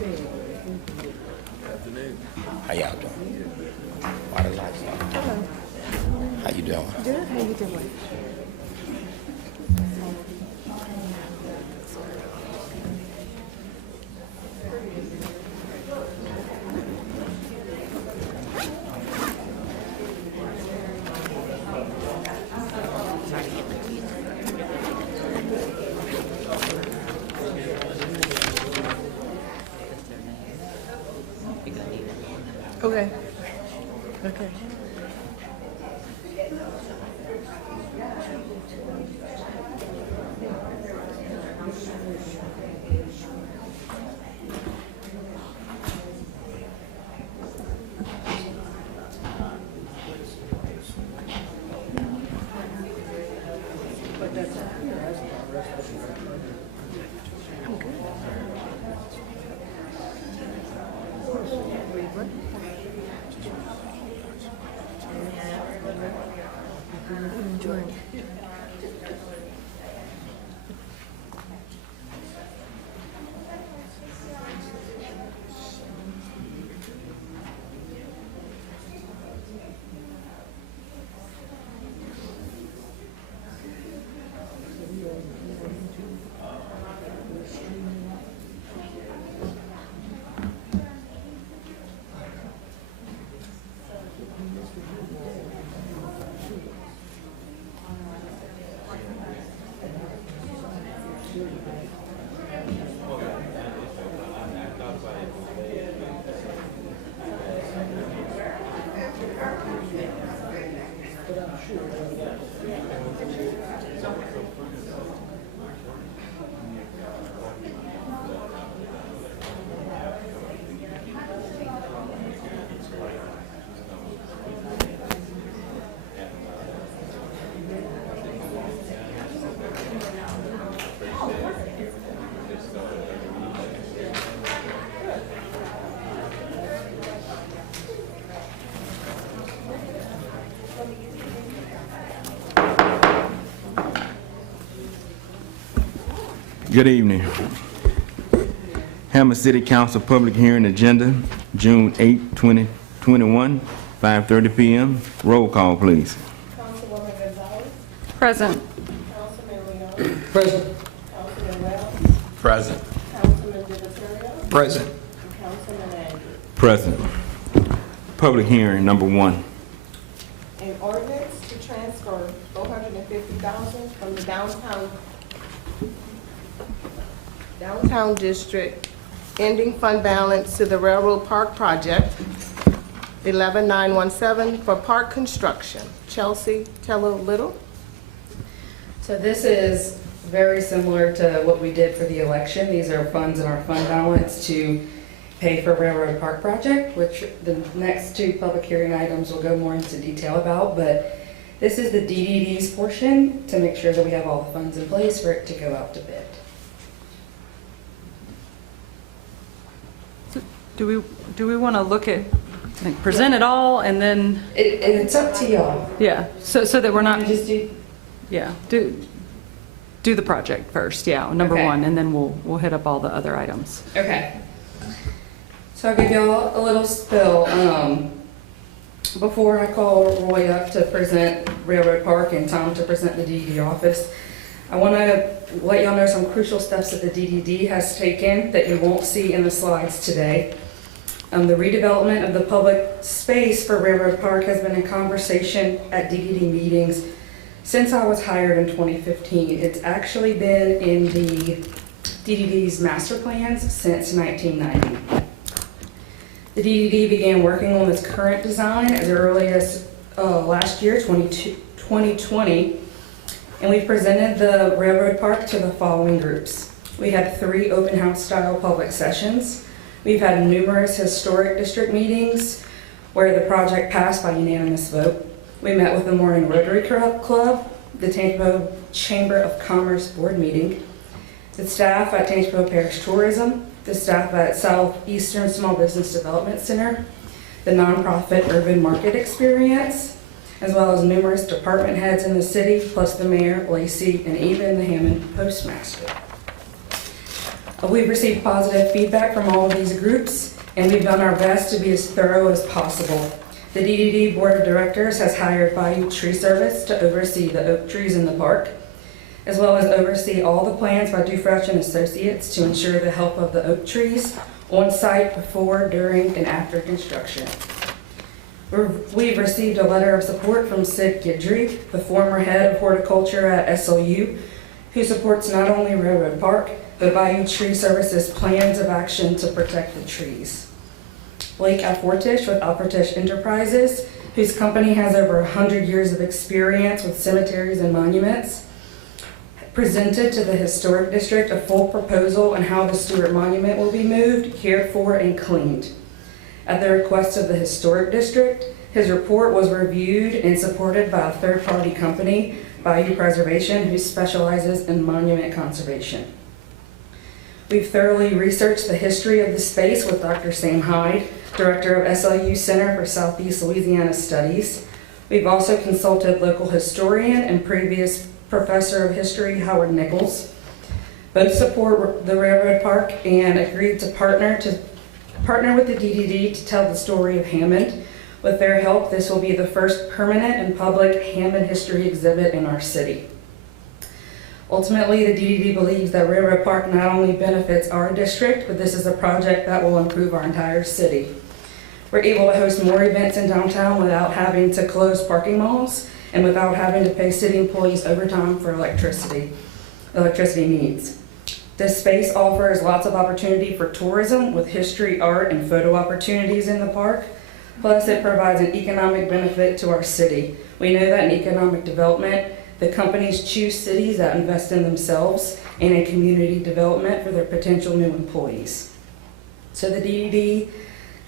How y'all doing? Why the lights on? Hello. How you doing? Good. How you doing? Okay. Okay. Enjoying it. Good evening. Hammond City Council Public Hearing Agenda, June 8, 2021, 5:30 p.m. Roll call, please. Councilwoman Gonzalez. Present. Councilman Leon. Present. Councilman Wells. Present. Councilman DiViterio. Present. And Councilman Andrews. Present. Public hearing number 1. An ordinance to transfer $450,000 from the downtown district ending fund balance to the Railroad Park Project, 11917, for park construction. Chelsea Tello-Little. So this is very similar to what we did for the election. These are funds in our fund balance to pay for Railroad Park Project, which the next 2 public hearing items will go more into detail about, but this is the DDD's portion to make sure that we have all the funds in place for it to go out to bid. Do we want to look at, like, present it all and then, It's up to y'all. yeah, so that we're not, Just do, yeah, do the project first, yeah, number Okay. 1, and then we'll hit up all the other items. okay. So I'll give y'all a little spill. Before I call Roy up to present Railroad Park and Tom to present the DDD office, I want to let y'all know some crucial steps that the DDD has taken that you won't see in the slides today. The redevelopment of the public space for Railroad Park has been in conversation at DDD meetings since I was hired in 2015. It's actually been in the DDD's master plans since 1990. The DDD began working on this current design as early as last year, 2020, and we presented the Railroad Park to the following groups. We had 3 open house style public sessions. We've had numerous historic district meetings where the project passed by unanimous vote. We met with the Morning Rotary Club, the Tangipahoa Chamber of Commerce Board meeting, the staff at Tangipahoa Parish Tourism, the staff at Southeastern Small Business Development Center, the nonprofit Urban Market Experience, as well as numerous department heads in the city, plus the mayor, Lacey, and even the Hammond postmaster. We've received positive feedback from all of these groups, and we've done our best to be as thorough as possible. The DDD Board of Directors has hired Bayou Tree Service to oversee the oak trees in the park, as well as oversee all the plans by Dufresne and Associates to ensure the health of the oak trees on site before, during, and after construction. We've received a letter of support from Sid Guidry, the former head of horticulture at SLU, who supports not only Railroad Park, but Bayou Tree Service's plans of action to protect the trees. Blake Alfortish with Alfortish Enterprises, whose company has over 100 years of experience with cemeteries and monuments, presented to the Historic District a full proposal on how the Stewart Monument will be moved, cared for, and cleaned. At the request of the Historic District, his report was reviewed and supported by a third-party company, Bayou Preservation, who specializes in monument conservation. We've thoroughly researched the history of the space with Dr. Sam Hyde, Director of SLU Center for Southeast Louisiana Studies. We've also consulted local historian and previous professor of history, Howard Nichols. Both support the Railroad Park and agreed to partner with the DDD to tell the story of Hammond. With their help, this will be the first permanent and public Hammond history exhibit in our city. Ultimately, the DDD believes that Railroad Park not only benefits our district, but this is a project that will improve our entire city. We're able to host more events in downtown without having to close parking malls and without having to pay city employees overtime for electricity needs. This space offers lots of opportunity for tourism with history, art, and photo opportunities in the park. Plus, it provides an economic benefit to our city. We know that in economic development, the companies choose cities that invest in themselves and in community development for their potential new employees. So the DDD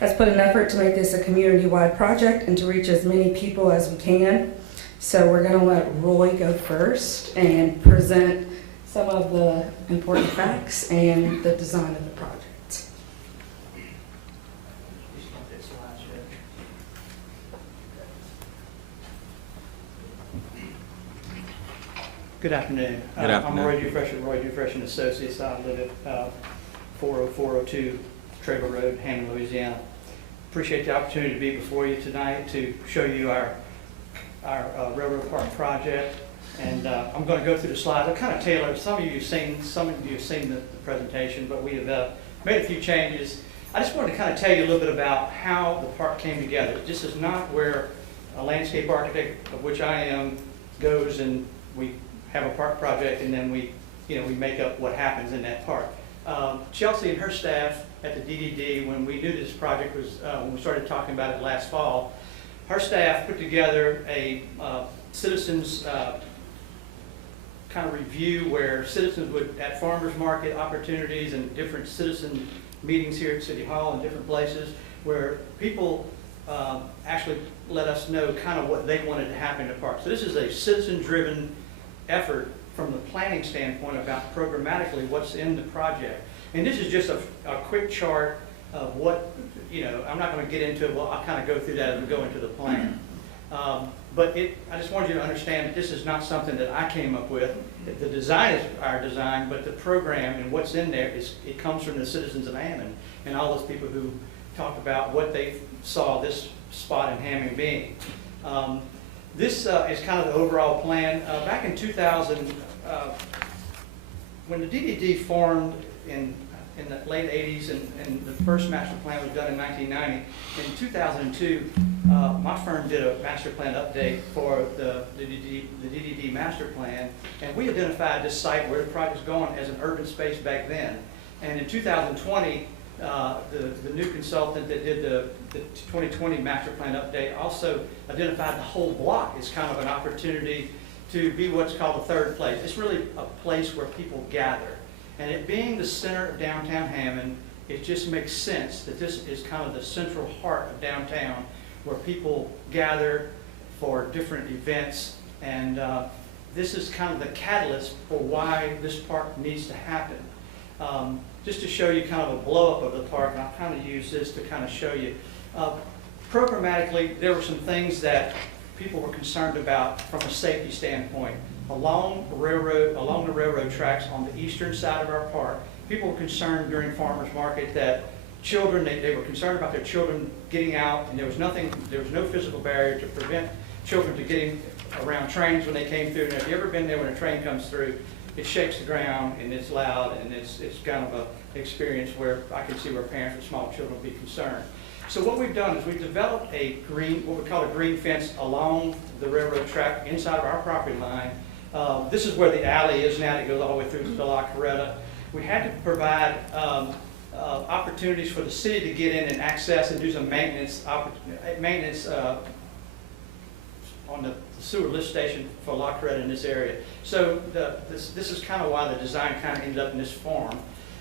has put an effort to make this a community-wide project and to reach as many people as we can. So we're going to let Roy go first and present some of the important facts and the design of the project. Good afternoon. Good afternoon. I'm Roy Dufresne and Associates. I live at 40402 Traver Road, Hammond, Louisiana. Appreciate the opportunity to be before you tonight to show you our Railroad Park project. And I'm going to go through the slides. I kind of tailored. Some of you have seen the presentation, but we have made a few changes. I just wanted to kind of tell you a little bit about how the park came together. This is not where a landscape architect, of which I am, goes and we have a park project and then we make up what happens in that park. Chelsea and her staff at the DDD, when we knew this project was, when we started talking about it last fall, her staff put together a citizens kind of review where citizens would, at farmers market opportunities and different citizen meetings here at City Hall and different places, where people actually let us know kind of what they wanted to happen in the park. So this is a citizen-driven effort from the planning standpoint about programmatically what's in the project. And this is just a quick chart of what, I'm not going to get into it. Well, I'll kind of go through that as we go into the plan. But I just wanted you to understand that this is not something that I came up with. The design is our design, but the program and what's in there, it comes from the citizens of Hammond and all those people who talked about what they saw this spot in Hammond being. This is kind of the overall plan. Back in 2000, when the DDD formed in the late 80s and the first master plan was done in 1990, in 2002, my firm did a master plan update for the DDD master plan, and we identified this site where the project was going as an urban space back then. And in 2020, the new consultant that did the 2020 master plan update also identified the whole block as kind of an opportunity to be what's called the third place. It's really a place where people gather. And it being the center of downtown Hammond, it just makes sense that this is kind of the central heart of downtown where people gather for different events. And this is kind of the catalyst for why this park needs to happen. Just to show you kind of a blow-up of the park, and I'll kind of use this to kind of show you. Programmatically, there were some things that people were concerned about from a safety standpoint. Along the railroad tracks on the eastern side of our park, people were concerned during farmers market that children, they were concerned about their children getting out, and there was no physical barrier to prevent children to getting around trains when they came through. And if you've ever been there when a train comes through, it shakes the ground and it's loud, and it's kind of an experience where I can see where parents with small children will be concerned. So what we've done is we've developed a green, what we call a green fence along the railroad track inside of our property line. This is where the alley is now. It goes all the way through to La Creta. We had to provide opportunities for the city to get in and access and do some maintenance on the sewer lift station for La Creta in this area. So this is kind of why the design kind of ended up in this form.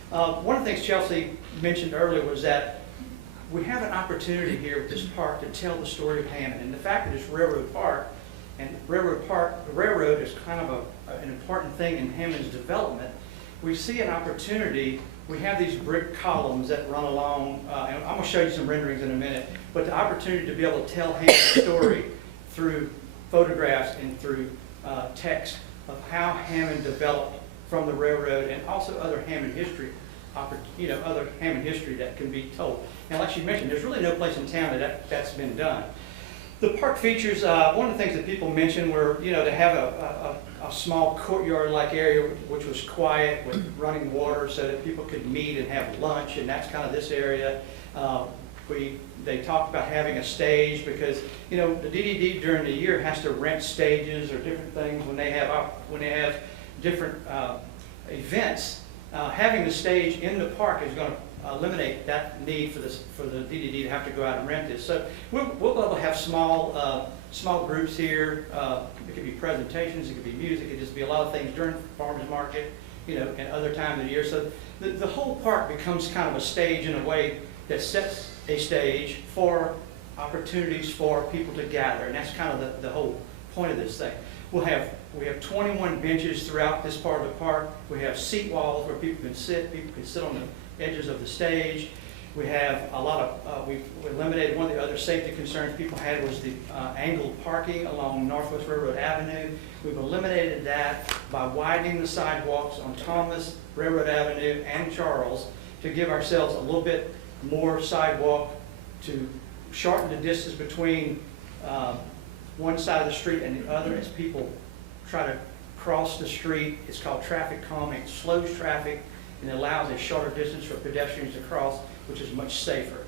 One of the things Chelsea mentioned earlier was that we have an opportunity here with this park to tell the story of Hammond. And the fact that it's Railroad Park, and the railroad is kind of an important thing in Hammond's development, we see an opportunity. We have these brick columns that run along, and I'm going to show you some renderings in a minute, but the opportunity to be able to tell Hammond's story through photographs and through text of how Hammond developed from the railroad, and also other Hammond history, other Hammond history that can be told. And like she mentioned, there's really no place in town that's been done. The park features, one of the things that people mentioned were, to have a small courtyard-like area which was quiet with running water so that people could meet and have lunch, and that's kind of this area. They talked about having a stage because, the DDD during the year has to rent stages or different things when they have different events. Having the stage in the park is going to eliminate that need for the DDD to have to go out and rent this. So we'll be able to have small groups here. It could be presentations, it could be music, it could just be a lot of things during farmers market, and other times of the year. So the whole park becomes kind of a stage in a way that sets a stage for opportunities for people to gather, and that's kind of the whole point of this thing. We have 21 benches throughout this part of the park. We have seat walls where people can sit on the edges of the stage. We have a lot of, we've eliminated one of the other safety concerns people had was the angled parking along Northwest Railroad Avenue. We've eliminated that by widening the sidewalks on Thomas, Railroad Avenue, and Charles to give ourselves a little bit more sidewalk to shorten the distance between one side of the street and the other as people try to cross the street. It's called traffic calming. It slows traffic and allows a shorter distance for pedestrians to cross, which is much safer.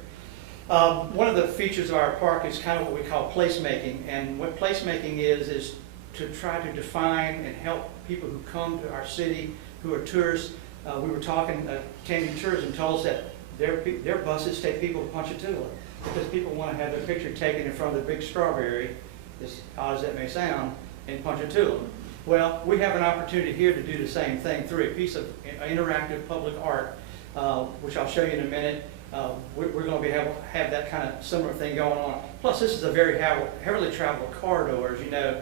One of the features of our park is kind of what we call placemaking, and what placemaking is to try to define and help people who come to our city who are tourists. We were talking, Canyon Tourism told us that their buses take people to Ponchatoula because people want to have their picture taken in front of the big strawberry, as odd as that may sound, in Ponchatoula. Well, we have an opportunity here to do the same thing through a piece of interactive public art, which I'll show you in a minute. We're going to have that kind of similar thing going on. Plus, this is a very heavily traveled corridor, as you know,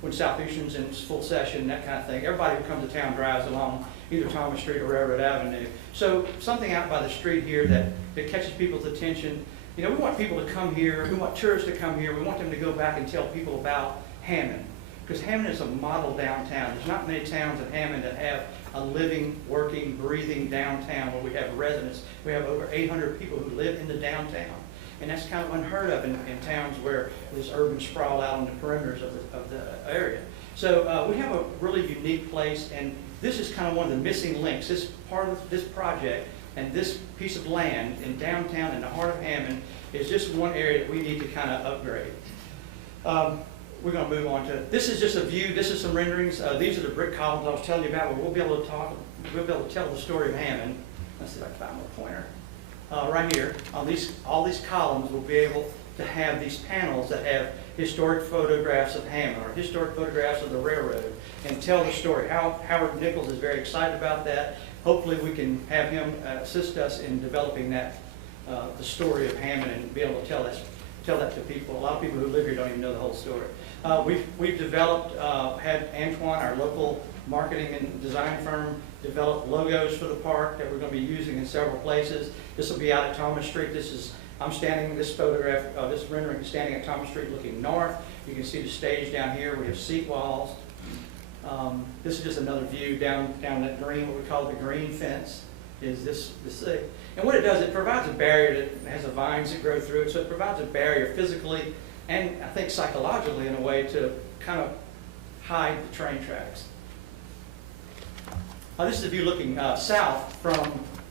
when Southeastern's in full session, that kind of thing. Everybody who comes to town drives along either Thomas Street or Railroad Avenue. So something out by the street here that catches people's attention. We want people to come here. We want tourists to come here. We want them to go back and tell people about Hammond. Because Hammond is a model downtown. There's not many towns in Hammond that have a living, working, breathing downtown where we have residents. We have over 800 people who live in the downtown. And that's kind of unheard of in towns where there's urban sprawl out on the perimeters of the area. So we have a really unique place, and this is kind of one of the missing links. This part of this project and this piece of land in downtown in the heart of Hammond is just one area that we need to kind of upgrade. We're going to move on to, this is just a view, this is some renderings. These are the brick columns I was telling you about, where we'll be able to tell the story of Hammond. Let's see if I can find my pointer. Right here, on all these columns, we'll be able to have these panels that have historic photographs of Hammond or historic photographs of the railroad and tell the story. Howard Nichols is very excited about that. Hopefully we can have him assist us in developing that, the story of Hammond, and be able to tell that to people. A lot of people who live here don't even know the whole story. We've developed, had Antoine, our local marketing and design firm, develop logos for the park that we're going to be using in several places. This will be out at Thomas Street. I'm standing in this photograph, this rendering, standing at Thomas Street looking north. You can see the stage down here. We have seat walls. This is just another view down that green, what we call the green fence, is this thing. And what it does, it provides a barrier that has the vines that grow through it, so it provides a barrier physically and I think psychologically in a way to kind of hide the train tracks. This is a view looking south from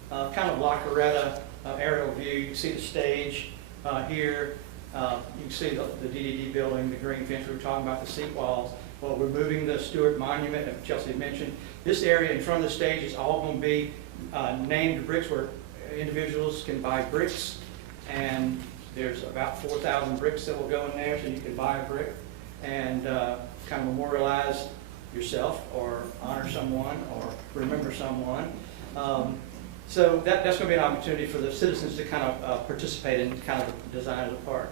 kind of La Creta aerial view. You can see the stage here. You can see the DDD building, the green fence we were talking about, the seat walls. Well, we're moving the Stewart Monument, that Chelsea mentioned. This area in front of the stage is all going to be named bricks where individuals can buy bricks. And there's about 4,000 bricks that will go in there, so you can buy a brick and kind of memorialize yourself or honor someone or remember someone. So that's going to be an opportunity for the citizens to kind of participate in kind of the design of the park.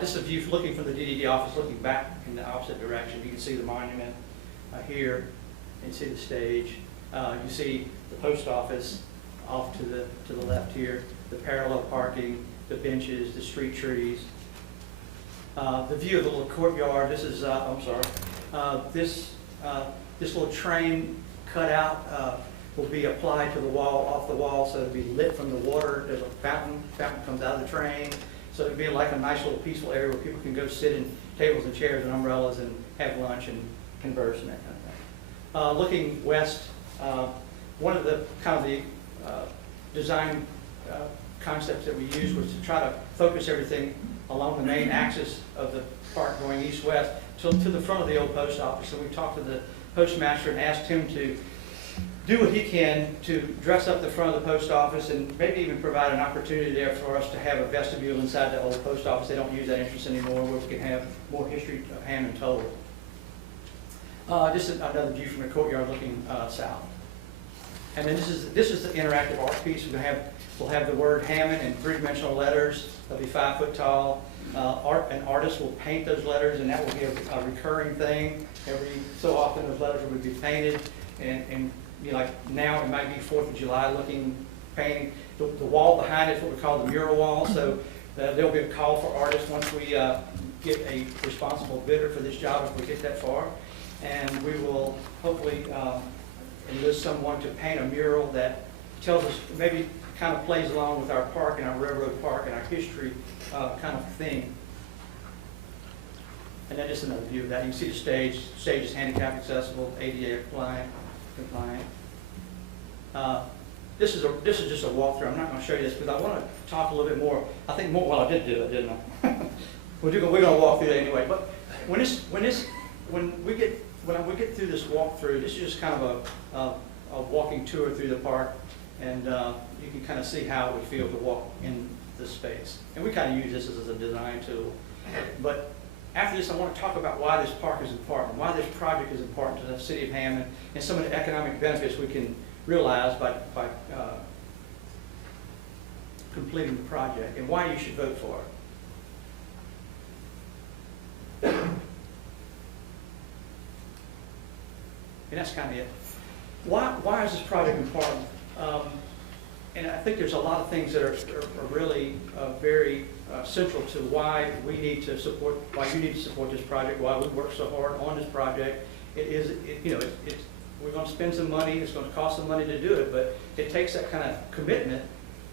This is a view looking from the DDD office, looking back in the opposite direction. You can see the monument here, and see the stage. You see the post office off to the left here, the parallel parking, the benches, the street trees. The view of the little courtyard. This is this little train cutout will be applied to the wall, off the wall, so it'll be lit from the water. There's a fountain comes out of the train. So it'd be like a nice little peaceful area where people can go sit in tables and chairs and umbrellas and have lunch and converse and that kind of thing. Looking west, one of the kind of the design concepts that we used was to try to focus everything along the main axis of the park going east-west to the front of the old post office. So we talked to the postmaster and asked him to do what he can to dress up the front of the post office and maybe even provide an opportunity there for us to have a vestibule inside the old post office. They don't use that entrance anymore, where we can have more history of Hammond told. This is another view from the courtyard looking south. And then this is the interactive art piece. We'll have the word Hammond in three-dimensional letters. They'll be 5 foot tall. An artist will paint those letters, and that will be a recurring thing. Every so often, those letters will be painted, and like now it might be 4th of July looking painting. The wall behind it is what we call the mural wall. So there'll be a call for artists once we get a responsible bidder for this job, if we get that far, and we will hopefully enlist someone to paint a mural that tells us, maybe kind of plays along with our park and our railroad park and our history kind of theme. And then just another view of that. You can see the stage. The stage is handicap accessible, ADA compliant. This is just a walkthrough. I'm not going to show you this, because I want to talk a little bit more. I think more. Well, I did do it, didn't I? We're going to walk through that anyway. But when we get through this walkthrough, this is just kind of a walking tour through the park, and you can kind of see how it would feel to walk in this space. And we kind of use this as a design tool. But after this, I want to talk about why this park is important, why this project is important to the city of Hammond, and some of the economic benefits we can realize by completing the project, and why you should vote for it. And that's kind of it. Why is this project important? And I think there's a lot of things that are really very central to why we need to support, why you need to support this project, why we work so hard on this project. We're going to spend some money. It's going to cost some money to do it, but it takes that kind of commitment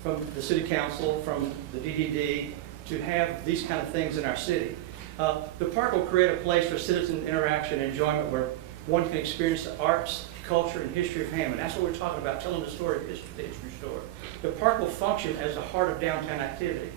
from the city council, from the DDD, to have these kind of things in our city. The park will create a place for citizen interaction and enjoyment where one can experience the arts, culture, and history of Hammond. That's what we're talking about, telling the story of the history story. The park will function as the heart of downtown activity.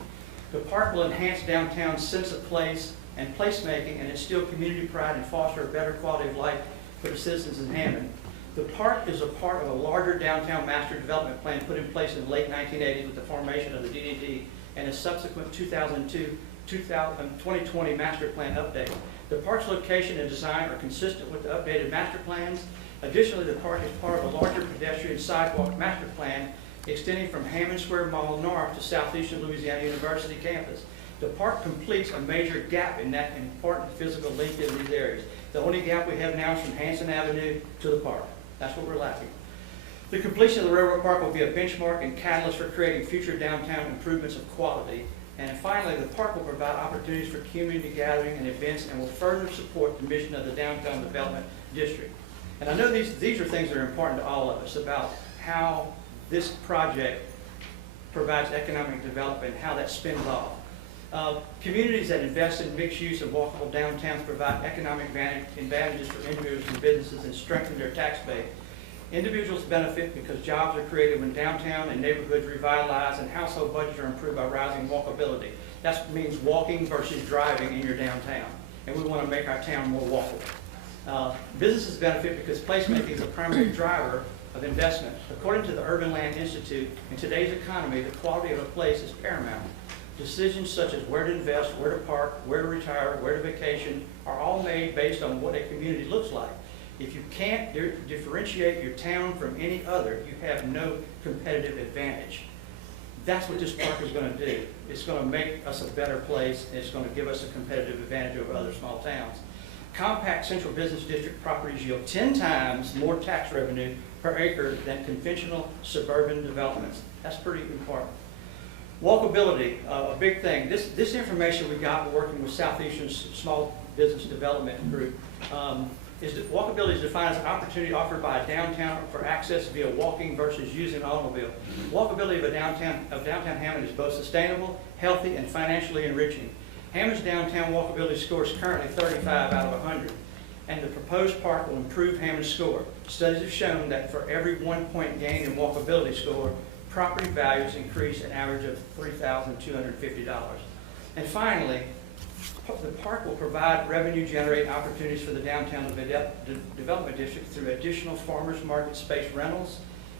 The park will enhance downtown's sense of place and placemaking, and instill community pride and foster a better quality of life for the citizens in Hammond. The park is a part of a larger downtown master development plan put in place in the late 1980s with the formation of the DDD and a subsequent 2020 master plan update. The park's location and design are consistent with the updated master plans. Additionally, the park is part of a larger pedestrian sidewalk master plan extending from Hammond Square Mall north to southeastern Louisiana University campus. The park completes a major gap in that important physical link in these areas. The only gap we have now is from Hanson Avenue to the park. That's what we're lacking. The completion of the railroad park will be a benchmark and catalyst for creating future downtown improvements of quality. And finally, the park will provide opportunities for community gathering and events and will further support the mission of the Downtown Development District. And I know these are things that are important to all of us about how this project provides economic development and how that spins off. Communities that invest in mixed use and walkable downtowns provide economic advantages for individuals and businesses and strengthen their tax base. Individuals benefit because jobs are created when downtown and neighborhoods revitalize and household budgets are improved by rising walkability. That means walking versus driving in your downtown. And we want to make our town more walkable. Businesses benefit because placemaking is a primary driver of investment. According to the Urban Land Institute, in today's economy, the quality of a place is paramount. Decisions such as where to invest, where to park, where to retire, where to vacation are all made based on what a community looks like. If you can't differentiate your town from any other, you have no competitive advantage. That's what this park is going to do. It's going to make us a better place, and it's going to give us a competitive advantage over other small towns. Compact central business district properties yield 10 times more tax revenue per acre than conventional suburban developments. That's pretty important. Walkability, a big thing. This information we got working with Southeastern Small Business Development Group is that walkability is defined as an opportunity offered by a downtown for access via walking versus using an automobile. Walkability of downtown Hammond is both sustainable, healthy, and financially enriching. Hammond's downtown walkability score is currently 35 out of 100, and the proposed park will improve Hammond's score. Studies have shown that for every 1 point gain in walkability score, property values increase an average of $3,250. And finally, the park will provide revenue-generating opportunities for the Downtown Development District through additional farmers market space rentals,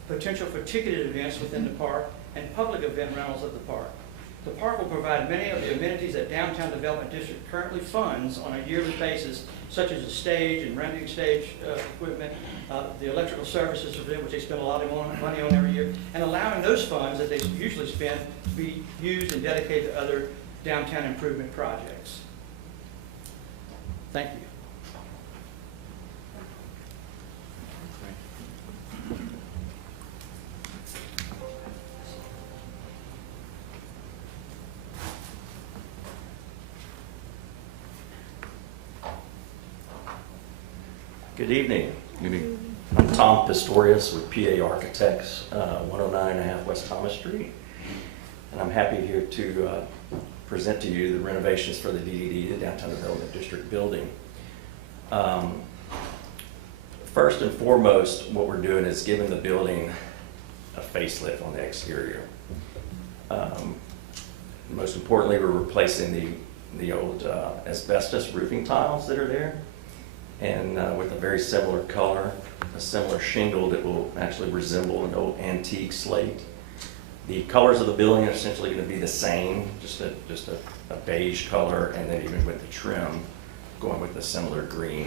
potential for ticketed events within the park, and public event rentals of the park. The park will provide many of the amenities that Downtown Development District currently funds on a yearly basis, such as a stage and renting stage equipment, the electrical services, which they spend a lot of money on every year, and allowing those funds that they usually spend to be used and dedicated to other downtown improvement projects. Thank you. Good evening. Good evening. I'm Tom Pistorius with PA Architects, 109.5 West Thomas Street. And I'm happy here to present to you the renovations for the DDD, the Downtown Development District building. First and foremost, what we're doing is giving the building a facelift on the exterior. Most importantly, we're replacing the old asbestos roofing tiles that are there, and with a very similar color, a similar shingle that will actually resemble an old antique slate. The colors of the building are essentially going to be the same, just a beige color, and then even with the trim, going with a similar green.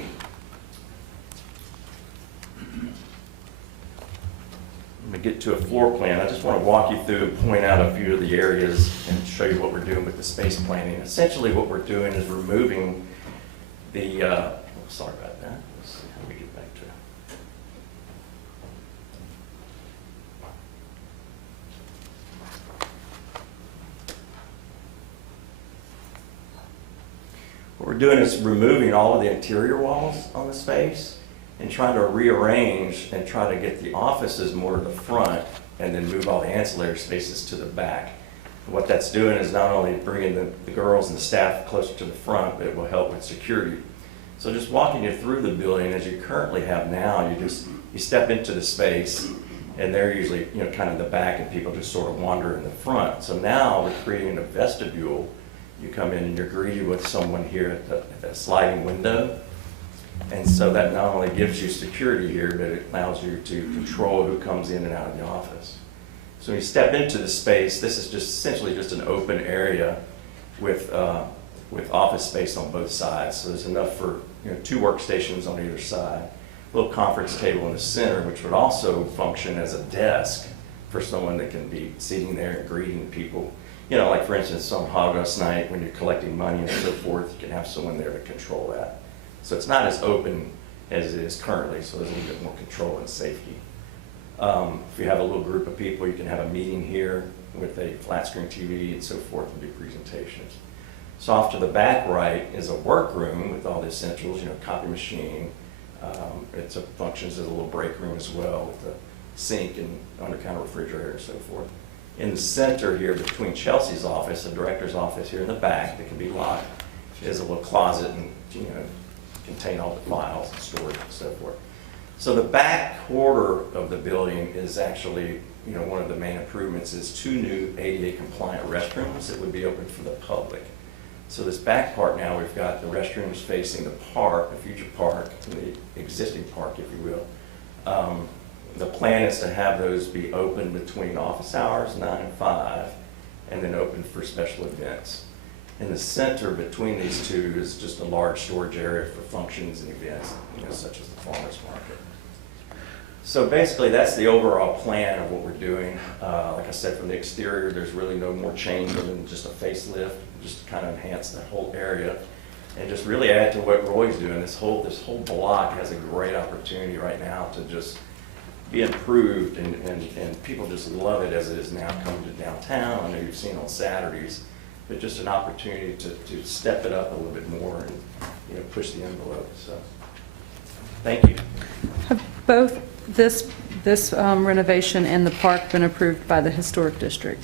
When we get to a floor plan, I just want to walk you through and point out a few of the areas and show you what we're doing with the space planning. Essentially what we're doing is removing the, sorry about that. Let's see how we get back to it. What we're doing is removing all of the interior walls on the space and trying to rearrange and try to get the offices more to the front and then move all the ancillary spaces to the back. And what that's doing is not only bringing the girls and the staff closer to the front, but it will help with security. So just walking you through the building as you currently have now, you step into the space and they're usually kind of in the back and people just sort of wander in the front. So now we're creating a vestibule. You come in and you're greeted with someone here at the sliding window. And so that not only gives you security here, but it allows you to control who comes in and out of the office. So when you step into the space, this is just essentially just an open area with office space on both sides. So there's enough for 2 workstations on either side. A little conference table in the center, which would also function as a desk for someone that can be sitting there and greeting people. Like for instance, on Hogwash night when you're collecting money and so forth, you can have someone there to control that. So it's not as open as it is currently, so there's a little bit more control and safety. If you have a little group of people, you can have a meeting here with a flat screen TV and so forth and do presentations. So off to the back right is a workroom with all the essentials, you know, copy machine. It functions as a little break room as well with a sink and under-counter refrigerator and so forth. In the center here between Chelsea's office, the director's office here in the back that can be locked, is a little closet and, you know, contain all the files and storage and so forth. So the back quarter of the building is actually, you know, one of the main improvements is 2 new ADA compliant restrooms that would be open for the public. So this back part now, we've got the restrooms facing the park, the future park, the existing park, if you will. The plan is to have those be open between office hours, 9 and 5, and then open for special events. In the center between these two is just a large storage area for functions and events, you know, such as the farmers market. So basically, that's the overall plan of what we're doing. Like I said, from the exterior, there's really no more change than just a facelift, just to kind of enhance the whole area and just really add to what Roy's doing. This whole block has a great opportunity right now to just be improved, and people just love it as it is now coming to downtown. I know you've seen on Saturdays, but just an opportunity to step it up a little bit more and, you know, push the envelope. So, thank you. Have both this renovation and the park been approved by the Historic District?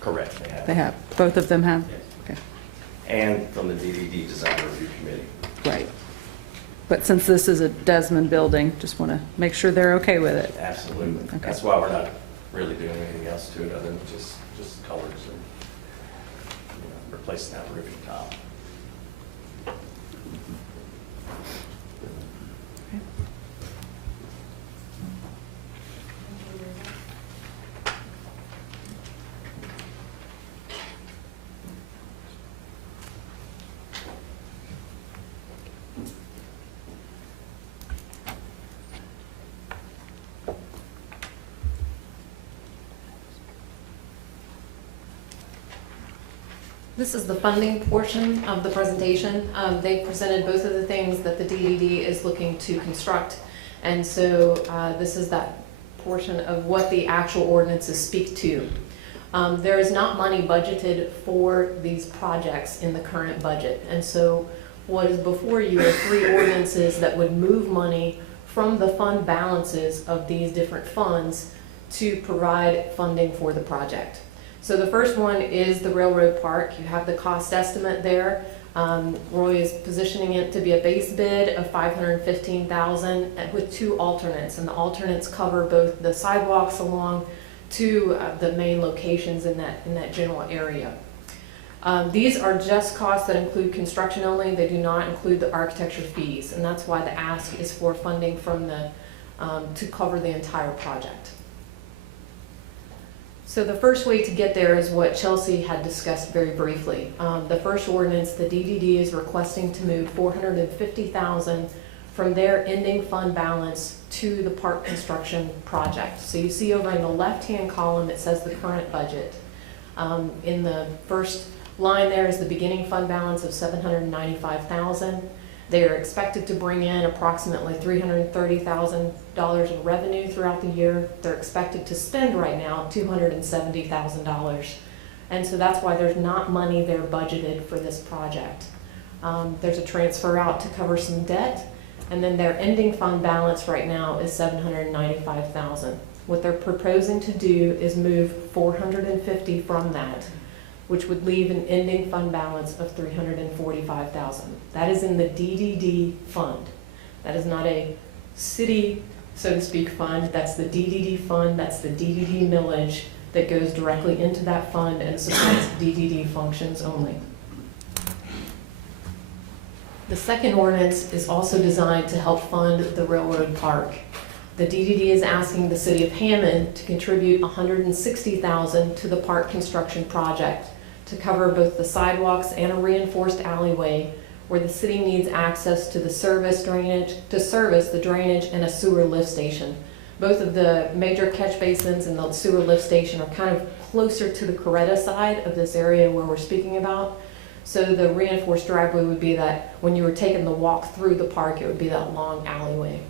Correct, they have. They have. Both of them have? Yes. Okay. And from the DDD Design Review Committee. Right. But since this is a Desmond building, just want to make sure they're okay with it. Absolutely. Okay. That's why we're not really doing anything else to it other than just colors and, you know, replacing that roofing tile. This is the funding portion of the presentation. They presented both of the things that the DDD is looking to construct. And so this is that portion of what the actual ordinances speak to. There is not money budgeted for these projects in the current budget. And so what is before you are 3 ordinances that would move money from the fund balances of these different funds to provide funding for the project. So the first one is the railroad park. You have the cost estimate there. Roy is positioning it to be a base bid of $515,000 with 2 alternates, and the alternates cover both the sidewalks along to the main locations in that general area. These are just costs that include construction only. They do not include the architecture fees, and that's why the ask is for funding from the to cover the entire project. So the first way to get there is what Chelsea had discussed very briefly. The first ordinance, the DDD is requesting to move $450,000 from their ending fund balance to the park construction project. So you see over in the left-hand column, it says the current budget. In the first line there is the beginning fund balance of $795,000. They are expected to bring in approximately $330,000 in revenue throughout the year. They're expected to spend right now $270,000. And so that's why there's not money there budgeted for this project. There's a transfer out to cover some debt, and then their ending fund balance right now is $795,000. What they're proposing to do is move $450,000 from that, which would leave an ending fund balance of $345,000. That is in the DDD fund. That is not a city, so to speak, fund. That's the DDD fund. That's the DDD millage that goes directly into that fund and supports DDD functions only. The second ordinance is also designed to help fund the railroad park. The DDD is asking the city of Hammond to contribute $160,000 to the park construction project to cover both the sidewalks and a reinforced alleyway where the city needs access to the service the drainage and a sewer lift station. Both of the major catch basins and the sewer lift station are kind of closer to the Creta side of this area where we're speaking about. So the reinforced driveway would be that when you were taking the walk through the park, it would be that long alleyway.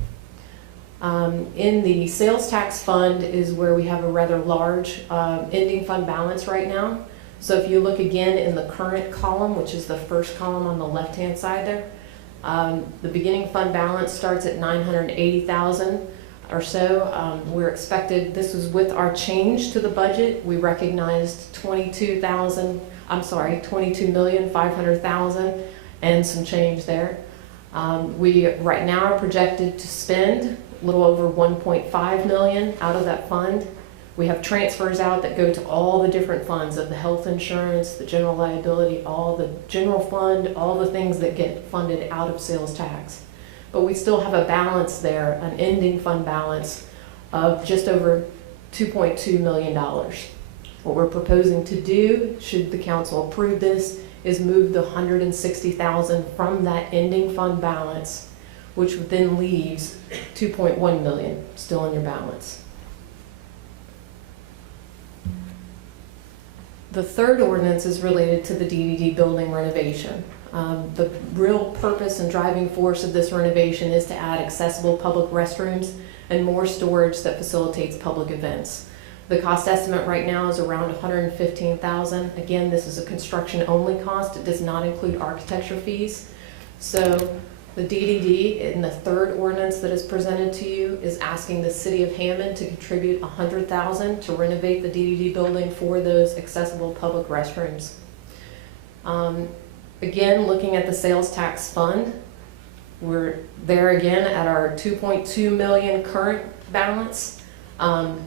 In the sales tax fund is where we have a rather large ending fund balance right now. So if you look again in the current column, which is the first column on the left-hand side there, the beginning fund balance starts at $980,000 or so. We're expected, this was with our change to the budget, we recognized $22,500,000 and some change there. We right now are projected to spend a little over $1.5 million out of that fund. We have transfers out that go to all the different funds of the health insurance, the general liability, all the general fund, all the things that get funded out of sales tax. But we still have a balance there, an ending fund balance of just over $2.2 million. What we're proposing to do, should the council approve this, is move the $160,000 from that ending fund balance, which then leaves $2.1 million still in your balance. The third ordinance is related to the DDD building renovation. The real purpose and driving force of this renovation is to add accessible public restrooms and more storage that facilitates public events. The cost estimate right now is around $115,000. Again, this is a construction-only cost. It does not include architecture fees. So the DDD in the third ordinance that is presented to you is asking the city of Hammond to contribute $100,000 to renovate the DDD building for those accessible public restrooms. Again, looking at the sales tax fund, we're there again at our $2.2 million current balance.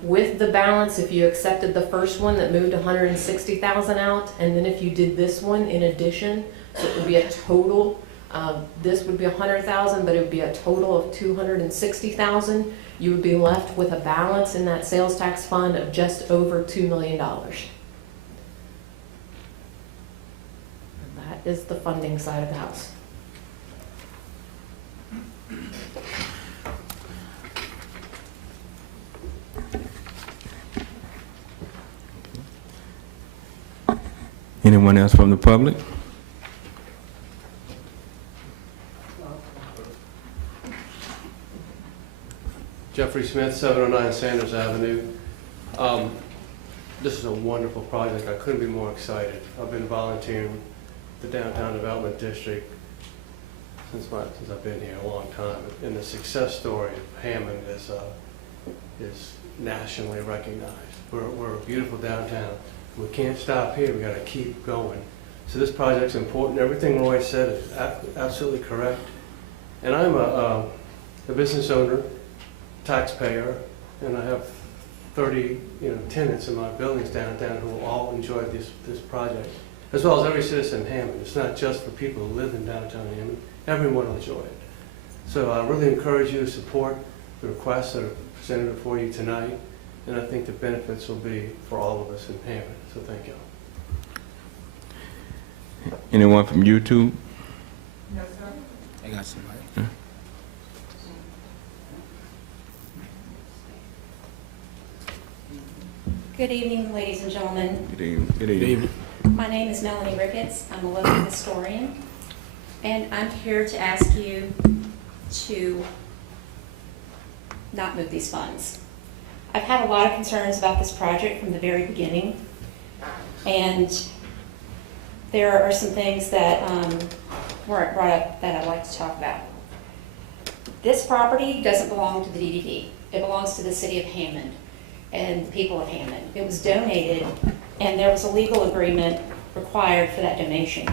With the balance, if you accepted the first one that moved $160,000 out, and then if you did this one in addition, so it would be a total, this would be $100,000, but it would be a total of $260,000. You would be left with a balance in that sales tax fund of just over $2 million. And that is the funding side of the house. Anyone else from the public? Jeffrey Smith, 709 Sanders Avenue. This is a wonderful project. I couldn't be more excited. I've been volunteering the Downtown Development District since I've been here a long time. And the success story of Hammond is nationally recognized. We're a beautiful downtown. We can't stop here. We got to keep going. So this project's important. Everything Roy said is absolutely correct. And I'm a business owner, taxpayer, and I have 30 tenants in my buildings downtown who will all enjoy this project, as well as every citizen in Hammond. It's not just for people who live in downtown Hammond. Everyone will enjoy it. So I really encourage you to support the requests that are presented before you tonight, and I think the benefits will be for all of us in Hammond. So thank you. Anyone from YouTube? No, sir. I got somebody. Good evening, ladies and gentlemen. Good evening. Good evening. My name is Melanie Ricketts. I'm a local historian, and I'm here to ask you to not move these funds. I've had a lot of concerns about this project from the very beginning, and there are some things that weren't brought up that I'd like to talk about. This property doesn't belong to the DDD. It belongs to the city of Hammond and the people of Hammond. It was donated, and there was a legal agreement required for that donation.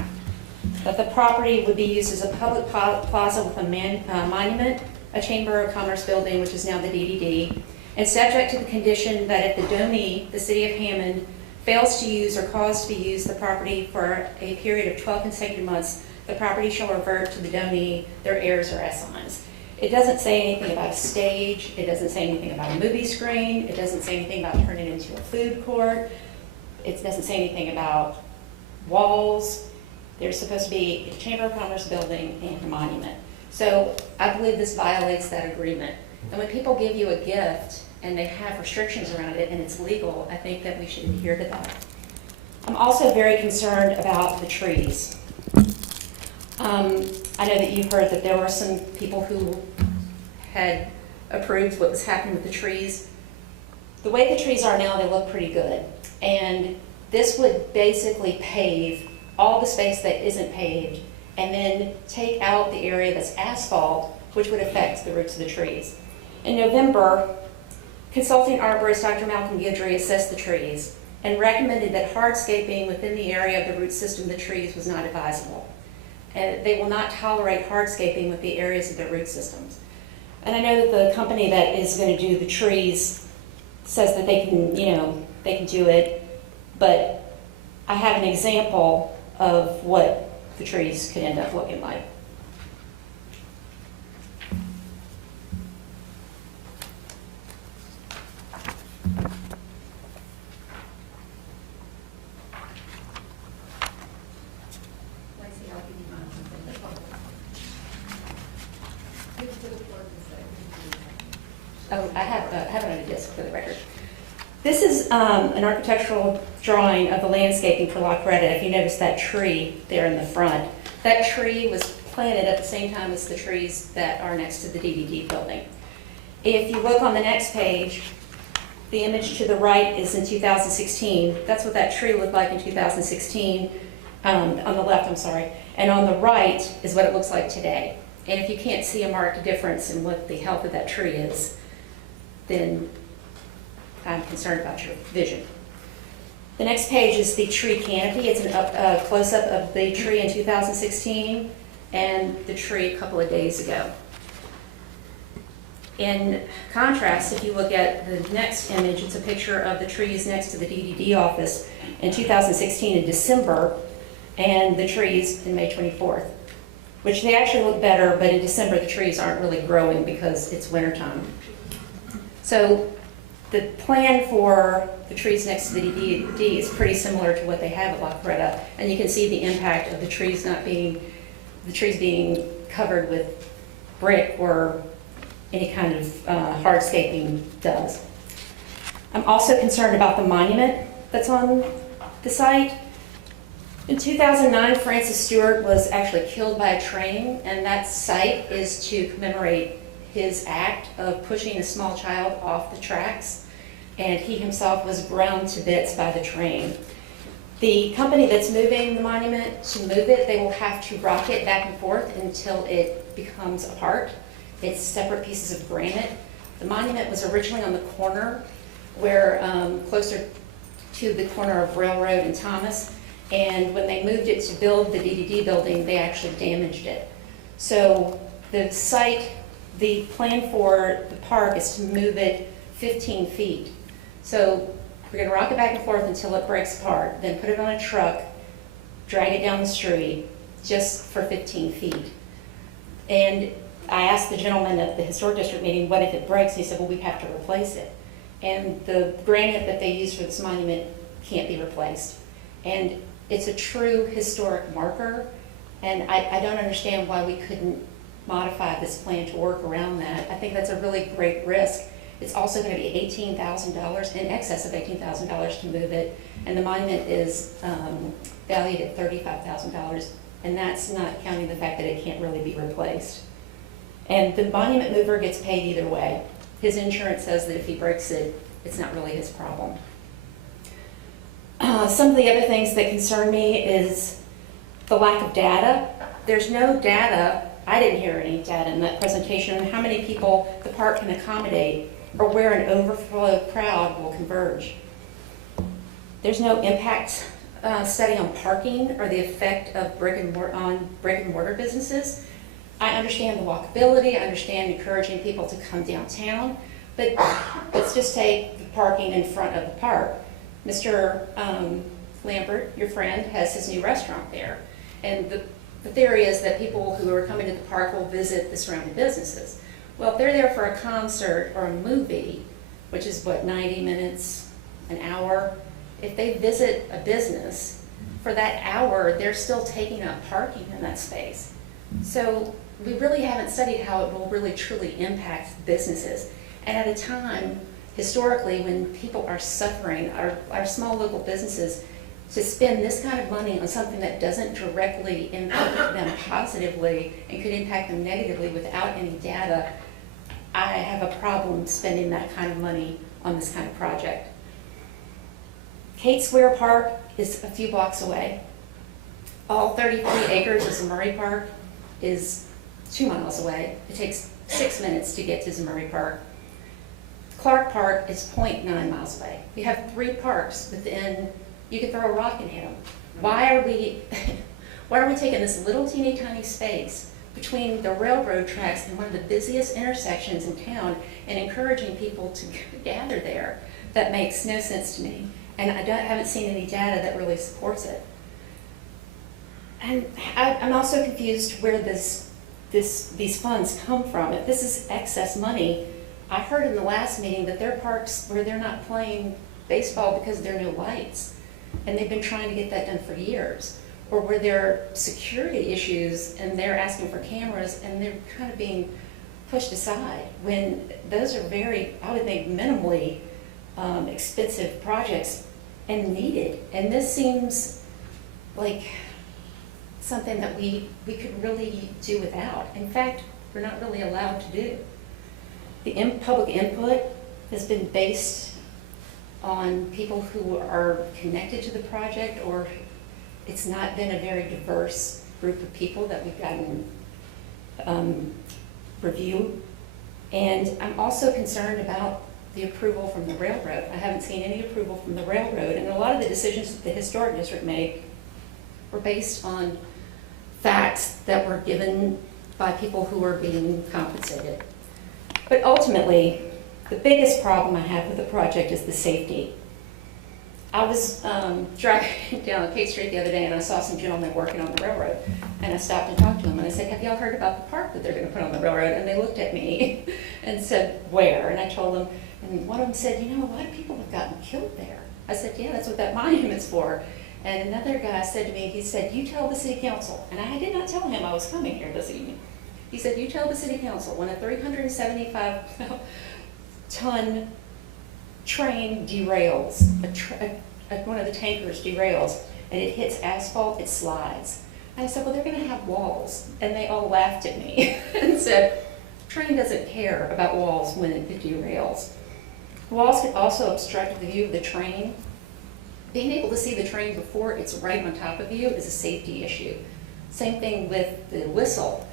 That the property would be used as a public plaza with a monument, a Chamber of Commerce building, which is now the DDD, and subject to the condition that if the donee, the city of Hammond, fails to use or cause to use the property for a period of 12 consecutive months, the property shall revert to the donee, their heirs or assigns. It doesn't say anything about a stage. It doesn't say anything about a movie screen. It doesn't say anything about turning it into a food court. It doesn't say anything about walls. There's supposed to be a Chamber of Commerce building and a monument. So I believe this violates that agreement. And when people give you a gift and they have restrictions around it and it's legal, I think that we should adhere to that. I'm also very concerned about the trees. I know that you've heard that there were some people who had approved what was happening with the trees. The way the trees are now, they look pretty good. And this would basically pave all the space that isn't paved and then take out the area that's asphalt, which would affect the roots of the trees. In November, consulting arborist Dr. Malcolm Guidry assessed the trees and recommended that hardscaping within the area of the root system of the trees was not advisable. And they will not tolerate hardscaping with the areas of their root systems. And I know that the company that is going to do the trees says that they can, they can do it, but I have an example of what the trees could end up looking like. Oh, I have it on a disc for the record. This is an architectural drawing of the landscaping for La Creta. If you notice that tree there in the front, that tree was planted at the same time as the trees that are next to the DDD building. If you look on the next page, the image to the right is in 2016. That's what that tree looked like in 2016, on the left, I'm sorry. And on the right is what it looks like today. And if you can't see a marked difference in what the health of that tree is, then I'm concerned about your vision. The next page is the tree canopy. It's a close-up of the tree in 2016 and the tree a couple of days ago. In contrast, if you look at the next image, it's a picture of the trees next to the DDD office in 2016 in December, and the trees in May 24th, which they actually look better, but in December the trees aren't really growing because it's wintertime. So the plan for the trees next to the DDD is pretty similar to what they have at La Creta, and you can see the impact of the trees being covered with brick or any kind of hardscaping does. I'm also concerned about the monument that's on the site. In 2009, Francis Stewart was actually killed by a train, and that site is to commemorate his act of pushing a small child off the tracks, and he himself was ground to bits by the train. The company that's moving the monument, to move it, they will have to rock it back and forth until it becomes apart. It's separate pieces of granite. The monument was originally on the corner where, closer to the corner of Railroad and Thomas, and when they moved it to build the DDD building, they actually damaged it. So the site, the plan for the park is to move it 15 feet. So we're going to rock it back and forth until it breaks apart, then put it on a truck, drag it down the street just for 15 feet. And I asked the gentleman at the Historic District meeting, what if it breaks? He said, well, we have to replace it. And the granite that they use for this monument can't be replaced. And it's a true historic marker, and I don't understand why we couldn't modify this plan to work around that. I think that's a really great risk. It's also going to be $18,000, in excess of $18,000 to move it, and the monument is valued at $35,000, and that's not counting the fact that it can't really be replaced. And the monument mover gets paid either way. His insurance says that if he breaks it, it's not really his problem. Some of the other things that concern me is the lack of data. There's no data, I didn't hear any data in that presentation, on how many people the park can accommodate or where an overflow crowd will converge. There's no impact study on parking or the effect of brick and mortar businesses. I understand the walkability, I understand encouraging people to come downtown, but let's just take the parking in front of the park. Mr. Lambert, your friend, has his new restaurant there. And the theory is that people who are coming to the park will visit the surrounding businesses. Well, if they're there for a concert or a movie, which is what, 90 minutes, an hour, if they visit a business, for that hour, they're still taking up parking in that space. So we really haven't studied how it will really truly impact businesses. And at a time, historically, when people are suffering, our small local businesses, to spend this kind of money on something that doesn't directly impact them positively and could impact them negatively without any data, I have a problem spending that kind of money on this kind of project. Kate Square Park is a few blocks away. All 33 acres of Zamurray Park is 2 miles away. It takes 6 minutes to get to Zamurray Park. Clark Park is 0.9 miles away. We have 3 parks within, you could throw a rock and hit them. Why are we taking this little teeny tiny space between the railroad tracks and one of the busiest intersections in town and encouraging people to gather there? That makes no sense to me. And I haven't seen any data that really supports it. And I'm also confused where these funds come from. If this is excess money, I heard in the last meeting that there are parks where they're not playing baseball because there are no lights, and they've been trying to get that done for years, or where there are security issues and they're asking for cameras and they're kind of being pushed aside, when those are very, I would think, minimally expensive projects and needed. And this seems like something that we could really do without. In fact, we're not really allowed to do. The public input has been based on people who are connected to the project, or it's not been a very diverse group of people that we've gotten review. And I'm also concerned about the approval from the railroad. I haven't seen any approval from the railroad, and a lot of the decisions that the historic district made were based on facts that were given by people who were being compensated. But ultimately, the biggest problem I have with the project is the safety. I was driving down Kate Street the other day, and I saw some gentlemen working on the railroad, and I stopped and talked to them, and I said, "Have y'all heard about the park that they're going to put on the railroad?" And they looked at me and said, "Where?" And I told them, and one of them said, "You know, a lot of people have gotten killed there." I said, "Yeah, that's what that monument's for." And another guy said to me, he said, "You tell the city council," and I did not tell him I was coming here this evening. He said, "You tell the city council when a 375-ton train derails, one of the tankers derails, and it hits asphalt, it slides." And I said, "Well, they're going to have walls." And they all laughed at me and said, "Train doesn't care about walls when it derails." Walls can also obstruct the view of the train. Being able to see the train before it's right on top of you is a safety issue. Same thing with the whistle.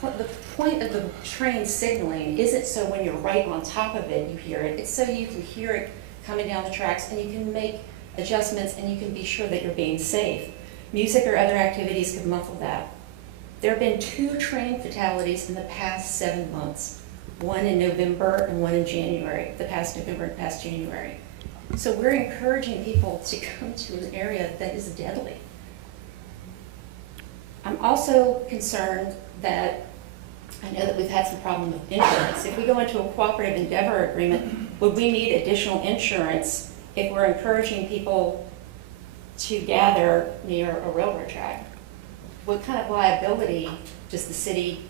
The point of the train signaling isn't so when you're right on top of it you hear it. It's so you can hear it coming down the tracks, and you can make adjustments, and you can be sure that you're being safe. Music or other activities could muffle that. There have been 2 train fatalities in the past 7 months, one in November and one in January, the past November and past January. So we're encouraging people to come to an area that is deadly. I'm also concerned that, I know that we've had some problem with insurance. If we go into a cooperative endeavor agreement, would we need additional insurance if we're encouraging people to gather near a railroad track? What kind of liability does the city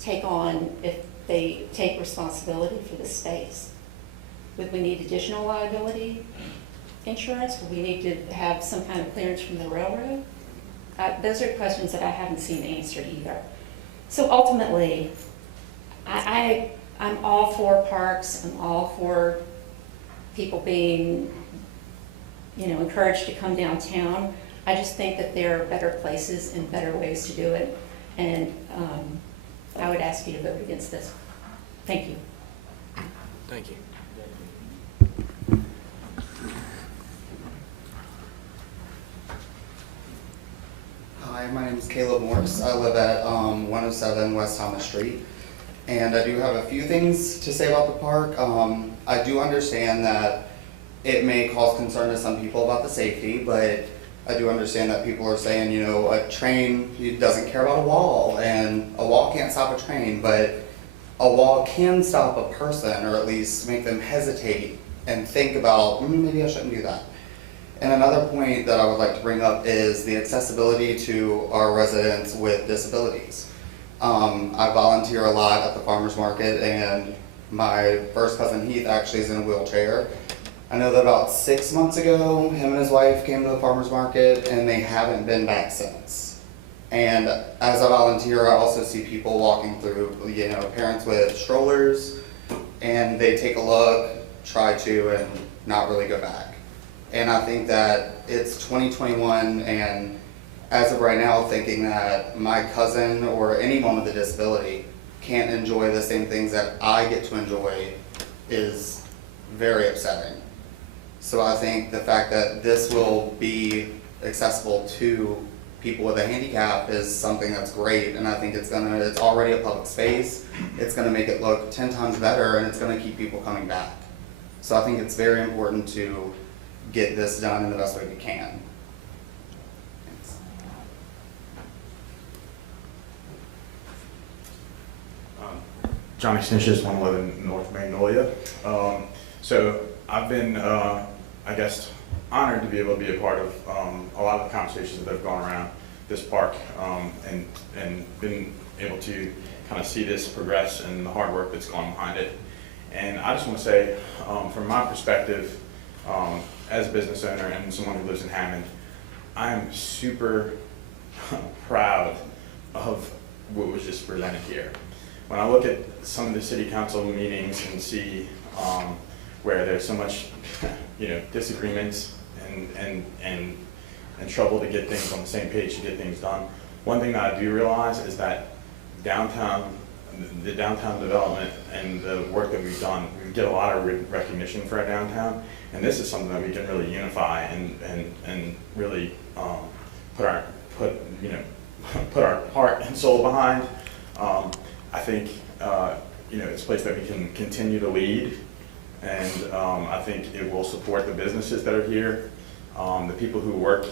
take on if they take responsibility for the space? Would we need additional liability insurance? Would we need to have some kind of clearance from the railroad? Those are questions that I haven't seen answered either. So ultimately, I'm all for parks. I'm all for people being, encouraged to come downtown. I just think that there are better places and better ways to do it. And I would ask you to vote against this. Thank you. Thank you. Hi, my name is Caleb Morris. I live at 107 West Thomas Street, and I do have a few things to say about the park. I do understand that it may cause concern to some people about the safety, but I do understand that people are saying, a train doesn't care about a wall, and a wall can't stop a train, but a wall can stop a person, or at least make them hesitate and think about, maybe I shouldn't do that. And another point that I would like to bring up is the accessibility to our residents with disabilities. I volunteer a lot at the farmer's market, and my first cousin Heath actually is in a wheelchair. I know that about 6 months ago, him and his wife came to the farmer's market, and they haven't been back since. And as a volunteer, I also see people walking through, you know, parents with strollers, and they take a look, try to, and not really go back. And I think that it's 2021, and as of right now, thinking that my cousin or anyone with a disability can't enjoy the same things that I get to enjoy is very upsetting. So I think the fact that this will be accessible to people with a handicap is something that's great, and I think it's already a public space. It's gonna make it look 10 times better, and it's gonna keep people coming back. So I think it's very important to get this done in the best way we can. Thanks. Johnny Snitches, 111 North Magnolia. So I've been, I guess, honored to be able to be a part of a lot of the conversations that have gone around this park, and been able to kind of see this progress and the hard work that's gone behind it. And I just want to say, from my perspective, as a business owner and someone who lives in Hammond, I am super proud of what was just presented here. When I look at some of the city council meetings and see where there's so much, disagreements and trouble to get things on the same page to get things done, one thing that I do realize is that the downtown development and the work that we've done, we get a lot of recognition for our downtown, and this is something that we can really unify and really put our heart and soul behind. I think it's a place that we can continue to lead, and I think it will support the businesses that are here, the people who work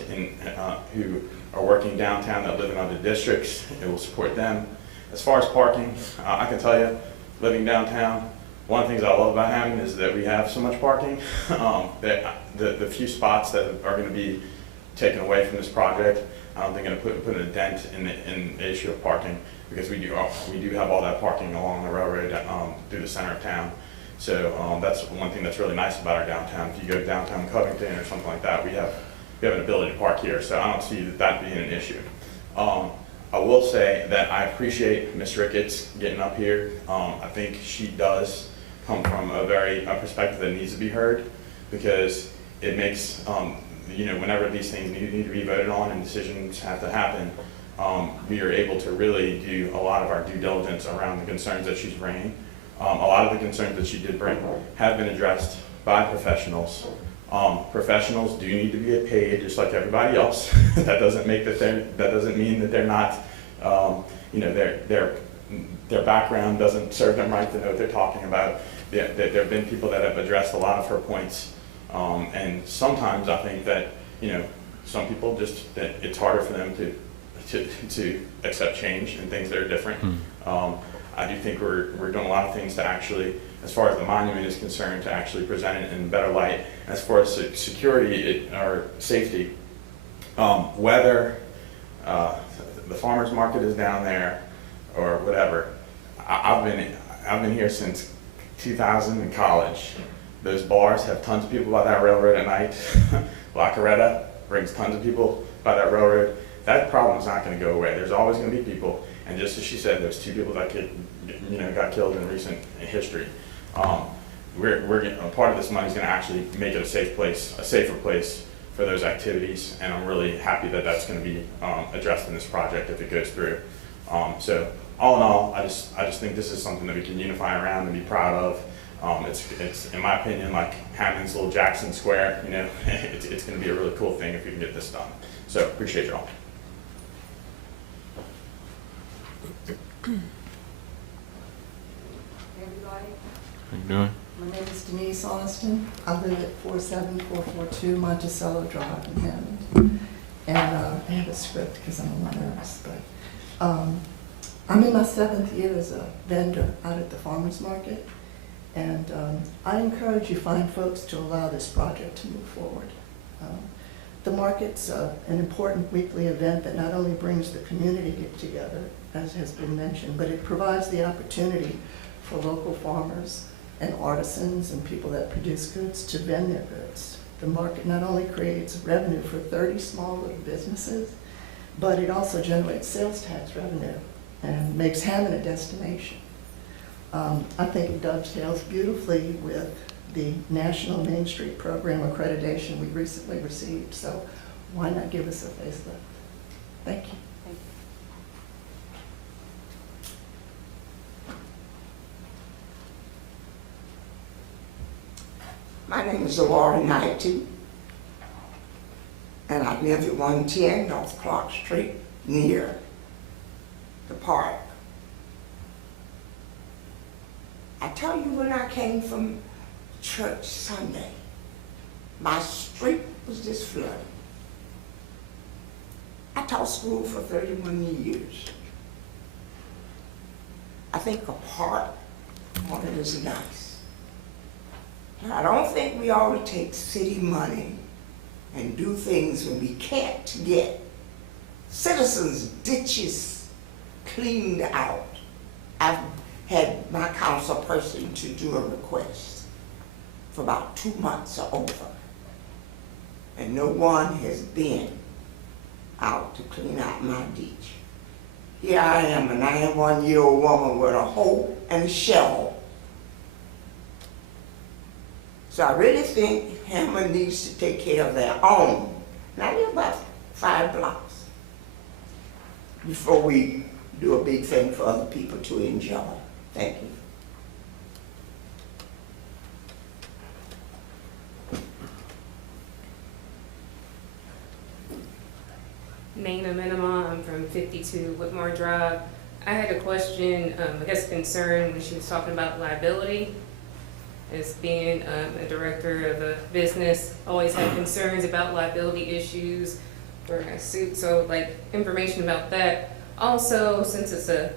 who are working downtown that live in other districts. It will support them. As far as parking, I can tell you, living downtown, one of the things I love about Hammond is that we have so much parking. The few spots that are going to be taken away from this project, I don't think going to put a dent in the issue of parking, because we do have all that parking along the railroad through the center of town. So that's one thing that's really nice about our downtown. If you go to downtown Covington or something like that, we have an ability to park here. So I don't see that being an issue. I will say that I appreciate Ms. Ricketts getting up here. I think she does come from a perspective that needs to be heard, because it makes, whenever these things need to be voted on and decisions have to happen, we are able to really do a lot of our due diligence around the concerns that she's bringing. A lot of the concerns that she did bring have been addressed by professionals. Professionals do need to get paid just like everybody else. That doesn't mean that they're not, their background doesn't serve them right to know what they're talking about. There have been people that have addressed a lot of her points, and sometimes I think that some people it's harder for them to accept change and things that are different. I do think we're doing a lot of things to actually, as far as the monument is concerned, to actually present it in a better light. As far as security or safety, whether the farmers market is down there or whatever, I've been here since 2000 in college. Those bars have tons of people by that railroad at night. La Creta brings tons of people by that railroad. That problem is not going to go away. There's always going to be people. And just as she said, there's 2 people that got killed in recent history. Part of this money is going to actually make it a safer place for those activities, and I'm really happy that that's going to be addressed in this project if it goes through. So all in all, I just think this is something that we can unify around and be proud of. It's in my opinion like Hammond's little Jackson Square. It's going to be a really cool thing if we can get this done. So appreciate y'all. Everybody, How you doing? my name is Denise Austin. I live at 47442 Monticello Drive in Hammond. And I have a script because I'm a little nervous, but I'm in my 7th year as a vendor out at the farmers market. And I encourage you fine folks to allow this project to move forward. The market's an important weekly event that not only brings the community together, as has been mentioned, but it provides the opportunity for local farmers and artisans and people that produce goods to vend their goods. The market not only creates revenue for 30 small little businesses, but it also generates sales tax revenue and makes Hammond a destination. I think it dovetails beautifully with the National Main Street Program accreditation we recently received, so why not give us a facelift? Thank you. My name is Laura Knighty, and I live at 110 North Clark Street, near the park. I tell you, when I came from church Sunday, my street was just flooded. I taught school for 31 years. I think a park on it is nice. And I don't think we ought to take city money and do things when we can't get citizens' ditches cleaned out. I've had my council person to do a request for about 2 months or over, and no one has been out to clean out my ditch. Here I am, a 91-year-old woman with a hoe and a shovel. So I really think Hammond needs to take care of their own. And I live about 5 blocks before we do a big thing for other people to enjoy. Thank you. Nana Minima, I'm from 52 Whitmore Drive. I had a question, I guess concern, when she was talking about liability. As being a director of a business, always had concerns about liability issues for a suit, so like information about that. Also, since it's a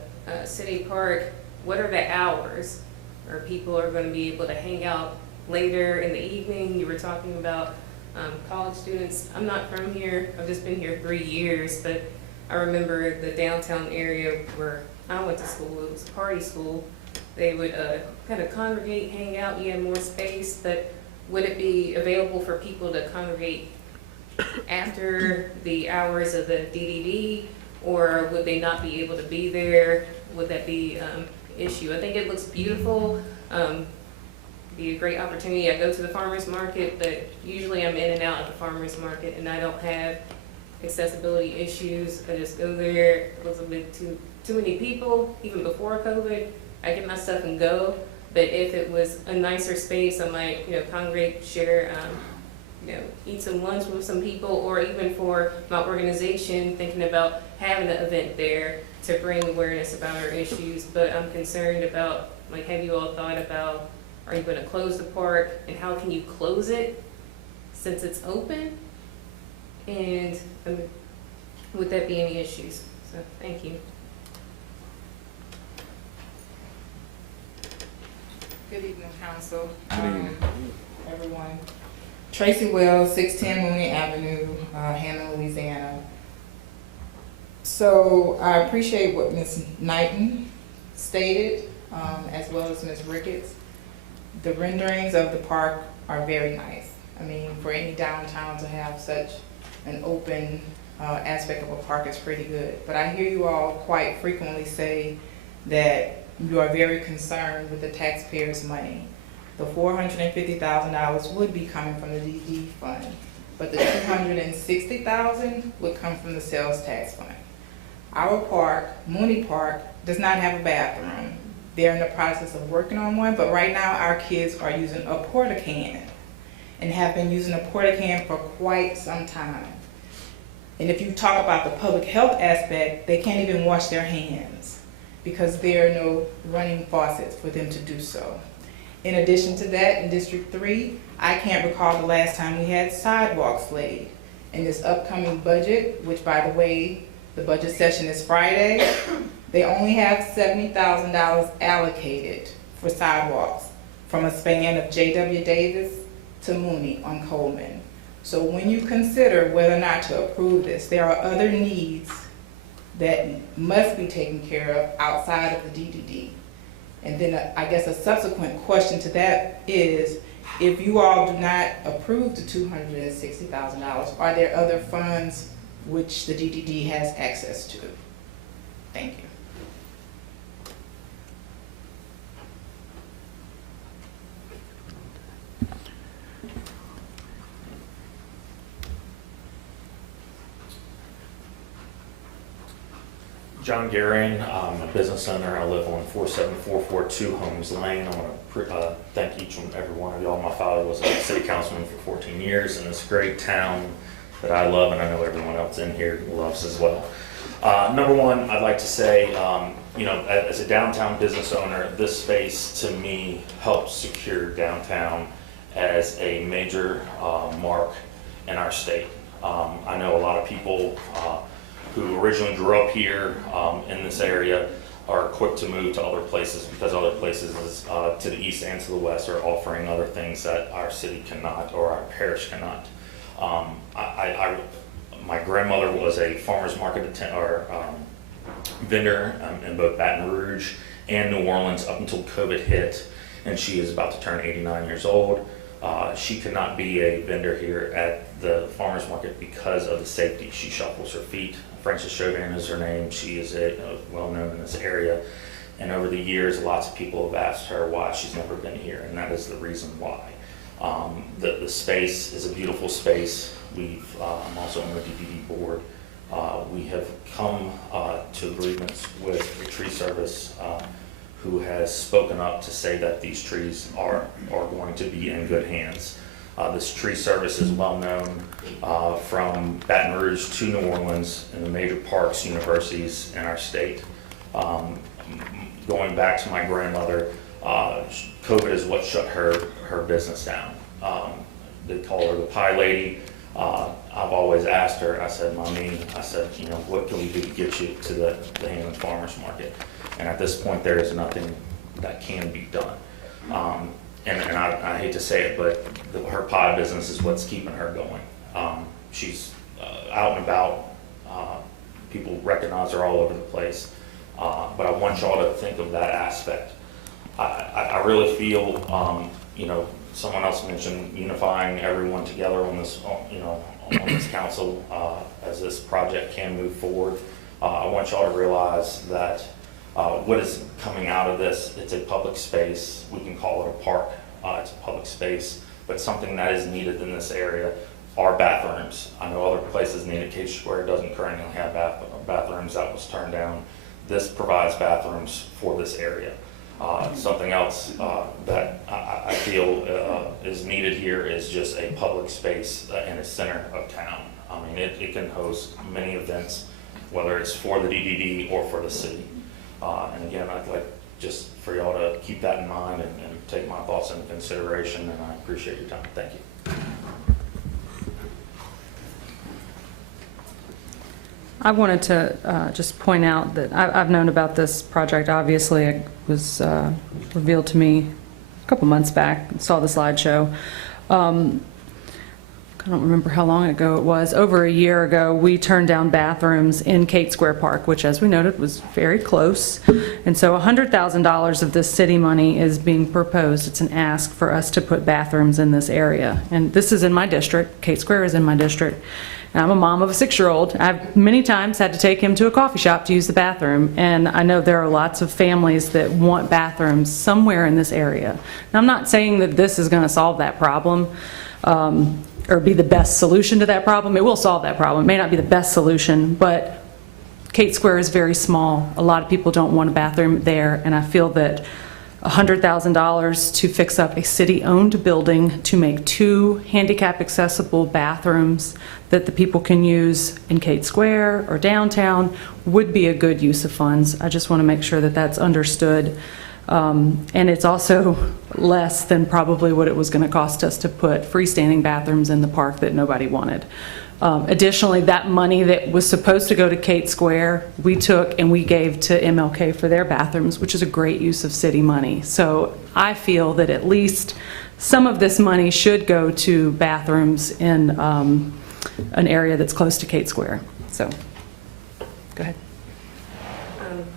city park, what are the hours where people are going to be able to hang out later in the evening? You were talking about college students. I'm not from here, I've just been here 3 years, but I remember the downtown area where I went to school, it was a party school. They would kind of congregate, hang out, you had more space, but would it be available for people to congregate after the hours of the DDD, or would they not be able to be there? Would that be issue? I think it looks beautiful. Be a great opportunity. I go to the farmer's market, but usually I'm in and out of the farmer's market, and I don't have accessibility issues. I just go there. It was a bit too many people, even before COVID. I get my stuff and go. But if it was a nicer space, I might, congregate, share, eat some lunch with some people, or even for my organization, thinking about having an event there to bring awareness about our issues. But I'm concerned about, have you all thought about, are you going to close the park, and how can you close it since it's open? And would that be any issues? So, thank you. Good evening, council. Everyone. Tracy Wells, 610 Mooney Avenue, Hammond, Louisiana. So I appreciate what Ms. Knighton stated, as well as Ms. Ricketts. The renderings of the park are very nice. I mean, for any downtown to have such an open aspect of a park is pretty good. But I hear you all quite frequently say that you are very concerned with the taxpayers' money. The $450,000 would be coming from the DD fund, but the $260,000 would come from the sales tax fund. Our park, Mooney Park, does not have a bathroom. They're in the process of working on one, but right now our kids are using a porta-can and have been using a porta-can for quite some time. And if you talk about the public health aspect, they can't even wash their hands because there are no running faucets for them to do so. In addition to that, in District 3, I can't recall the last time we had sidewalks laid. In this upcoming budget, which by the way, the budget session is Friday, they only have $70,000 allocated for sidewalks from a span of J.W. Davis to Mooney on Coleman. So when you consider whether or not to approve this, there are other needs that must be taken care of outside of the DDD. And then I guess a subsequent question to that is, if you all do not approve the $260,000, are there other funds which the DDD has access to. Thank you. John Garian, I'm a business owner. I live on 47442 Holmes Lane. I want to thank each and every one of y'all. My father was a city councilman for 14 years in this great town that I love, and I know everyone else in here loves as well. Number one, I'd like to say, you know, as a downtown business owner, this space to me helps secure downtown as a major mark in our state. I know a lot of people who originally grew up here in this area are quick to move to other places because other places to the east and to the west are offering other things that our city cannot or our parish cannot. My grandmother was a farmer's market vendor in both Baton Rouge and New Orleans up until COVID hit, and she is about to turn 89 years old. She could not be a vendor here at the farmer's market because of the safety. She shuffles her feet. Frances Chauvin is her name. She is well known in this area. And over the years, lots of people have asked her why she's never been here, and that is the reason why. The space is a beautiful space. I'm also on the DDD board. We have come to agreements with the tree service who has spoken up to say that these trees are going to be in good hands. This tree service is well known from Baton Rouge to New Orleans in the major parks, universities in our state. Going back to my grandmother, COVID is what shut her business down. They call her the pie lady. I've always asked her, I said, Mommy, I said, you know, what can we do to get you to the Hammond Farmers Market? And at this point, there is nothing that can be done. And I hate to say it, but her pie business is what's keeping her going. She's out and about. People recognize her all over the place. But I want y'all to think of that aspect. I really feel, you know, someone else mentioned unifying everyone together on this, you know, on this council as this project can move forward. I want y'all to realize that what is coming out of this, it's a public space. We can call it a park. It's a public space, but something that is needed in this area are bathrooms. I know other places need it. Cage Square doesn't currently have bathrooms. That was turned down. This provides bathrooms for this area. Something else that I feel is needed here is just a public space in the center of town. I mean, it can host many events, whether it's for the DDD or for the city. And again, I'd like just for y'all to keep that in mind and take my thoughts into consideration, and I appreciate your time. Thank you. I wanted to just point out that I've known about this project. Obviously, it was revealed to me a couple months back. Saw the slideshow. I don't remember how long ago it was. Over a year ago, we turned down bathrooms in Kate Square Park, which, as we noted, was very close. And so $100,000 of this city money is being proposed. It's an ask for us to put bathrooms in this area. And this is in my district. Kate Square is in my district. And I'm a mom of a 6-year-old. I've many times had to take him to a coffee shop to use the bathroom. And I know there are lots of families that want bathrooms somewhere in this area. Now, I'm not saying that this is going to solve that problem. Or be the best solution to that problem. It will solve that problem. It may not be the best solution, but Kate Square is very small. A lot of people don't want a bathroom there, and I feel that $100,000 to fix up a city-owned building to make 2 handicap-accessible bathrooms that the people can use in Kate Square or downtown would be a good use of funds. I just want to make sure that that's understood. And it's also less than probably what it was going to cost us to put freestanding bathrooms in the park that nobody wanted. Additionally, that money that was supposed to go to Kate Square, we took and we gave to MLK for their bathrooms, which is a great use of city money. So I feel that at least some of this money should go to bathrooms in an area that's close to Kate Square. So, go ahead.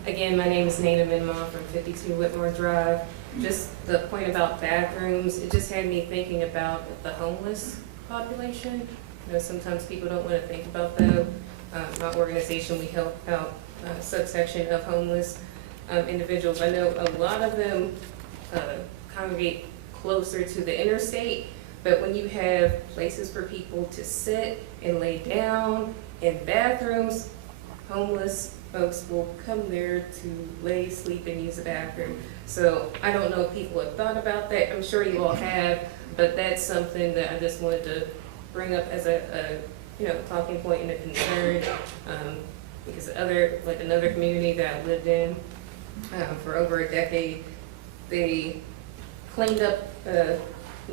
Again, my name is Nana Minma from 52 Whitmore Drive. Just the point about bathrooms, it just had me thinking about the homeless population. You know, sometimes people don't want to think about that, my organization, we help out a subsection of homeless individuals. I know a lot of them congregate closer to the interstate, but when you have places for people to sit and lay down and bathrooms, homeless folks will come there to lay, sleep, and use the bathroom. So I don't know if people have thought about that. I'm sure you all have, but that's something that I just wanted to bring up as a talking point and a concern, because another community that I lived in for over a decade, they cleaned up a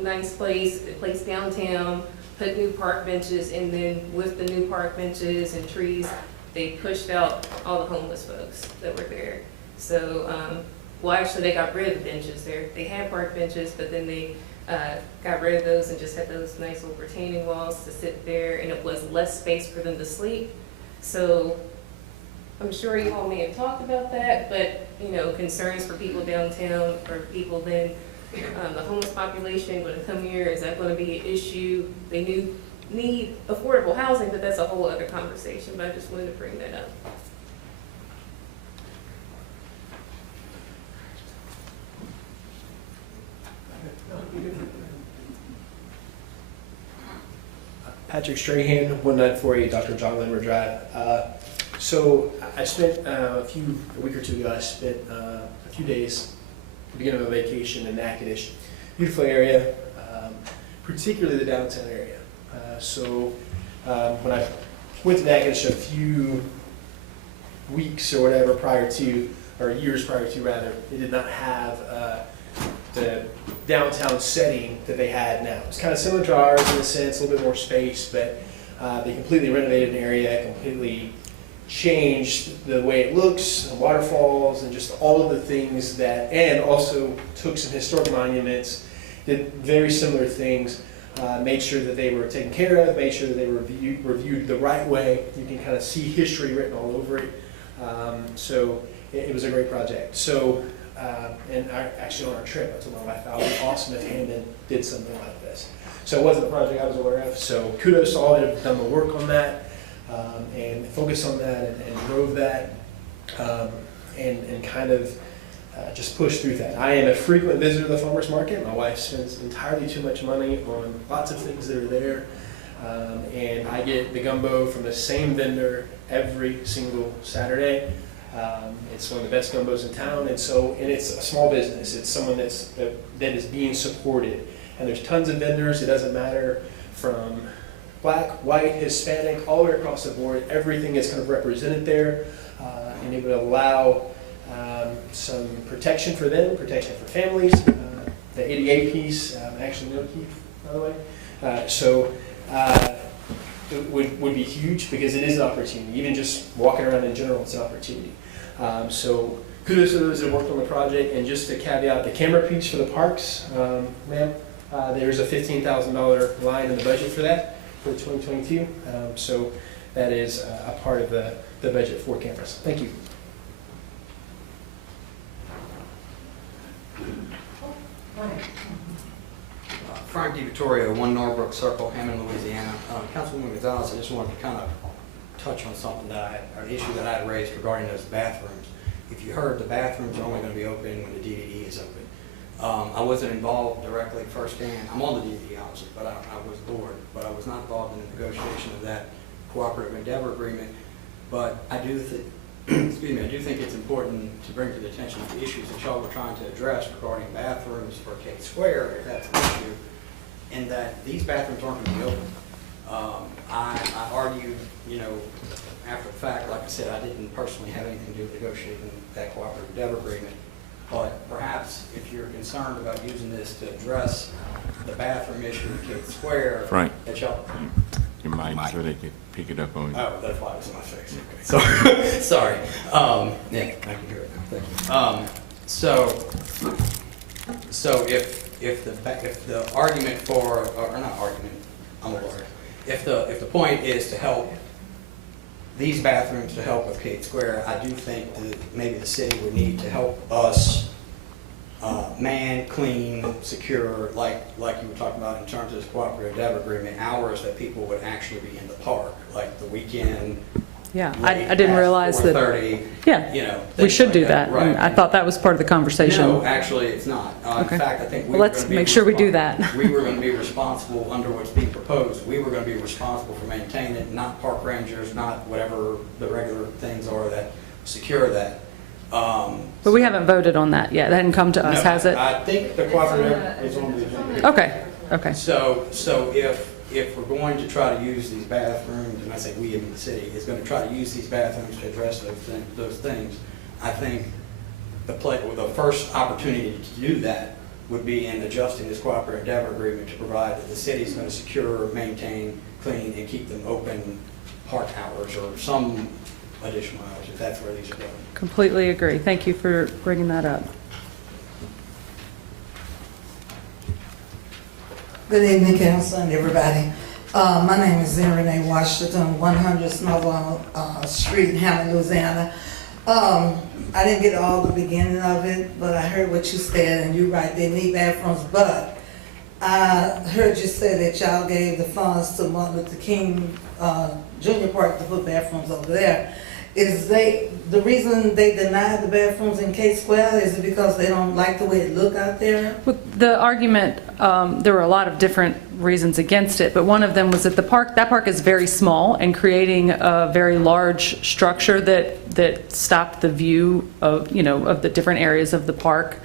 nice place downtown, put new park benches, and then with the new park benches and trees, they pushed out all the homeless folks that were there. So, actually they got rid of the benches there. They had park benches, but then they got rid of those and just had those nice little retaining walls to sit there, and it was less space for them to sleep. So I'm sure you all may have talked about that, but concerns for people downtown, or people then, the homeless population going to come here, is that going to be an issue? They need affordable housing, but that's a whole other conversation, but I just wanted to bring that up. Patrick Strahan, 1948 Dr. John Limmer Drive. So I spent a week or two ago, I spent a few days at the beginning of a vacation in Natchitoches. Beautiful area, particularly the downtown area. When I went to Natchitoches a few weeks or whatever years prior to rather, they did not have the downtown setting that they had now. It's kind of similar to ours in a sense, a little bit more space, but they completely renovated an area, completely changed the way it looks, and waterfalls, and just all of the things that, and also took some historic monuments, did very similar things, made sure that they were taken care of, made sure that they were reviewed the right way. You can kind of see history written all over it. So it was a great project. So, and actually on our trip, I told my wife, it would be awesome if Hammond did something like this. So it wasn't a project I was aware of. So kudos to all that have done the work on that, and focused on that, and drove that, and kind of just pushed through that. I am a frequent visitor to the farmers market. My wife spends entirely too much money on lots of things that are there, and I get the gumbo from the same vendor every single Saturday. It's one of the best gumbos in town, and it's a small business. It's someone that is being supported, and there's tons of vendors. It doesn't matter from black, white, Hispanic, all the way across the board. Everything is kind of represented there, and it would allow some protection for them, protection for families. The ADA piece, I actually know Keith, by the way. It would be huge, because it is an opportunity. Even just walking around in general, it's an opportunity. So kudos to those that worked on the project. And just to caveat, the camera piece for the parks, ma'am, there's a $15,000 line in the budget for that for 2022. So that is a part of the budget for cameras. Thank you. Frank DiVittorio, 1 Norbrook Circle, Hammond, Louisiana. Councilwoman Gonzalez, I just wanted to kind of touch on something or the issue that I had raised regarding those bathrooms. If you heard, the bathrooms are only going to be open when the DDD is open. I wasn't involved directly firsthand. I'm on the DDD, obviously, but I was bored. But I was not involved in the negotiation of that cooperative endeavor agreement. But I do think, I do think it's important to bring to the attention of the issues that y'all were trying to address regarding bathrooms for Kate Square, if that's an issue, and that these bathrooms aren't going to be open. I argued, after the fact, like I said, I didn't personally have anything to do with negotiating that cooperative endeavor agreement, but perhaps if you're concerned about using this to address the bathroom issue at Kate Square, Frank, that y'all... your mic, so they could pick it up on you. Oh, that's why it was in my face. Okay. Sorry. Yeah, I can hear it now. Thank you. So if the argument for, or not argument, I'm a lawyer. If the point is to help these bathrooms to help with Kate Square, I do think that maybe the city would need to help us man, clean, secure, like you were talking about in terms of this cooperative endeavor agreement, hours that people would actually be in the park, like the weekend Yeah, late I didn't past realize that. 4:30, Yeah, you know. we things should like do that. Right. And I thought that was part of the conversation. No, actually, it's not. Okay. In fact, I think we Well, were let's going to be make sure we do that. We were going to be responsible under what's being proposed. We were going to be responsible for maintaining it, not park rangers, not whatever the regular things are that secure that. But we haven't voted on that yet. That hadn't come to us, No, has it? I think the cooperative is on the agenda. Okay, okay. So if we're going to try to use these bathrooms, and I say we in the city, is going to try to use these bathrooms to address those things, I think the first opportunity to do that would be in adjusting this cooperative endeavor agreement to provide that the city is going to secure, maintain, clean, and keep them open park hours or some additional hours, if that's where these are going. Completely agree. Thank you for bringing that up. Good evening, council and everybody. My name is Renee Washington, 100 Snowball Street, Hammond, Louisiana. I didn't get all the beginning of it, but I heard what you said, and you're right, they need bathrooms, but I heard you say that y'all gave the funds to Martin Luther King Junior Park to put bathrooms over there. Is the reason they denied the bathrooms in K Square, is it because they don't like the way it look out there? The argument, there were a lot of different reasons against it, but one of them was that that park is very small, and creating a very large structure that stopped the view of, of the different areas of the park.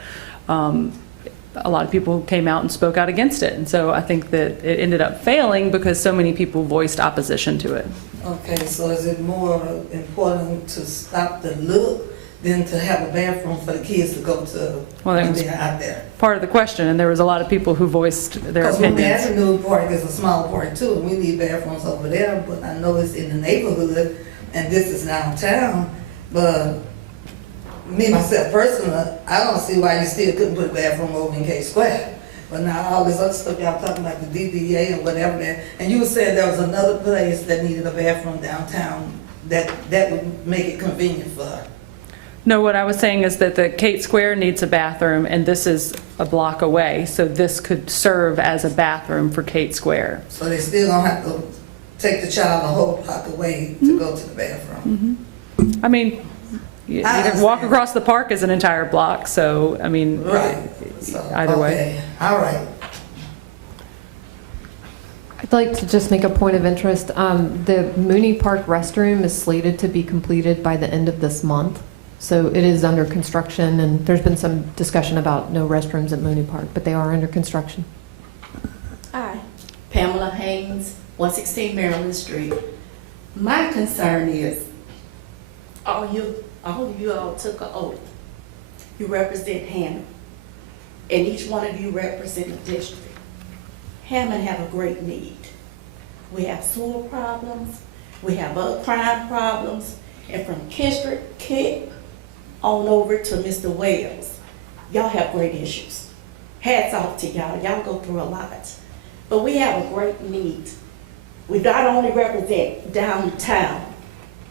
A lot of people came out and spoke out against it, and so I think that it ended up failing because so many people voiced opposition to it. Okay, so is it more important to stop the look than to have a bathroom for the kids to go to when they're out there? Part of the question, and there was a lot of people who voiced their opinions. Because Mooney Avenue Park is a small park too, and we need bathrooms over there, but I know it's in the neighborhood, and this is downtown, but me, myself personally, I don't see why you still couldn't put a bathroom over in K Square. But now all this other stuff y'all talking about, the DDA and whatever that, and you said there was another place that needed a bathroom downtown that would make it convenient for her. No, what I was saying is that the Kate Square needs a bathroom, and this is a block away, so this could serve as a bathroom for Kate Square. So they still gonna have to take the child a whole block away to go to the bathroom. I mean, you can walk across the park as an entire block, so, I mean, right. So, either way. Okay. All right. I'd like to just make a point of interest. The Mooney Park restroom is slated to be completed by the end of this month. So it is under construction, and there's been some discussion about no restrooms at Mooney Park, but they are under construction. Hi, Pamela Haynes, 116 Maryland Street. My concern is, all of you all took an oath. You represent Hammond, and each one of you represent a district. Hammond have a great need. We have sewer problems, we have other crime problems, and from Kidd on over to Mr. Wells, y'all have great issues. Hats off to y'all, y'all go through a lot. But we have a great need. We not only represent downtown,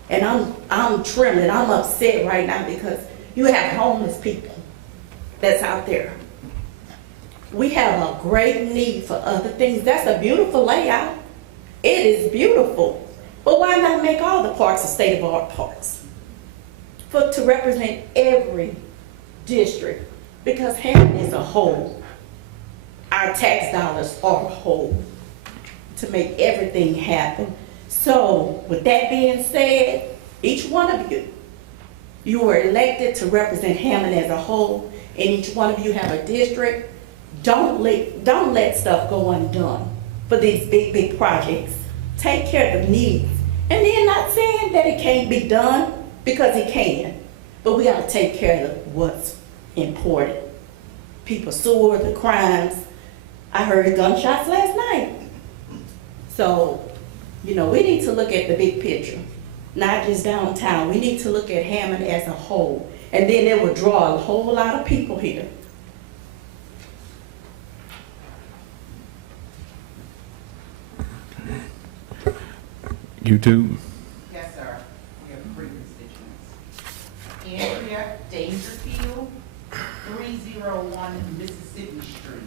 and I'm trembling, I'm upset right now because you have homeless people that's out there. We have a great need for other things. That's a beautiful layout. It is beautiful. But why not make all the parks a state-of-the-art parks? To represent every district, because Hammond is a whole. Our tax dollars are a whole to make everything happen. So with that being said, each one of you were elected to represent Hammond as a whole, and each one of you have a district. Don't let stuff go undone for these big projects. Take care of the needs. And then not saying that it can't be done, because it can. But we gotta take care of what's important. People sewer, the crimes. I heard gunshots last night. So, we need to look at the big picture, not just downtown. We need to look at Hammond as a whole. And then it will draw a whole lot of people here. YouTube. Yes, sir. We have 3 constituents. Andrea Dangerfield, 301 Mississippi Street.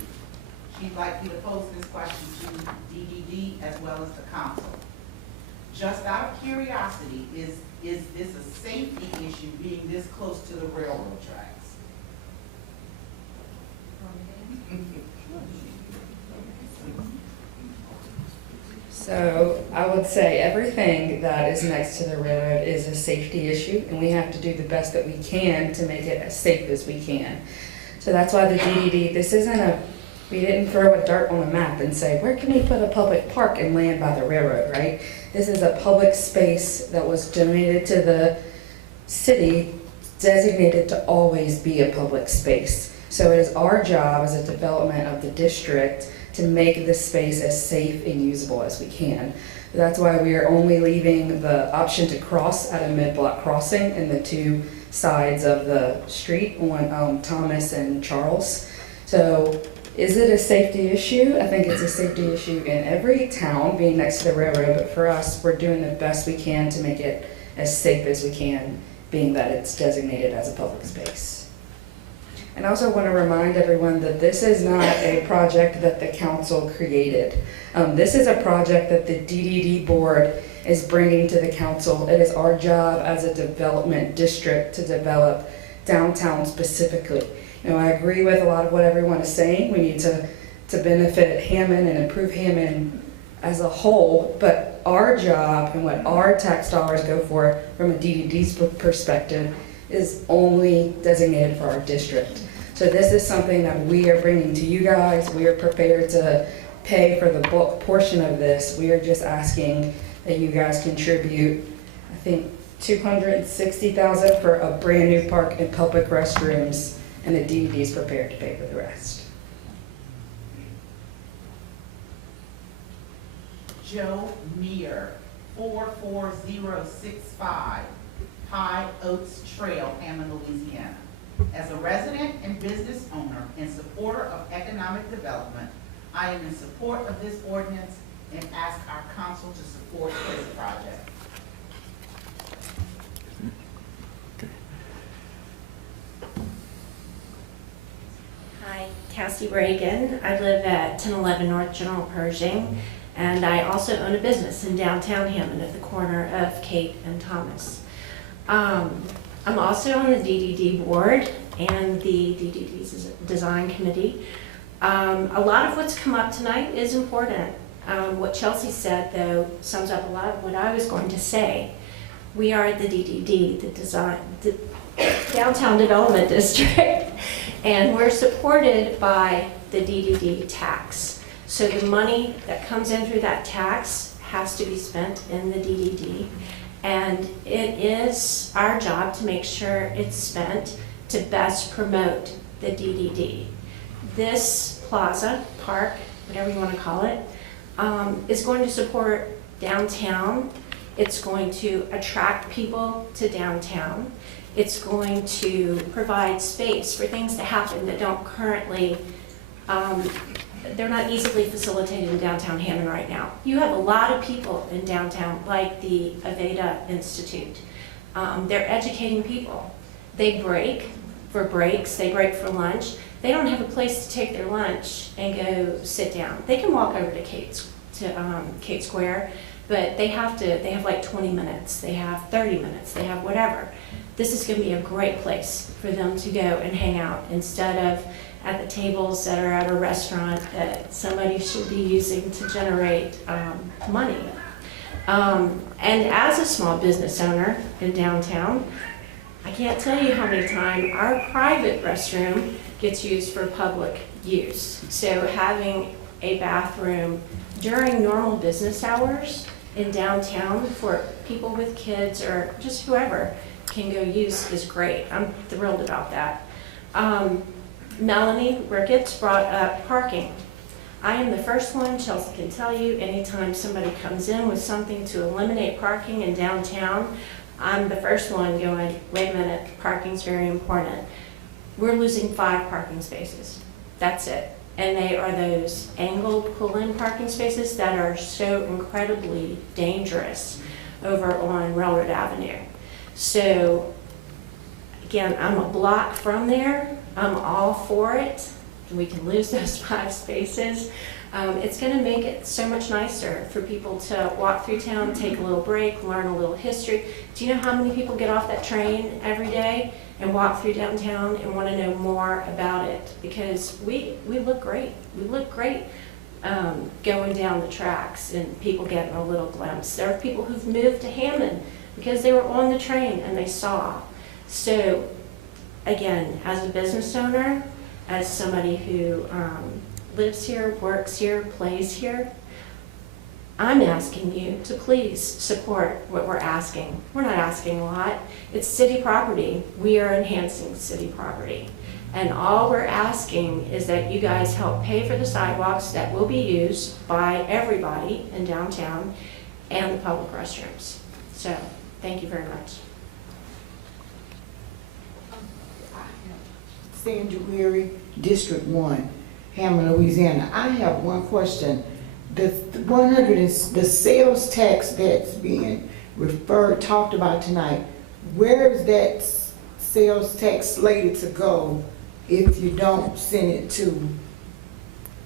She'd like you to pose this question to DDD as well as the council. just out of curiosity, is this a safety issue being this close to the railroad tracks? So I would say everything that is next to the railroad is a safety issue, and we have to do the best that we can to make it as safe as we can. So that's why the DDD, this isn't we didn't throw a dart on a map and say, where can we put a public park and land by the railroad, right? This is a public space that was donated to the city, designated to always be a public space. So it is our job as a development of the district to make this space as safe and usable as we can. That's why we are only leaving the option to cross at a mid-block crossing in the two sides of the street on Thomas and Charles. So is it a safety issue? I think it's a safety issue in every town being next to the railroad, but for us, we're doing the best we can to make it as safe as we can, being that it's designated as a public space. And I also want to remind everyone that this is not a project that the council created. This is a project that the DDD board is bringing to the council. It is our job as a development district to develop downtown specifically. You know, I agree with a lot of what everyone is saying. We need to benefit Hammond and improve Hammond as a whole, but our job and what our tax dollars go for from a DDD's perspective is only designated for our district. So this is something that we are bringing to you guys. We are prepared to pay for the bulk portion of this. We are just asking that you guys contribute, I think, $260,000 for a brand new park and public restrooms, and the DDD is prepared to pay for the rest. Joe Meir, 44065 High Oaks Trail, Hammond, Louisiana. As a resident and business owner and supporter of economic development, I am in support of this ordinance and ask our council to support this project. Hi, Cassie Reagan. I live at 1011 North General Pershing, and I also own a business in downtown Hammond at the corner of Kate and Thomas. I'm also on the DDD board and the DDD's design committee. A lot of what's come up tonight is important. What Chelsea said, though, sums up a lot of what I was going to say. We are the DDD, the Downtown Development District, and we're supported by the DDD tax. So the money that comes in through that tax has to be spent in the DDD. And it is our job to make sure it's spent to best promote the DDD. This plaza, park, whatever you want to call it, is going to support downtown. It's going to attract people to downtown. It's going to provide space for things to happen that don't currently, they're not easily facilitated in downtown Hammond right now. You have a lot of people in downtown, like the Aveda Institute. They're educating people. They break for breaks, they break for lunch. They don't have a place to take their lunch and go sit down. They can walk over to Kate Square, but they have like 20 minutes, they have 30 minutes, they have whatever. This is going to be a great place for them to go and hang out instead of at the tables that are at a restaurant that somebody should be using to generate money. And as a small business owner in downtown, I can't tell you how many times our private restroom gets used for public use. So having a bathroom during normal business hours in downtown for people with kids or just whoever can go use is great. I'm thrilled about that. Melanie Ricketts brought up parking. I am the first one, Chelsea can tell you, anytime somebody comes in with something to eliminate parking in downtown, I'm the first one going, wait a minute, parking's very important. We're losing 5 parking spaces. That's it. And they are those angled pull-in parking spaces that are so incredibly dangerous over on Railroad Avenue. So again, I'm a block from there. I'm all for it. We can lose those 5 spaces. It's going to make it so much nicer for people to walk through town, take a little break, learn a little history. Do you know how many people get off that train every day and walk through downtown and want to know more about it? Because we look great. We look great going down the tracks and people getting a little glimpse. There are people who've moved to Hammond because they were on the train and they saw. So again, as a business owner, as somebody who lives here, works here, plays here, I'm asking you to please support what we're asking. We're not asking a lot. It's city property. We are enhancing city property. And all we're asking is that you guys help pay for the sidewalks that will be used by everybody in downtown and the public restrooms. So, thank you very much. Sandra Weary, District 1, Hammond, Louisiana. I have one question. The the sales tax that's being talked about tonight, where is that sales tax slated to go if you don't send it to,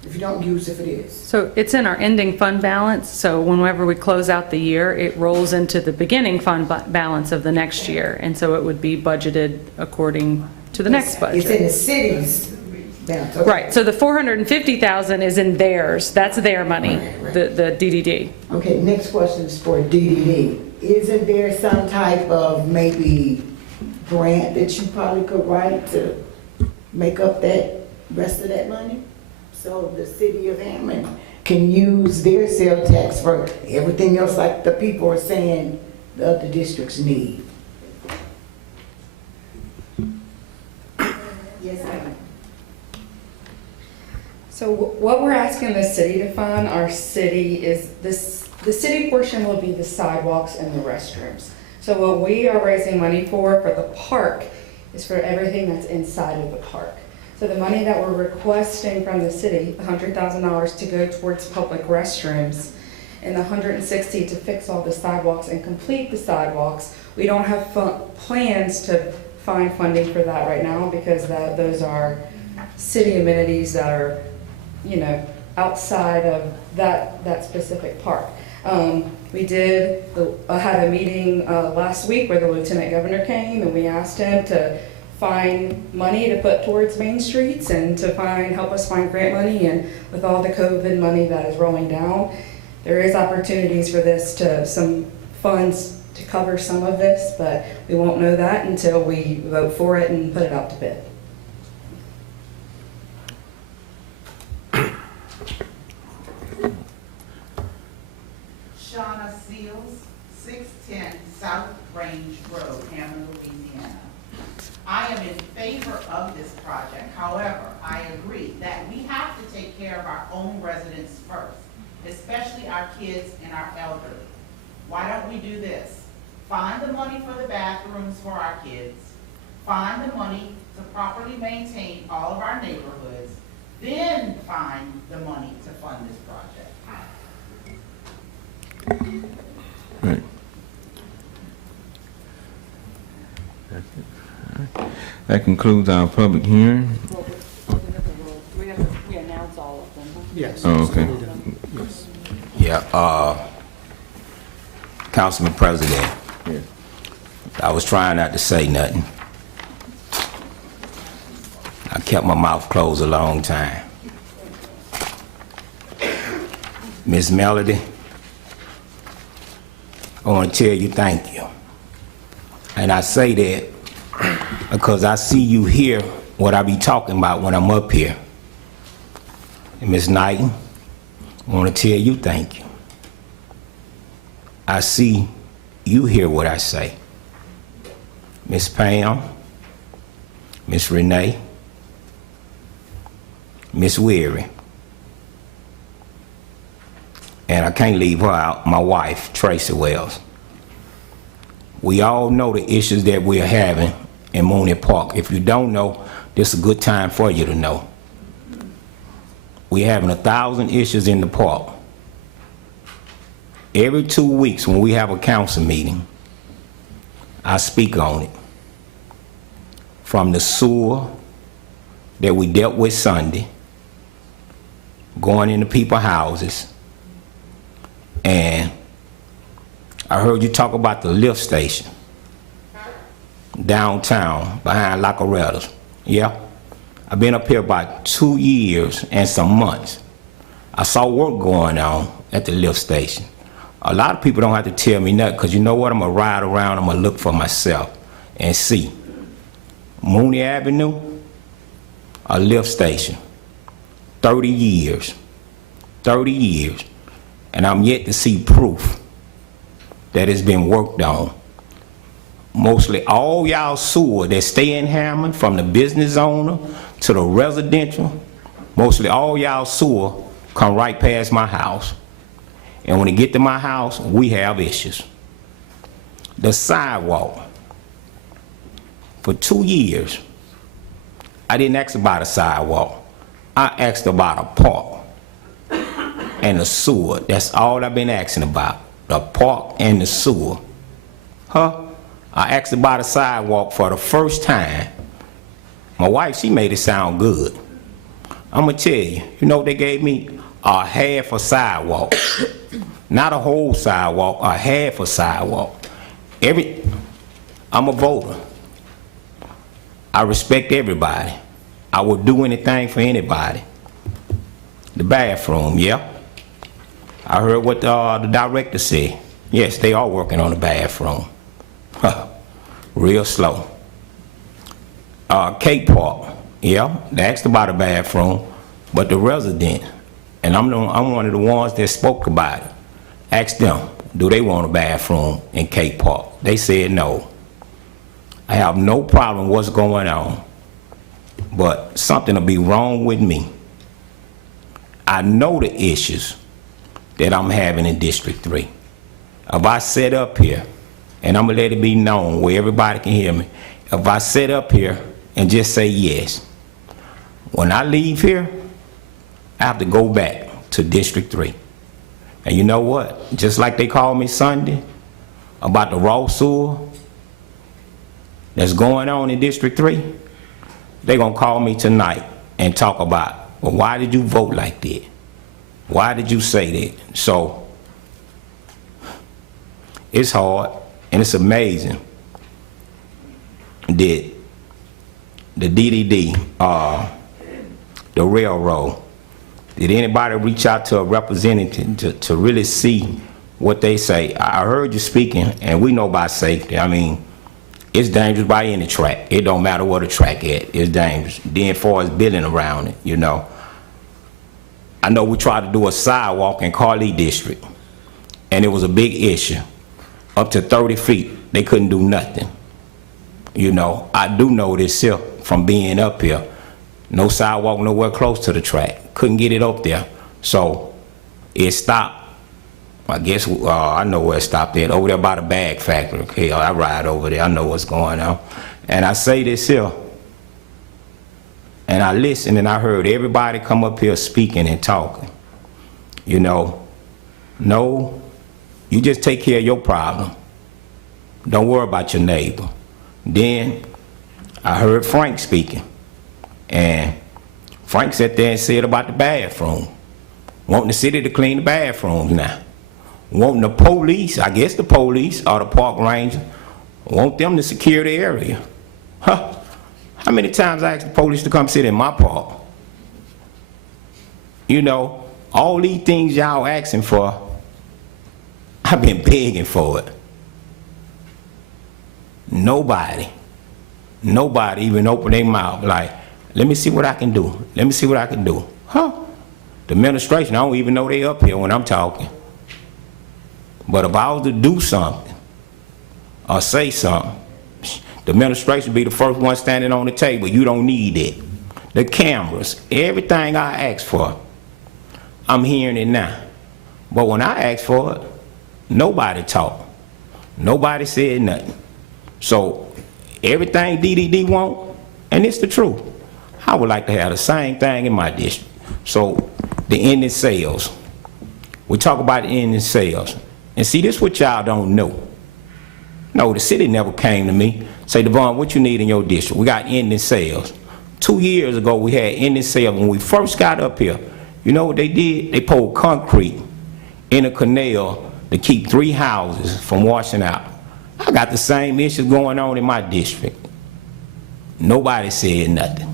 if you don't use it for this? So it's in our ending fund balance, so whenever we close out the year, it rolls into the beginning fund balance of the next year, and so it would be budgeted according to the next budget. It's in the city's balance. Okay. Right, so the 450,000 is in theirs, that's their money, the DDD. Okay, next question is for DDD. Isn't there some type of maybe grant that you probably could write to make up that rest of that money? So the city of Hammond can use their sales tax for everything else like the people are saying the other districts need. Yes, ma'am. So what we're asking the city to fund, our city is this, the city portion will be the sidewalks and the restrooms. So what we are raising money for the park is for everything that's inside of the park. So the money that we're requesting from the city, $100,000 to go towards public restrooms and the $160,000 to fix all the sidewalks and complete the sidewalks. We don't have plans to find funding for that right now because those are city amenities that are, you know, outside of that specific park. We had a meeting last week where the Lieutenant Governor came and we asked him to find money to put towards main streets and to help us find grant money, and with all the COVID money that is rolling down, there is opportunities for some funds to cover some of this, but we won't know that until we vote for it and put it out to bid. Shauna Seals, 610 South Range Road, Hammond, Louisiana. I am in favor of this project. However, I agree that we have to take care of our own residents first, especially our kids and our elderly. Why don't we do this? Find the money for the bathrooms for our kids, find the money to properly maintain all of our neighborhoods, then find the money to fund this project. Right. That concludes our public hearing. We announce all of them. Yes. Oh, okay. Yes. Yeah, Councilman President, Yeah. I was trying not to say nothing. I kept my mouth closed a long time. Miss Melody, I want to tell you thank you. And I say that because I see you hear what I be talking about when I'm up here. And Miss Knighton, I want to tell you thank you. I see you hear what I say. Miss Pam, Miss Renee, Miss Weary, and I can't leave her out, my wife, Tracy Wells. We all know the issues that we're having in Mooney Park. If you don't know, this is a good time for you to know. We're having 1,000 issues in the park. Every 2 weeks when we have a council meeting, I speak on it. From the sewer that we dealt with Sunday, going into people's houses. And I heard you talk about the lift station downtown behind La Coretta's. Yeah, I've been up here about 2 years and some months. I saw work going on at the lift station. A lot of people don't have to tell me nothing, because you know what? I'm going to ride around, I'm going to look for myself and see. Mooney Avenue, a lift station, 30 years. 30 years. And I'm yet to see proof that it's been worked on. Mostly all y'all sewer that stay in Hammond, from the business owner to the residential, mostly all y'all sewer come right past my house. And when it get to my house, we have issues. The sidewalk. For 2 years, I didn't ask about a sidewalk. I asked about a park and the sewer. That's all I've been asking about. The park and the sewer. Huh? I asked about a sidewalk for the first time. My wife, she made it sound good. I'm gonna tell you, you know what they gave me? A half a sidewalk. Not a whole sidewalk, a half a sidewalk. I'm a voter. I respect everybody. I would do anything for anybody. The bathroom, yeah. I heard what the director said. Yes, they are working on the bathroom. Real slow. Cape Park, yeah, they asked about a bathroom, but the resident, and I'm one of the ones that spoke about it, asked them, do they want a bathroom in Cape Park? They said no. I have no problem what's going on, but something will be wrong with me. I know the issues that I'm having in District 3. If I sit up here, and I'm gonna let it be known where everybody can hear me, if I sit up here and just say yes, when I leave here, I have to go back to District 3. And you know what? Just like they called me Sunday about the raw sewer that's going on in District 3, they're gonna call me tonight and talk about, well, why did you vote like that? Why did you say that? So, it's hard, and it's amazing that the DDD, the railroad, did anybody reach out to a representative to really see what they say? I heard you speaking, and we know about safety. I mean, it's dangerous by any track. It don't matter what a track at, it's dangerous. Then as far as building around it, you know. I know we tried to do a sidewalk in Carly District, and it was a big issue. Up to 30 feet, they couldn't do nothing. You know, I do know this here from being up here. No sidewalk nowhere close to the track. Couldn't get it up there. So it stopped. I guess, I know where it stopped at. Over there by the bag factory. Okay, I ride over there. I know what's going on. And I say this here, and I listened and I heard everybody come up here speaking and talking. You know, no, you just take care of your problem. Don't worry about your neighbor. Then I heard Frank speaking, and Frank sat there and said about the bathroom. Wanting the city to clean the bathrooms now. Wanting the police, I guess the police or the park ranger, want them to secure the area. Huh? How many times I asked the police to come sit in my park? You know, all these things y'all asking for, I've been begging for it. Nobody even opened their mouth like, let me see what I can do. Let me see what I can do. Huh? The administration, I don't even know they up here when I'm talking. But if I was to do something or say something, the administration be the first one standing on the table. You don't need it. The cameras, everything I asked for, I'm hearing it now. But when I asked for it, nobody talked. Nobody said nothing. So everything DDD want, and it's the truth, I would like to have the same thing in my district. So the ending sales, we talk about the ending sales. And see, this is what y'all don't know. No, the city never came to me, say, Devon, what you need in your district? We got ending sales. 2 years ago, we had ending sales. When we first got up here, You know what they did? They poured concrete in a canal to keep 3 houses from washing out. I got the same issues going on in my district. Nobody said nothing.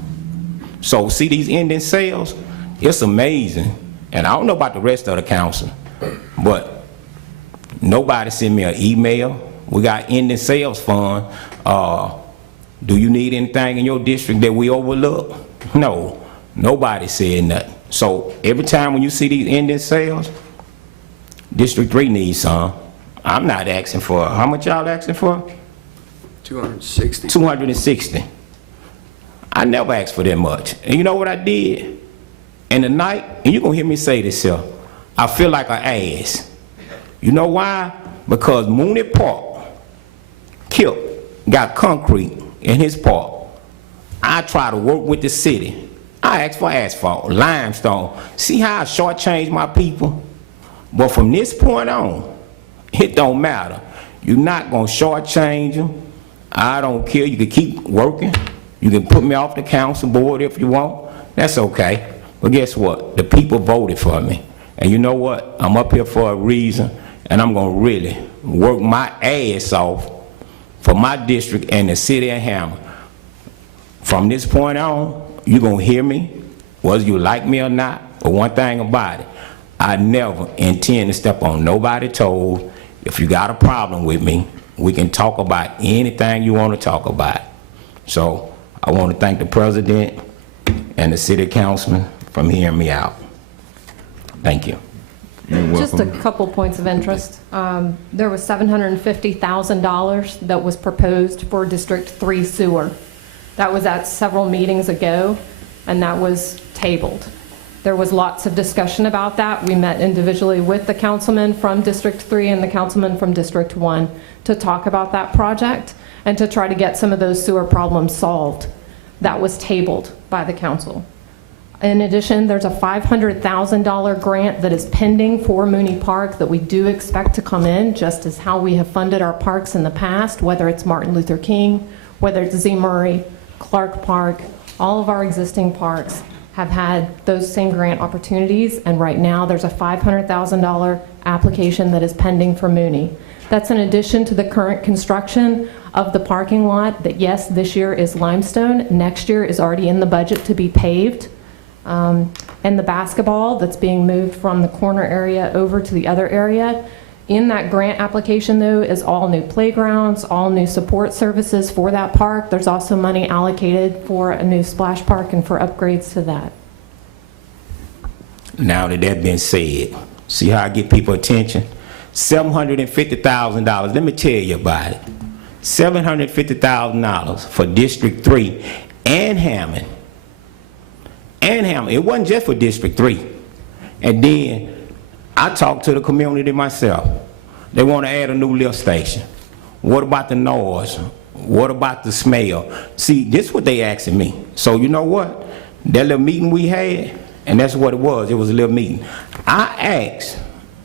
So see these ending sales? It's amazing. And I don't know about the rest of the council, but nobody sent me an email. We got ending sales fund. Do you need anything in your district that we overlook? No, nobody said nothing. So every time when you see these ending sales, District 3 needs some. I'm not asking for, how much y'all asking for? 260. 260. I never asked for that much. And you know what I did? In the night, and you're gonna hear me say this here, I feel like an ass. You know why? Because Mooney Park, Kip, got concrete in his park. I try to work with the city. I asked for asphalt, limestone. See how I shortchange my people? But from this point on, it don't matter. You're not gonna shortchange them. I don't care. You can keep working. You can put me off the council board if you want. That's okay. But guess what? The people voted for me. And you know what? I'm up here for a reason, and I'm gonna really work my ass off for my district and the city of Hammond. From this point on, you're gonna hear me, whether you like me or not. But one thing about it, I never intend to step on nobody's toes. If you got a problem with me, we can talk about anything you want to talk about. So I want to thank the president and the city councilman for hearing me out. Thank you. You're Just a welcome. couple points of interest. There was $750,000 that was proposed for District 3 sewer. That was at several meetings ago, and that was tabled. There was lots of discussion about that. We met individually with the councilman from District 3 and the councilman from District 1 to talk about that project and to try to get some of those sewer problems solved. That was tabled by the council. In addition, there's a $500,000 grant that is pending for Mooney Park that we do expect to come in, just as how we have funded our parks in the past, whether it's Martin Luther King, whether it's Z. Murray, Clark Park, all of our existing parks have had those same grant opportunities, and right now there's a $500,000 application that is pending for Mooney. That's in addition to the current construction of the parking lot that, yes, this year is limestone, next year is already in the budget to be paved. And the basketball that's being moved from the corner area over to the other area. In that grant application, though, is all new playgrounds, all new support services for that park. There's also money allocated for a new splash park and for upgrades to that. Now that that's been said, see how I get people attention? $750,000, let me tell you about it. $750,000 for District 3 and Hammond. And Hammond, it wasn't just for District 3. And then I talked to the community myself. They want to add a new lift station. What about the noise? What about the smell? See, this is what they asking me. So you know what? That little meeting we had, and that's what it was a little meeting. I asked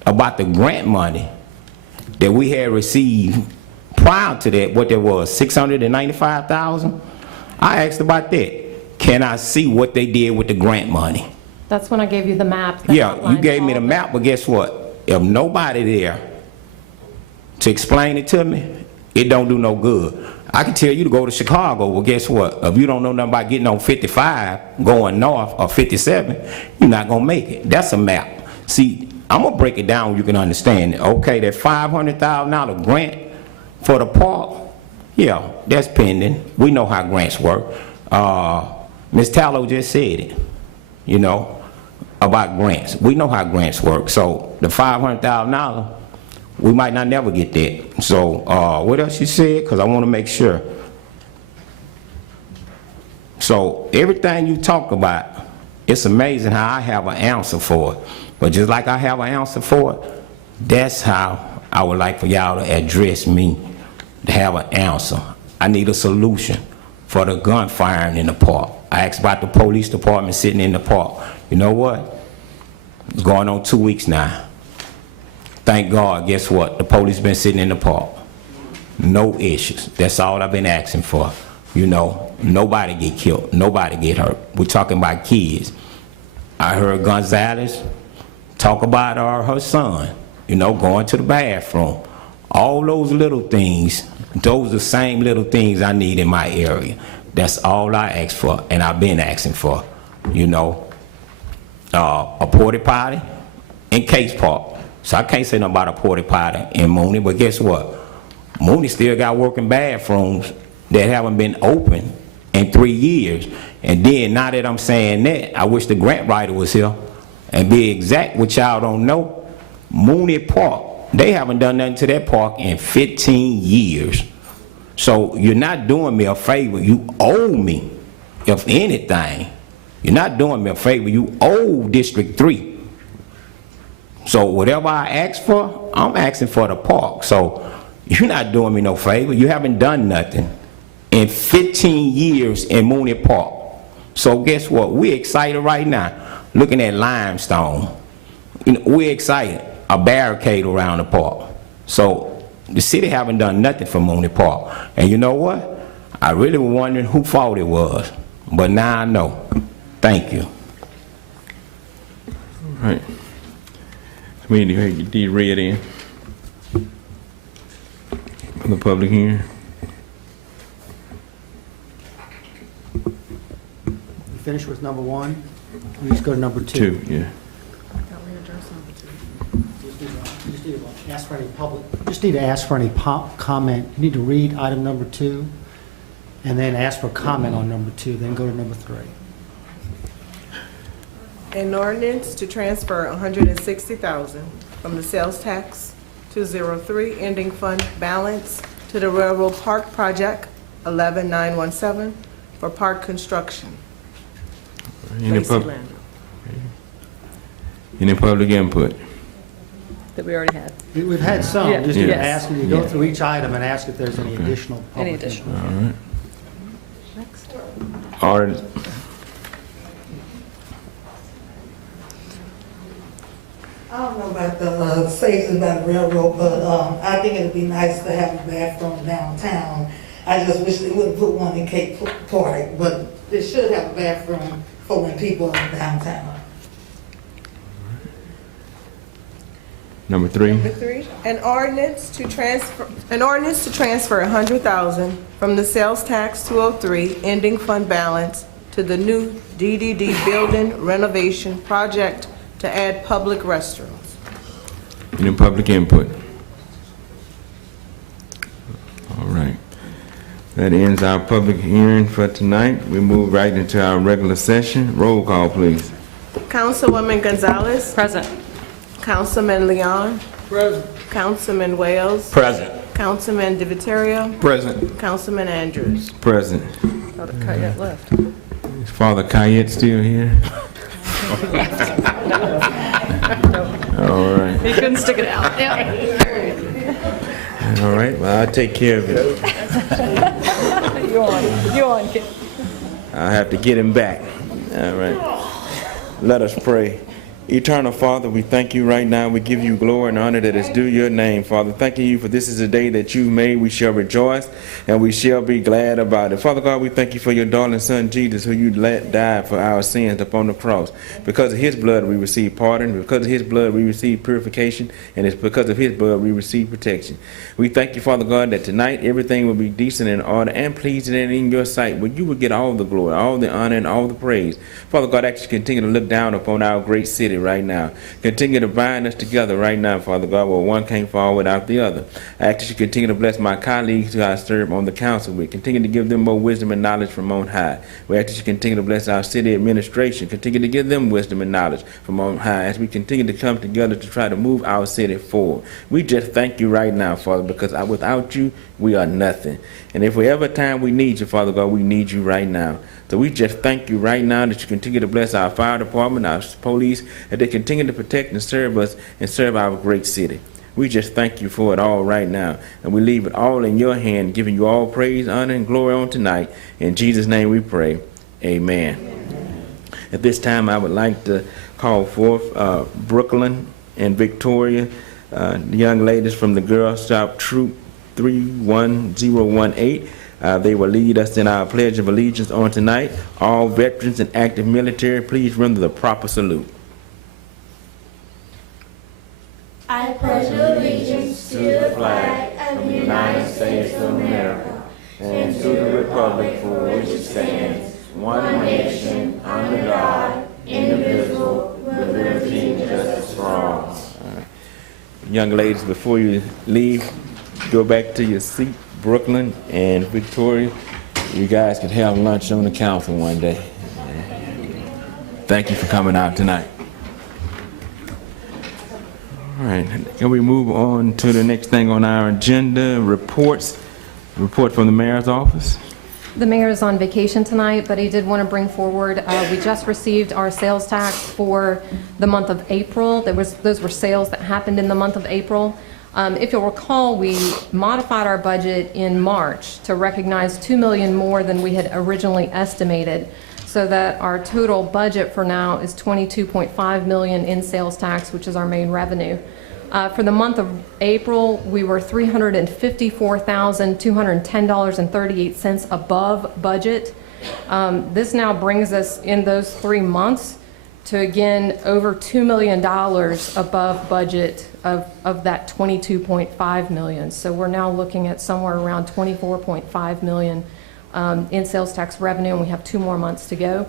about the grant money that we had received prior to that, what there was, $695,000. I asked about that. Can I see what they did with the grant money? That's when I gave you the map. that Yeah, you outlines gave me all the of map, but guess what? If nobody there to explain it to me, it don't do no good. I can tell you to go to Chicago, well, guess what? If you don't know nothing about getting on 55, going north, or 57, you're not gonna make it. That's a map. See, I'm gonna break it down, you can understand it. Okay, that $500,000 grant for the park, yeah, that's pending. We know how grants work. Ms. Tallow just said it, you know, about grants. We know how grants work. So the $500,000, we might not never get that. So what else you said? Because I want to make sure. So everything you talk about, it's amazing how I have an answer for it. But just like I have an answer for it, that's how I would like for y'all to address me, to have an answer. I need a solution for the gunfiring in the park. I asked about the police department sitting in the park. You know what? It's going on 2 weeks now. Thank God, guess what? The police been sitting in the park. No issues. That's all I've been asking for. You know, nobody get killed, nobody get hurt. We're talking about kids. I heard Gonzalez talk about her son, going to the bathroom. All those little things, those are the same little things I need in my area. That's all I ask for, and I've been asking for, a porta potty in Case Park. So I can't say nothing about a porta potty in Mooney, but guess what? Mooney still got working bathrooms that haven't been open in 3 years. And then, now that I'm saying that, I wish the grant writer was here and be exact, what y'all don't know. Mooney Park, they haven't done nothing to that park in 15 years. So you're not doing me a favor. You owe me, if anything. You're not doing me a favor. You owe District 3. So whatever I ask for, I'm asking for the park. So you're not doing me no favor. You haven't done nothing in 15 years in Mooney Park. So guess what? We're excited right now, looking at limestone. We're excited, a barricade around the park. So the city haven't done nothing for Mooney Park. And you know what? I really was wondering who fault it was. But now I know. Thank you. All right. Committee, you had your read in for the public hearing. You finished with number 1? We just go to number 2. 2, yeah. Just need to ask for any comment. You need to read item number 2, and then ask for comment on number 2, then go to number 3. An ordinance to transfer $160,000 from the sales tax to 03 ending fund balance to the Railroad Park Project 11917 for park construction. Any public input? That we already had. We've had some. Yeah. Just need to Yes. ask you to go through each item and ask if there's any additional public input. additional. All right. I don't know about the safety about the railroad, but I think it'd be nice to have a bathroom downtown. I just wish they wouldn't put one in Cape Park, but they should have a bathroom for when people are downtown. Number 3. Number 3, an ordinance to transfer $100,000 from the sales tax 203 ending fund balance to the new DDD building renovation project to add public restrooms. Any public input? All right. That ends our public hearing for tonight. We move right into our regular session. Roll call, please. Councilwoman Gonzalez. Present. Councilman Leon. Present. Councilman Wales. Present. Councilman DiViterio. Present. Councilman Andrews. Present. Oh, the Cayette left. Is Father Cayette still here? All right. He couldn't stick it out. All right. Well, I'll take care of it. You on, kid. I'll have to get him back. All right. Let us pray. Eternal Father, we thank you right now. We give you glory and honor that is due your name, Father. Thanking you for this is a day that you made. We shall rejoice and we shall be glad about it. Father God, we thank you for your darling son, Jesus, who you let die for our sins upon the cross. Because of his blood, we receive pardon. Because of his blood, we receive purification. And it's because of his blood, we receive protection. We thank you, Father God, that tonight everything will be decent and order and pleasing and in your sight, where you will get all the glory, all the honor, and all the praise. Father God, I ask you continue to look down upon our great city right now. Continue to bind us together right now, Father God, where one can't fall without the other. I ask that you continue to bless my colleagues who I serve on the council with. Continue to give them more wisdom and knowledge from on high. We ask that you continue to bless our city administration. Continue to give them wisdom and knowledge from on high as we continue to come together to try to move our city forward. We just thank you right now, Father, because without you, we are nothing. And if we ever time we need you, Father God, we need you right now. So we just thank you right now that you continue to bless our fire department, our police, that they continue to protect and serve us and serve our great city. We just thank you for it all right now. And we leave it all in your hand, giving you all praise, honor, and glory on tonight. In Jesus' name we pray. Amen. At this time, I would like to call forth Brooklyn and Victoria, the young ladies from the Girl Scout Troop 31018. They will lead us in our Pledge of Allegiance on tonight. All veterans and active military, please render the proper salute. I pledge allegiance to the flag of the United States of America and to the republic for which it stands, one nation, under God, indivisible, with liberty and justice for all. Young ladies, before you leave, go back to your seat. Brooklyn and Victoria, you guys could have lunch on the council one day. Thank you for coming out tonight. All right, can we move on to the next thing on our agenda? Reports. Report from the mayor's office. The mayor is on vacation tonight, but he did want to bring forward, we just received our sales tax for the month of April. Those were sales that happened in the month of April. If you'll recall, we modified our budget in March to recognize $2 million more than we had originally estimated, so that our total budget for now is $22.5 million in sales tax, which is our main revenue. For the month of April, we were $354,210.38 above budget. This now brings us in those 3 months to, again, over $2 million above budget of that $22.5 million. So we're now looking at somewhere around $24.5 million in sales tax revenue, and we have 2 more months to go.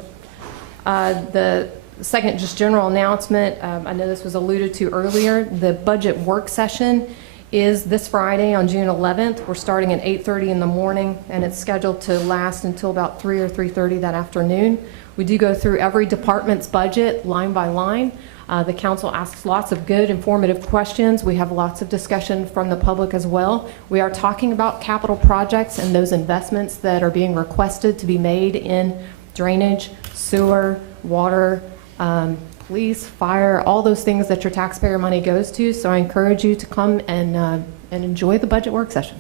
The second, just general announcement, I know this was alluded to earlier, the budget work session is this Friday on June 11th. We're starting at 8:30 in the morning, and it's scheduled to last until about 3 or 3:30 that afternoon. We do go through every department's budget line by line. The council asks lots of good, informative questions. We have lots of discussion from the public as well. We are talking about capital projects and those investments that are being requested to be made in drainage, sewer, water, police, fire, all those things that your taxpayer money goes to. So I encourage you to come and enjoy the budget work session.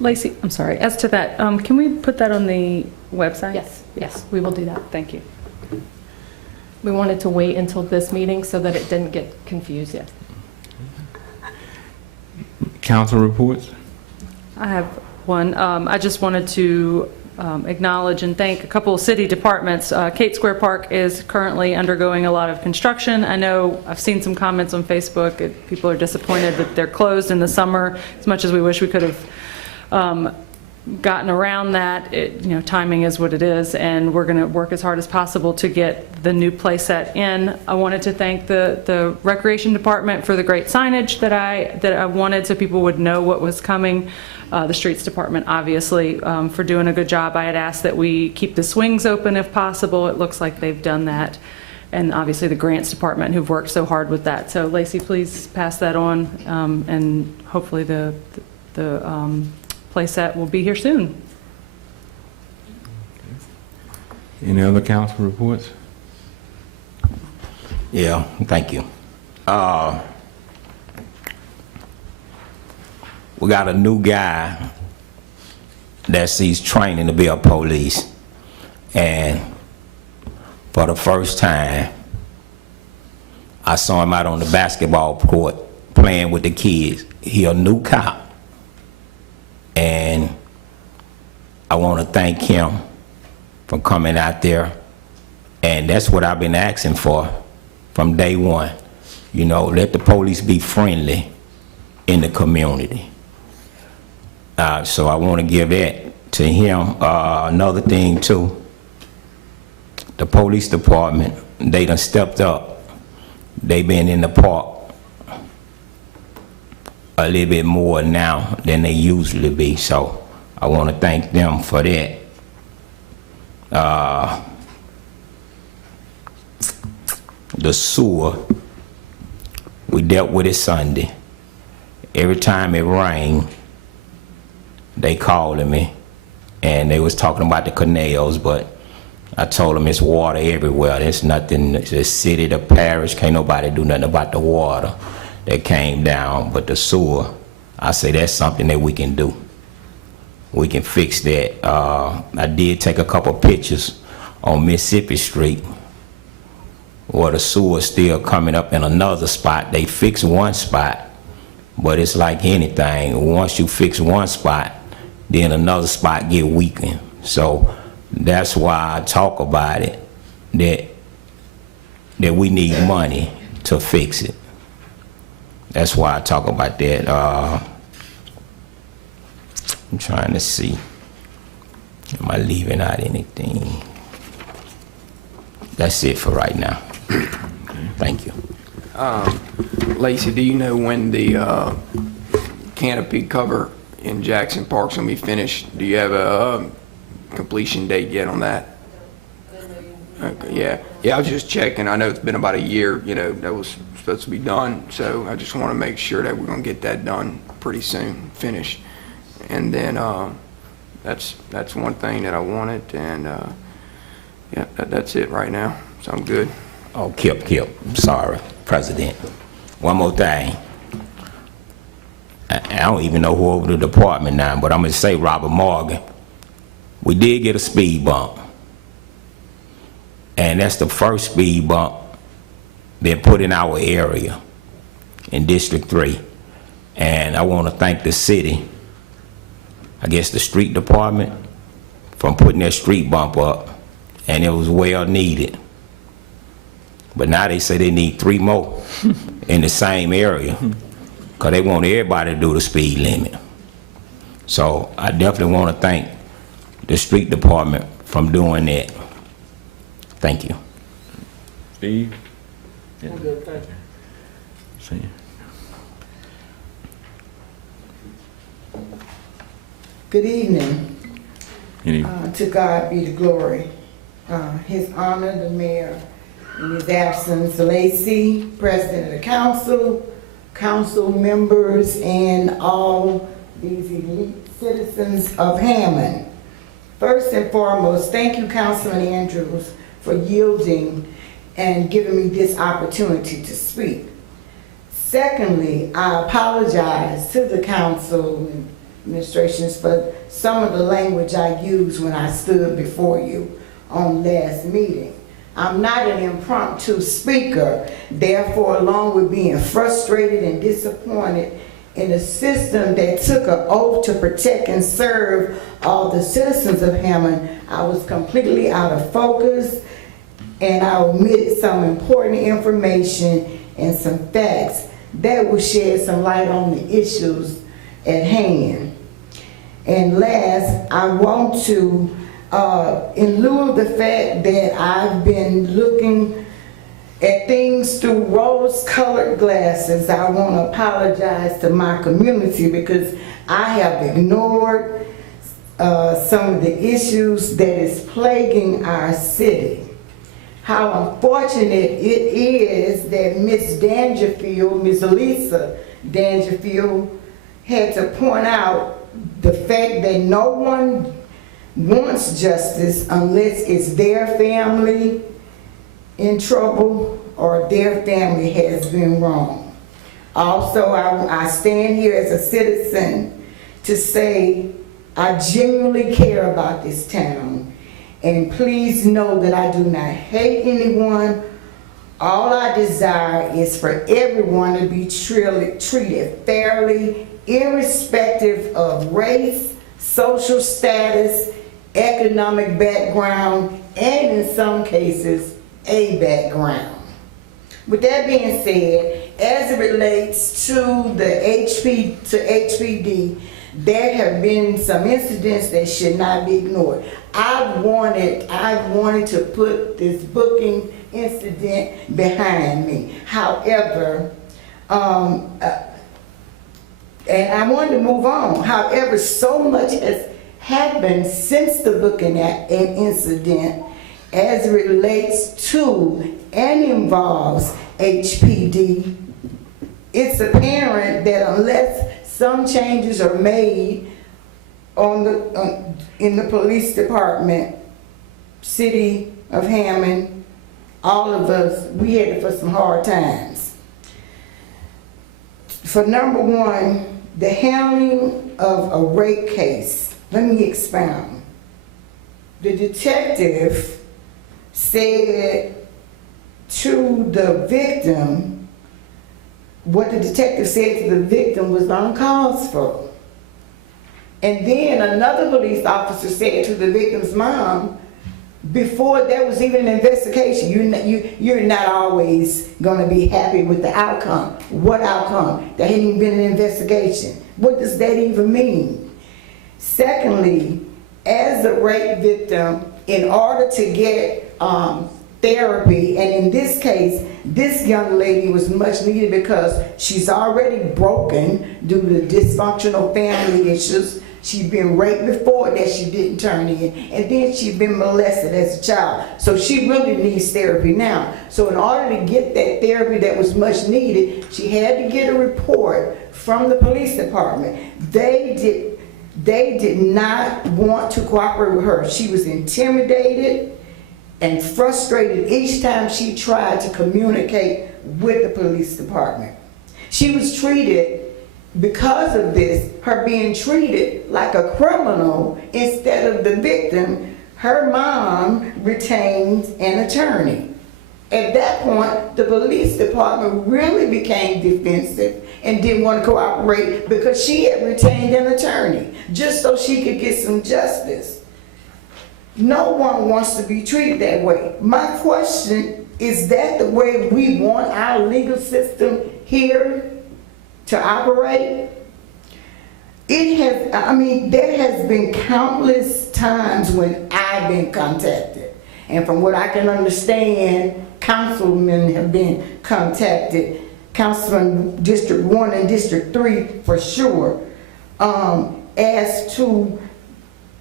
Lacey, I'm sorry, as to that, can we put that on the website? Yes, we will do that. Thank you. We wanted to wait until this meeting so that it didn't get confused yet. Council reports. I have one. I just wanted to acknowledge and thank a couple of city departments. Kate Square Park is currently undergoing a lot of construction. I know I've seen some comments on Facebook. People are disappointed that they're closed in the summer, as much as we wish we could have gotten around that. Timing is what it is, and we're going to work as hard as possible to get the new play set in. I wanted to thank the Recreation Department for the great signage that I wanted, so people would know what was coming. The Streets Department, obviously, for doing a good job. I had asked that we keep the swings open if possible. It looks like they've done that. And obviously the Grants Department, who've worked so hard with that. So Lacey, please pass that on, and hopefully the play set will be here soon. Any other council reports? Yeah, thank you. We got a new guy that sees training to be a police, and for the first time, I saw him out on the basketball court playing with the kids. He a new cop, and I want to thank him for coming out there, and that's what I've been asking for from day one. Let the police be friendly in the community. So I want to give that to him. Another thing too, the police department, they done stepped up. They been in the park a little bit more now than they usually be. So I want to thank them for that. The sewer, we dealt with it Sunday. Every time it rained, they calling me, and they was talking about the canals, but I told them it's water everywhere. There's nothing, the city, the parish, can't nobody do nothing about the water that came down. But the sewer, I say that's something that we can do. We can fix that. I did take a couple pictures on Mississippi Street where the sewer's still coming up in another spot. They fixed one spot, but it's like anything. Once you fix one spot, then another spot get weakened. So that's why I talk about it, that we need money to fix it. That's why I talk about that. I'm trying to see, am I leaving out anything? That's it for right now. Thank you. Lacey, do you know when the canopy cover in Jackson Park's gonna be finished? Do you have a completion date yet on that? Okay, yeah, I was just checking. I know it's been about a year, you know, that was supposed to be done, so I just want to make sure that we're gonna get that done pretty soon, finished. And then that's one thing that I wanted, and yeah, that's it right now, so I'm good. Oh, Kip, sorry, President. One more thing. I don't even know who over the department now, but I'm gonna say Robert Morgan. We did get a speed bump. And that's the first speed bump they put in our area, in District 3. And I wanna thank the city, I guess the street department, for putting that street bump up, and it was well needed. But now they say they need 3 more in the same area, because they want everybody to do the speed limit. So I definitely want to thank the street department from doing that. Thank you. Steve? I'm good, thank you. See. Good evening. To God be the glory. His Honor, the Mayor, in his absence, Lacey, President of the Council, council members, and all these elite citizens of Hammond. First and foremost, thank you, Councilman Andrews, for yielding and giving me this opportunity to speak. Secondly, I apologize to the council and administrations for some of the language I used when I stood before you on last meeting. I'm not an impromptu speaker, therefore, along with being frustrated and disappointed in a system that took an oath to protect and serve all the citizens of Hammond, I was completely out of focus, and I omitted some important information and some facts that will shed some light on the issues at hand. And last, I want to, in lieu of the fact that I've been looking at things through rose-colored glasses, I want to apologize to my community because I have ignored some of the issues that is plaguing our city. How unfortunate it is that Miss Dangerfield, Miss Lisa Dangerfield, had to point out the fact that no one wants justice unless it's their family in trouble or their family has been wrong. Also, I stand here as a citizen to say I genuinely care about this town, and please know that I do not hate anyone. All I desire is for everyone to be treated fairly, irrespective of race, social status, economic background, and in some cases, a background. With that being said, as it relates to the HPD, there have been some incidents that should not be ignored. I wanted to put this booking incident behind me. However, and I wanted to move on. However, so much has happened since the booking incident as it relates to and involves HPD. It's apparent that unless some changes are made in the police department, city of Hammond, all of us, we headed for some hard times. For number one, the handling of a rape case. Let me expound. The detective said to the victim, what the detective said to the victim was uncalled for. And then another police officer said to the victim's mom, before there was even an investigation, you're not always going to be happy with the outcome. What outcome? There hadn't even been an investigation. What does that even mean? Secondly, as a rape victim, in order to get therapy, and in this case, this young lady was much needed because she's already broken due to dysfunctional family issues. She'd been raped before that she didn't turn in, and then she'd been molested as a child. So she really needs therapy now. So in order to get that therapy that was much needed, she had to get a report from the police department. They did not want to cooperate with her. She was intimidated and frustrated each time she tried to communicate with the police department. She was treated, because of this, her being treated like a criminal instead of the victim, her mom retained an attorney. At that point, the police department really became defensive and didn't want to cooperate because she had retained an attorney just so she could get some justice. No one wants to be treated that way. My question is, that the way we want our legal system here to operate? It has, I mean, there has been countless times when I've been contacted. And from what I can understand, councilmen have been contacted, Councilman District 1 and District 3 for sure, as to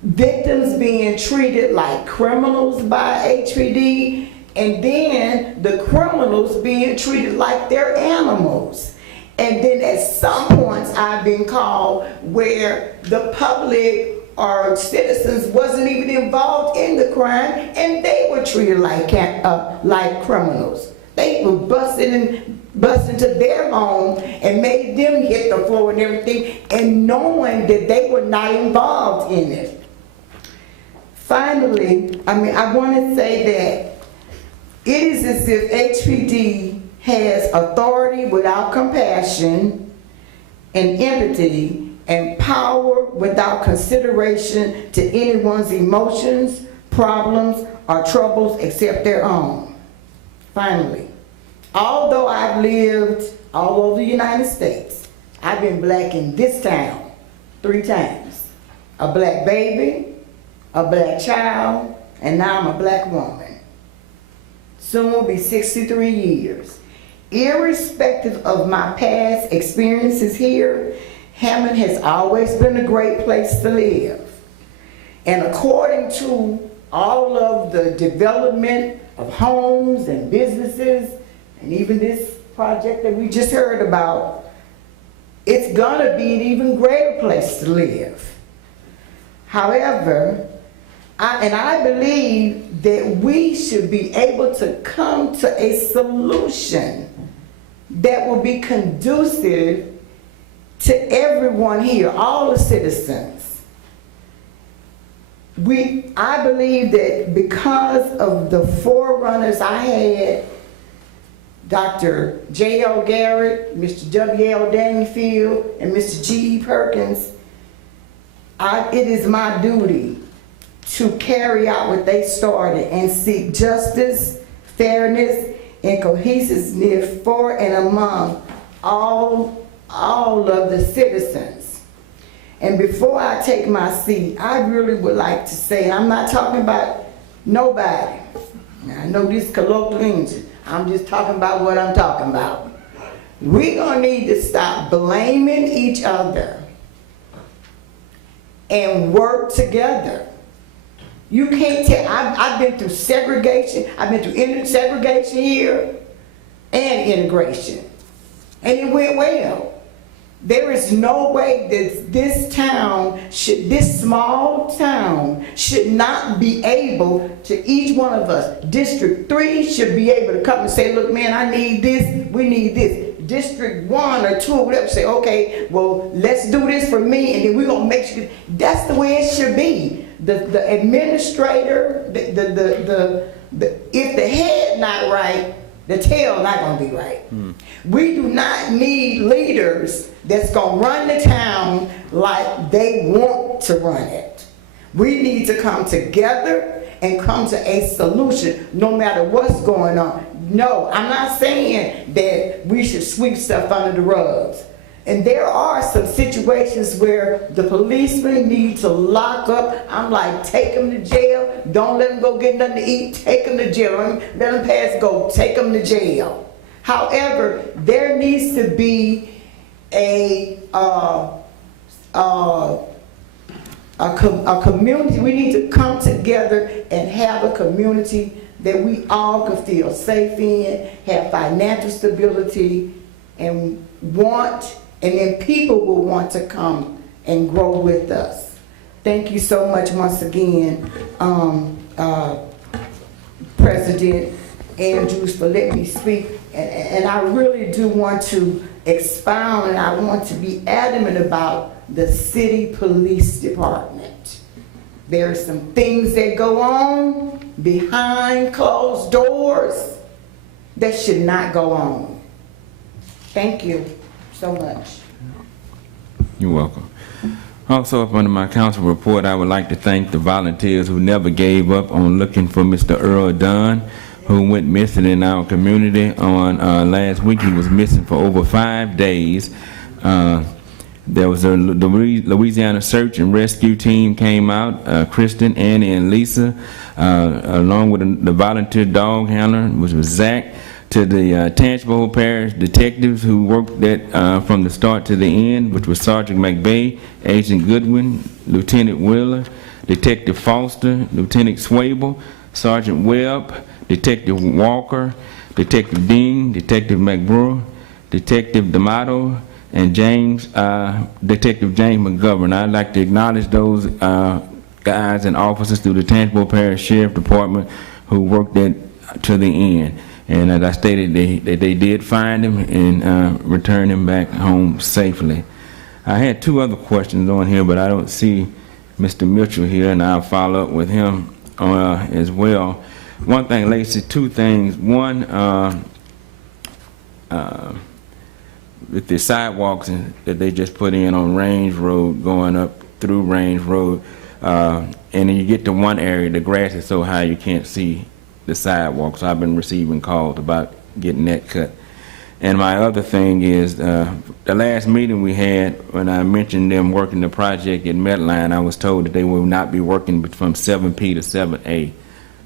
victims being treated like criminals by HPD, and then the criminals being treated like they're animals. And then at some points I've been called where the public or citizens wasn't even involved in the crime, and they were treated like criminals. They were busted into their home and made them hit the floor and everything, and knowing that they were not involved in it. Finally, I want to say that it is as if HPD has authority without compassion and empathy, and power without consideration to anyone's emotions, problems, or troubles except their own. Finally, although I've lived all over the United States, I've been black in this town 3 times. A black baby, a black child, and now I'm a black woman. Soon will be 63 years. Irrespective of my past experiences here, Hammond has always been a great place to live. And according to all of the development of homes and businesses, and even this project that we just heard about, it's gonna be an even greater place to live. However, I believe that we should be able to come to a solution that will be conducive to everyone here, all the citizens. I believe that because of the forerunners I had, Dr. J.L. Garrett, Mr. W.L. Danfield, and Mr. G.E. Perkins, it is my duty to carry out what they started and seek justice, fairness, and cohesiveness for and among all of the citizens. And before I take my seat, I really would like to say, I'm not talking about nobody. Now, I know this is colloquial English. I'm just talking about what I'm talking about. We're gonna need to stop blaming each other and work together. You can't tell, I've been through segregation, I've been through segregation here and integration, and it went well. There is no way that this small town should not be able to, each one of us, District 3 should be able to come and say, look man, I need this, we need this. District 1 or 2 or whatever, say, okay, well, let's do this for me, and then we're gonna make sure. That's the way it should be. The administrator, if the head not right, The tail not gonna be right. We do not need leaders that's gonna run the town like they want to run it. We need to come together and come to a solution no matter what's going on. No, I'm not saying that we should sweep stuff under the rugs. And there are some situations where the policemen need to lock up. I'm like, take them to jail. Don't let them go get nothing to eat. Take them to jail. Let them pass go. Take them to jail. However, there needs to be a community. We need to come together and have a community that we all can feel safe in, have financial stability, and then people will want to come and grow with us. Thank you so much once again, President Andrews, for letting me speak. And I really do want to expound, and I want to be adamant about the city police department. There are some things that go on behind closed doors that should not go on. Thank you so much. You're welcome. Also, up under my council report, I would like to thank the volunteers who never gave up on looking for Mr. Earl Dunn, who went missing in our community on last week. He was missing for over 5 days. There was a Louisiana search and rescue team came out, Kristen, Annie, and Lisa, along with the volunteer dog handler, which was Zach, to the Tangipahoa Parish detectives who worked that from the start to the end, which was Sergeant McVeigh, Agent Goodwin, Lieutenant Wheeler, Detective Foster, Lieutenant Swable, Sergeant Webb, Detective Walker, Detective Dean, Detective McBrewer, Detective D'Amato, and Detective James McGovern. I'd like to acknowledge those guys and officers through the Tangipahoa Parish Sheriff Department who worked that to the end. And as I stated, they did find him and return him back home safely. I had 2 other questions on here, but I don't see Mr. Mitchell here, and I'll follow up with him as well. One thing, Lacey, 2 things. One, with the sidewalks that they just put in on Range Road, going up through Range Road, and then you get to one area, the grass is so high you can't see the sidewalk. So I've been receiving calls about getting that cut. And my other thing is, the last meeting we had, when I mentioned them working the project at Medline, I was told that they will not be working from 7P to 7A.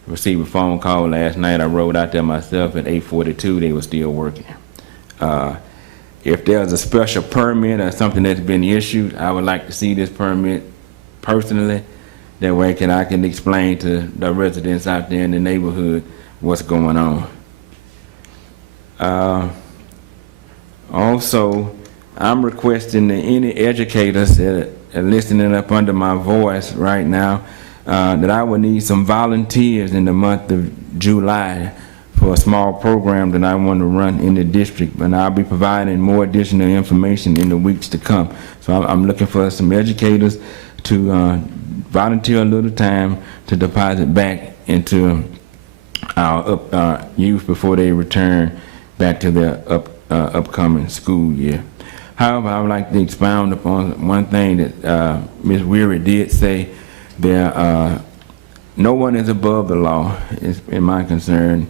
Received a phone call last night. I rode out there myself at 8:42. They were still working. If there's a special permit or something that's been issued, I would like to see this permit personally. That way I can explain to the residents out there in the neighborhood what's going on. Also, I'm requesting that any educators that are listening up under my voice right now, that I would need some volunteers in the month of July for a small program that I want to run in the district, and I'll be providing more additional information in the weeks to come. So I'm looking for some educators to volunteer a little time to deposit back into our youth before they return back to their upcoming school year. However, I would like to expound upon one thing that Ms. Weary did say. No one is above the law, is in my concern.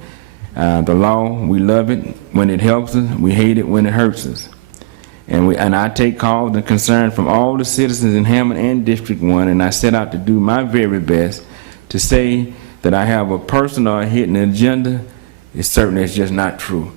The law, we love it when it helps us, we hate it when it hurts us. And I take calls and concern from all the citizens in Hammond and District 1, and I set out to do my very best to say that I have a personal hidden agenda. It's certainly it's just not true.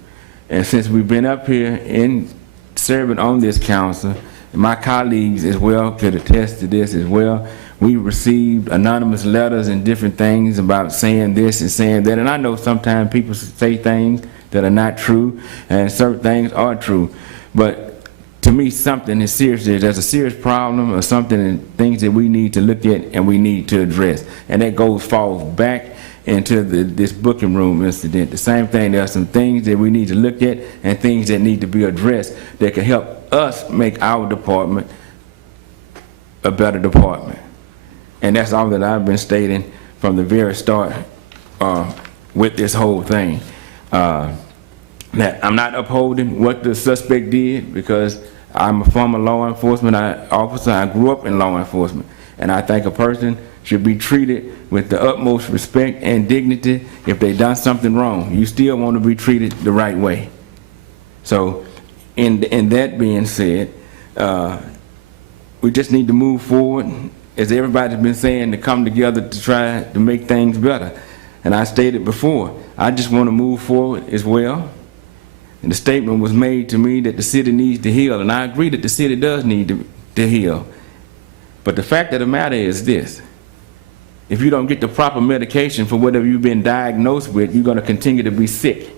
And since we've been up here in serving on this council, and my colleagues as well could attest to this as well, we received anonymous letters and different things about saying this and saying that. And I know sometimes people say things that are not true, and certain things are true. But to me, something is serious. There's a serious problem or something, and things that we need to look at and we need to address. And that falls back into this booking room incident. The same thing, there are some things that we need to look at and things that need to be addressed that can help us make our department a better department. And that's all that I've been stating from the very start with this whole thing. that I'm not upholding what the suspect did because I'm a former law enforcement officer. I grew up in law enforcement. And I think a person should be treated with the utmost respect and dignity if they done something wrong. You still want to be treated the right way. So in that being said, we just need to move forward, as everybody's been saying, to come together to try to make things better. And I stated before, I just want to move forward as well. And the statement was made to me that the city needs to heal, and I agree that the city does need to heal. But the fact of the matter is this: if you don't get the proper medication for whatever you've been diagnosed with, you're going to continue to be sick.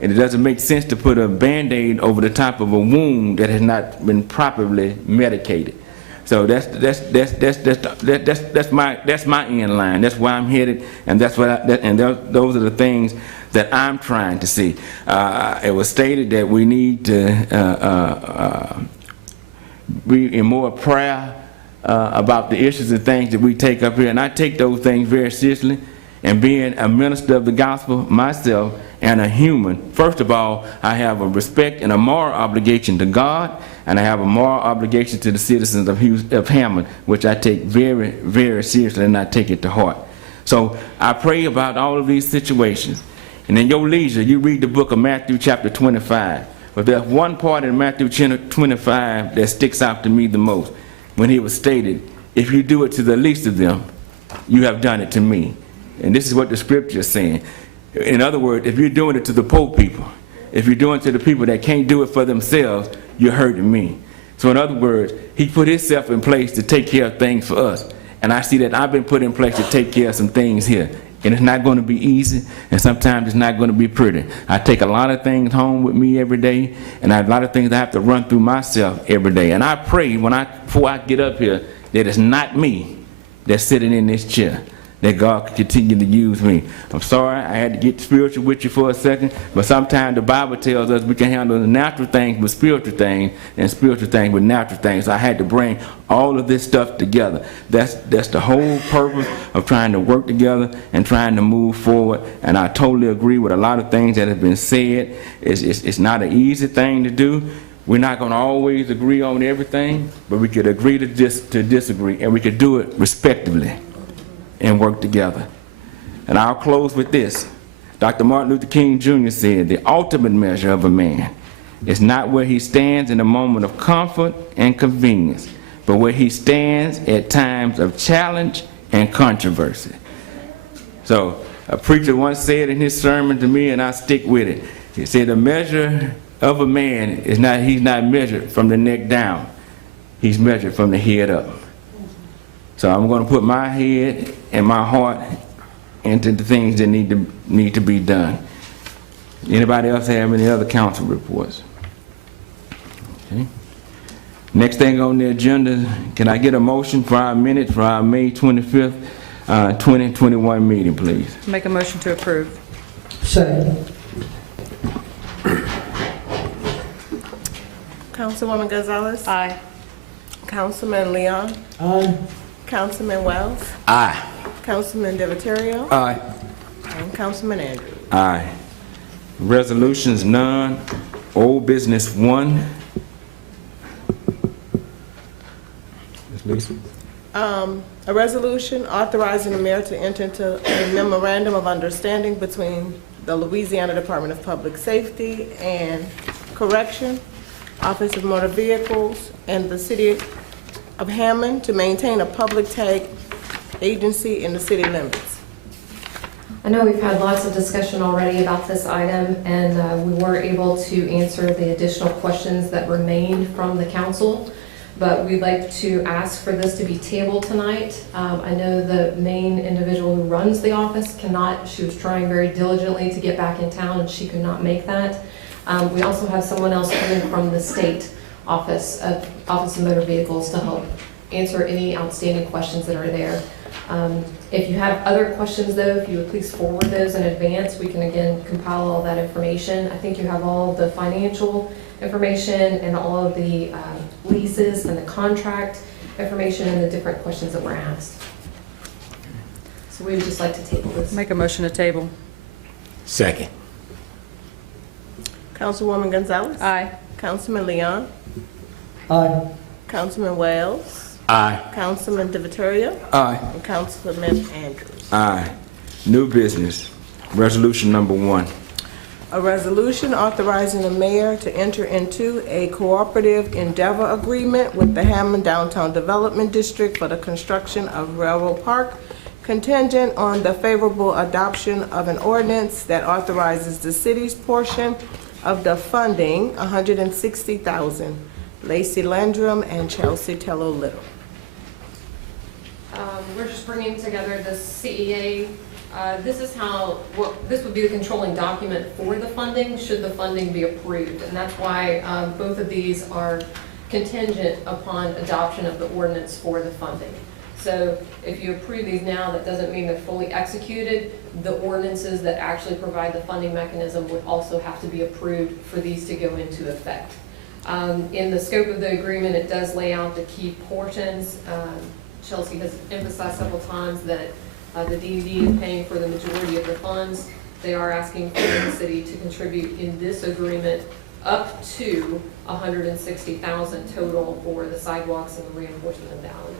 And it doesn't make sense to put a Band-Aid over the top of a wound that has not been properly medicated. So that's my end line. That's where I'm headed, and those are the things that I'm trying to see. It was stated that we need to be in more prayer about the issues and things that we take up here, and I take those things very seriously. And being a minister of the gospel myself and a human, first of all, I have a respect and a moral obligation to God, and I have a moral obligation to the citizens of Hammond, which I take very, very seriously, and I take it to heart. So I pray about all of these situations. And in your leisure, you read the book of Matthew chapter 25. But there's one part in Matthew 25 that sticks out to me the most, when he was stated, if you do it to the least of them, you have done it to me. And this is what the scripture is saying. In other words, if you're doing it to the poor people, if you're doing it to the people that can't do it for themselves, you're hurting me. So in other words, he put himself in place to take care of things for us. And I see that I've been put in place to take care of some things here. And it's not going to be easy, and sometimes it's not going to be pretty. I take a lot of things home with me every day, and a lot of things I have to run through myself every day. And I pray before I get up here that it's not me that's sitting in this chair, that God can continue to use me. I'm sorry I had to get spiritual with you for a second, but sometimes the Bible tells us we can handle the natural things with spiritual things and spiritual things with natural things. So I had to bring all of this stuff together. That's the whole purpose of trying to work together and trying to move forward. And I totally agree with a lot of things that have been said. It's not an easy thing to do. We're not going to always agree on everything, but we could agree to disagree, and we could do it respectively and work together. And I'll close with this. Dr. Martin Luther King Jr. said, the ultimate measure of a man is not where he stands in a moment of comfort and convenience, but where he stands at times of challenge and controversy. So a preacher once said in his sermon to me, and I stick with it, he said, the measure of a man is he's not measured from the neck down, he's measured from the head up. So I'm going to put my head and my heart into the things that need to be done. Anybody else have any other council reports? Okay. Next thing on the agenda, can I get a motion for our minutes for our May 25th, 2021 meeting, please? Make a motion to approve. Second. Councilwoman Gonzalez? Aye. Councilman Leon? Aye. Councilman Wells? Aye. Councilman Deveterio? Aye. And Councilman Andrews? Aye. Resolutions none. Old business 1. Ms. Lisa? A resolution authorizing the mayor to enter into a memorandum of understanding between the Louisiana Department of Public Safety and Correction, Office of Motor Vehicles, and the City of Hammond to maintain a public tag agency in the city limits. I know we've had lots of discussion already about this item, and we were able to answer the additional questions that remained from the council, but we'd like to ask for this to be tabled tonight. I know the main individual who runs the office cannot. She was trying very diligently to get back in town, and she could not make that. We also have someone else coming from the state Office of Motor Vehicles to help answer any outstanding questions that are there. If you have other questions, though, if you would please forward those in advance, we can again compile all that information. I think you have all the financial information and all of the leases and the contract information and the different questions that were asked. So we would just like to table this. Make a motion to table. Second. Councilwoman Gonzalez? Aye. Councilman Leon? Aye. Councilman Wells? Aye. Councilman DeVittorio? Aye. And Councilman Andrews. Aye. New business, resolution number 1. A resolution authorizing the mayor to enter into a cooperative endeavor agreement with the Hammond Downtown Development District for the construction of Railroad Park, contingent on the favorable adoption of an ordinance that authorizes the city's portion of the funding, $160,000. Lacey Landrum and Chelsea Tello Little. We're just bringing together the CEA. This is how, this would be the controlling document for the funding, should the funding be approved. And that's why both of these are contingent upon adoption of the ordinance for the funding. So if you approve these now, that doesn't mean they're fully executed. The ordinances that actually provide the funding mechanism would also have to be approved for these to go into effect. In the scope of the agreement, it does lay out the key portions. Chelsea has emphasized several times that the DD is paying for the majority of the funds. They are asking for the city to contribute in this agreement up to $160,000 total for the sidewalks and the reinforcement of the alleyway.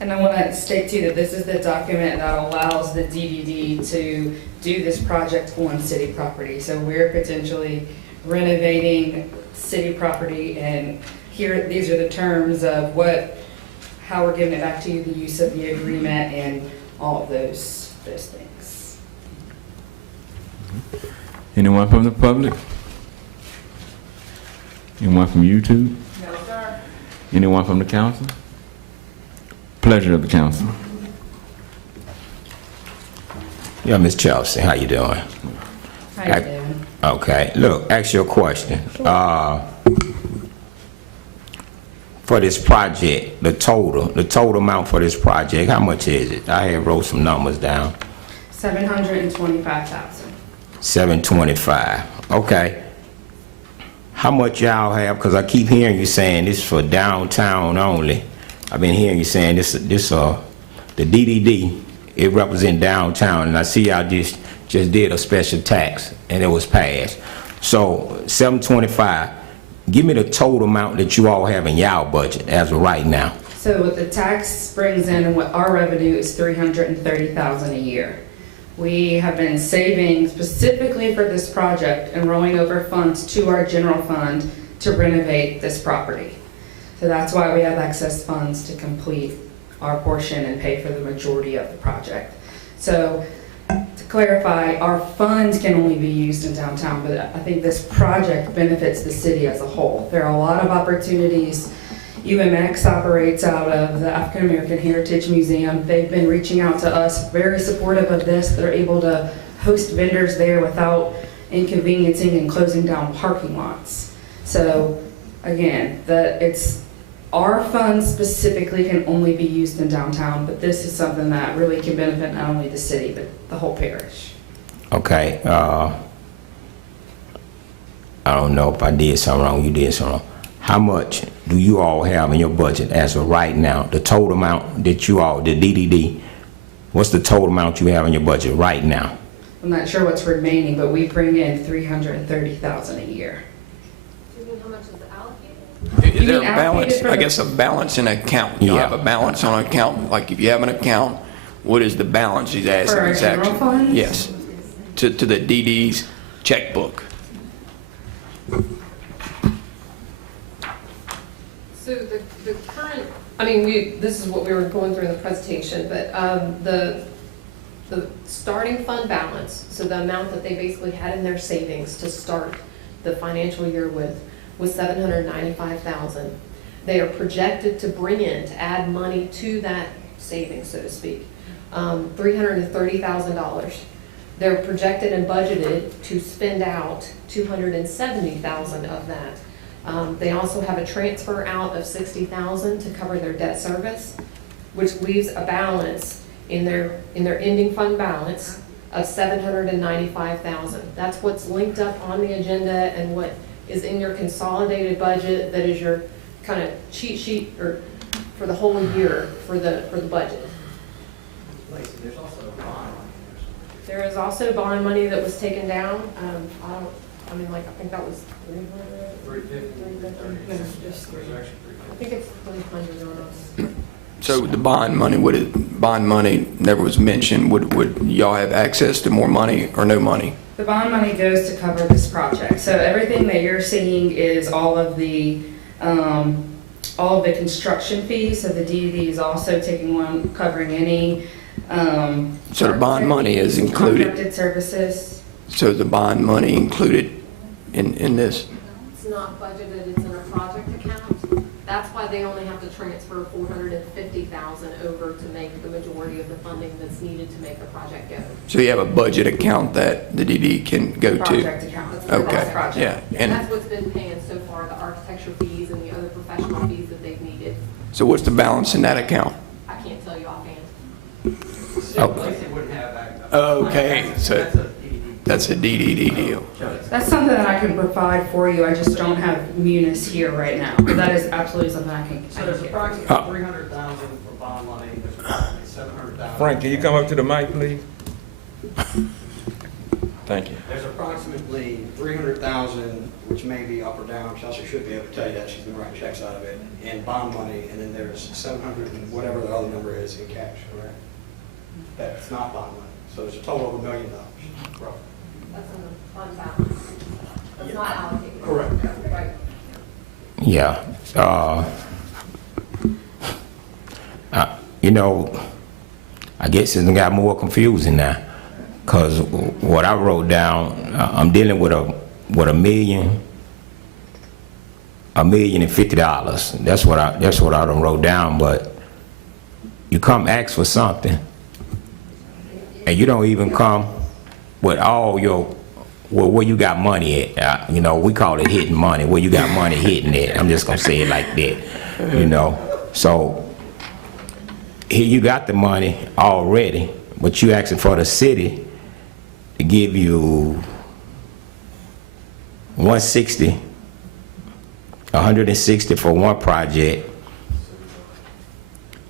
And I want to state too that this is the document that allows the DDD to do this project on city property. So we're potentially renovating city property, and here, these are the terms of how we're giving it back to you, the use of the agreement, and all of those things. Anyone from the public? Anyone from YouTube? No, sir. Anyone from the council? Pleasure of the council. Yeah, Miss Chelsea, how you doing? How you doing? Okay, look, ask you a question. For this project, the total amount for this project, how much is it? I had wrote some numbers down. $725,000. 725. Okay. How much y'all have? Because I keep hearing you saying this for downtown only. I've been hearing you saying this the DDD, it represents downtown, and I see y'all just did a special tax and it was passed. So 725. Give me the total amount that you all have in y'all budget as of right now. So what the tax brings in and what our revenue is $330,000 a year. We have been saving specifically for this project and rolling over funds to our general fund to renovate this property. So that's why we have excess funds to complete our portion and pay for the majority of the project. So to clarify, our funds can only be used in downtown, but I think this project benefits the city as a whole. There are a lot of opportunities. UMX operates out of the African American Heritage Museum. They've been reaching out to us, very supportive of this. They're able to host vendors there without inconveniencing and closing down parking lots. So again, our funds specifically can only be used in downtown, but this is something that really can benefit not only the city, but the whole parish. Okay. I don't know if I did something wrong, you did something wrong. How much do you all have in your budget as of right now? The total amount that you all, the DDD, what's the total amount you have in your budget right now? I'm not sure what's remaining, but we bring in $330,000 a year. Do you know how much is allocated? Is there a mean balance, allocated for I the- guess a balance in account? You Yeah. have a balance on account, like if you have an account, what is the balance he's asking? For our exactly? general funds? Yes, to the DD's checkbook. So the current, I mean, this is what we were going through in the presentation, but the starting fund balance, so the amount that they basically had in their savings to start the financial year with, was $795,000. They are projected to bring in, to add money to that savings, so to speak, $330,000. They're projected and budgeted to spend out $270,000 of that. They also have a transfer out of $60,000 to cover their debt service, which leaves a balance in their ending fund balance of $795,000. That's what's linked up on the agenda and what is in your consolidated budget. That is your kind of cheat sheet or for the whole year for the budget. Lacey, there's also a bond on There is also bond money that was taken down. I think that was 300. No, just 300. I think it's 300 on us. So the bond money never was mentioned. Would y'all have access to more money or no money? The bond money goes to cover this project. So everything that you're seeing is all of the construction fees. So the DDD is also taking one, covering any. So the bond money is included. Contracted services. So the bond money included in this? It's not budgeted, it's in a project account. That's why they only have to transfer $450,000 over to make the majority of the funding that's needed to make the project go. So you have a budget account that the DD can go to? Project account. That's for this Okay, project. yeah. And that's what's been paying so far, the architecture fees and the other professional fees that they've needed. So what's the balance in that account? I can't tell you offhand. Lacey wouldn't have that. Okay, so that's a DDD deal. That's something that I can provide for you. I just don't have Munis here right now. But that is absolutely something I can So there's get. approximately 300,000 for bond money, there's approximately 700,000. Frank, can you come up to the mic, please? Thank you. There's approximately 300,000, which may be up or down, Chelsea should be able to tell you that, she's been writing checks out of it, in bond money, and then there's 700 and whatever the other number is in cash, correct? That's not bond money, so there's a total of $1 million, roughly. That's in the fund balance. That's not allocated. Correct. Right. Yeah. I guess it got more confusing now, because what I wrote down, I'm dealing with $1,050,000. That's what I done wrote down. But you come ask for something, and you don't even come with all your where you got money at. We call it hidden money. Where you got money hidden at. I'm just gonna say it like that. So here you got the money already, but you asking for the city to give you 160 for one project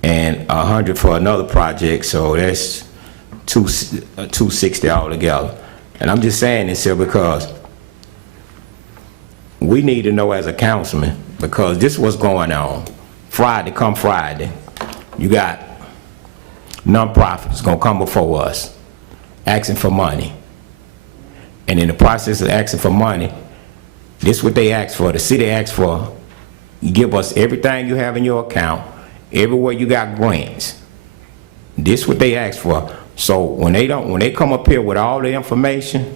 and 100 for another project, so that's 260 altogether. And I'm just saying this here because we need to know as a councilman, because this is what's going on. Come Friday, you got nonprofits gonna come before us asking for money. And in the process of asking for money, this is what they ask for. The city asks for, you give us everything you have in your account, everywhere you got grants. This is what they ask for. So when they come up here with all the information,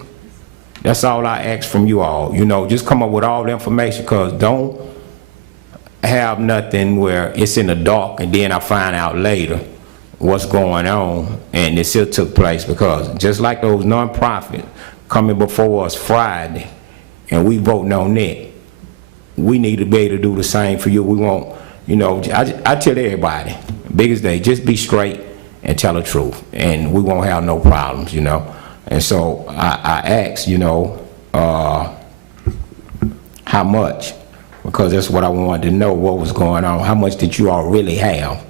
that's all I ask from you all. Just come up with all the information, because don't have nothing where it's in the dark and then I find out later what's going on and it still took place. Because just like those nonprofits coming before us Friday and we voting on that, we need to be able to do the same for you. We want, I tell everybody, biggest day, just be straight and tell the truth, and we won't have no problems, And so I asked, how much, because that's what I wanted to know, what was going on. How much did you all really have,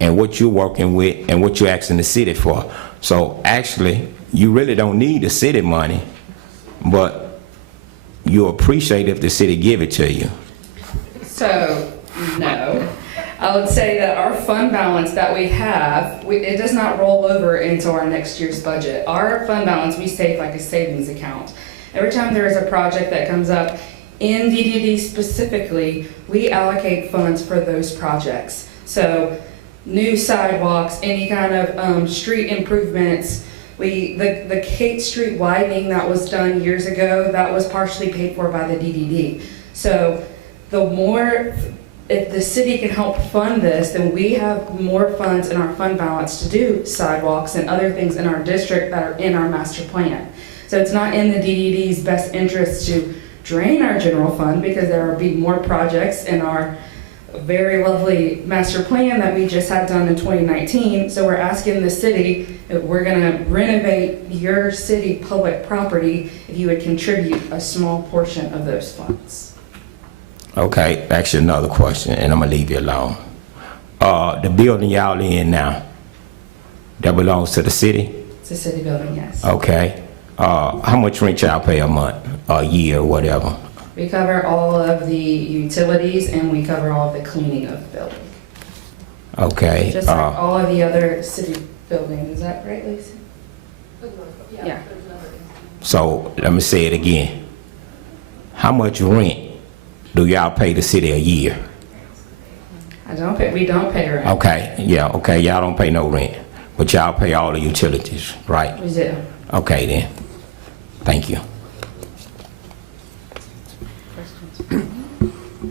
and what you're working with, and what you're asking the city for. So actually, you really don't need the city money, but you appreciate if the city give it to you. So, no. I would say that our fund balance that we have, it does not roll over into our next year's budget. Our fund balance, we save like a savings account. Every time there is a project that comes up in DDD specifically, we allocate funds for those projects. So, new sidewalks, any kind of street improvements. The Kate Street widening that was done years ago, that was partially paid for by the DDD. So, if the city can help fund this, then we have more funds in our fund balance to do sidewalks and other things in our district that are in our master plan. So it's not in the DDD's best interest to drain our general fund, because there will be more projects in our very lovely master plan that we just had done in 2019. So we're asking the city, if we're gonna renovate your city public property, if you would contribute a small portion of those funds. Okay, actually another question, and I'm gonna leave you alone. The building y'all in now, that belongs to the city? It's a city building, yes. Okay. How much rent y'all pay a month, a year, whatever? We cover all of the utilities and we cover all of the cleaning of the building. Okay. Just like all of the other city buildings, is that right, Lisa? Yeah. So let me say it again. How much rent do y'all pay the city a year? We don't pay rent. Okay, yeah, okay, y'all don't pay no rent, but y'all pay all the utilities, right? We do. Okay then, thank you.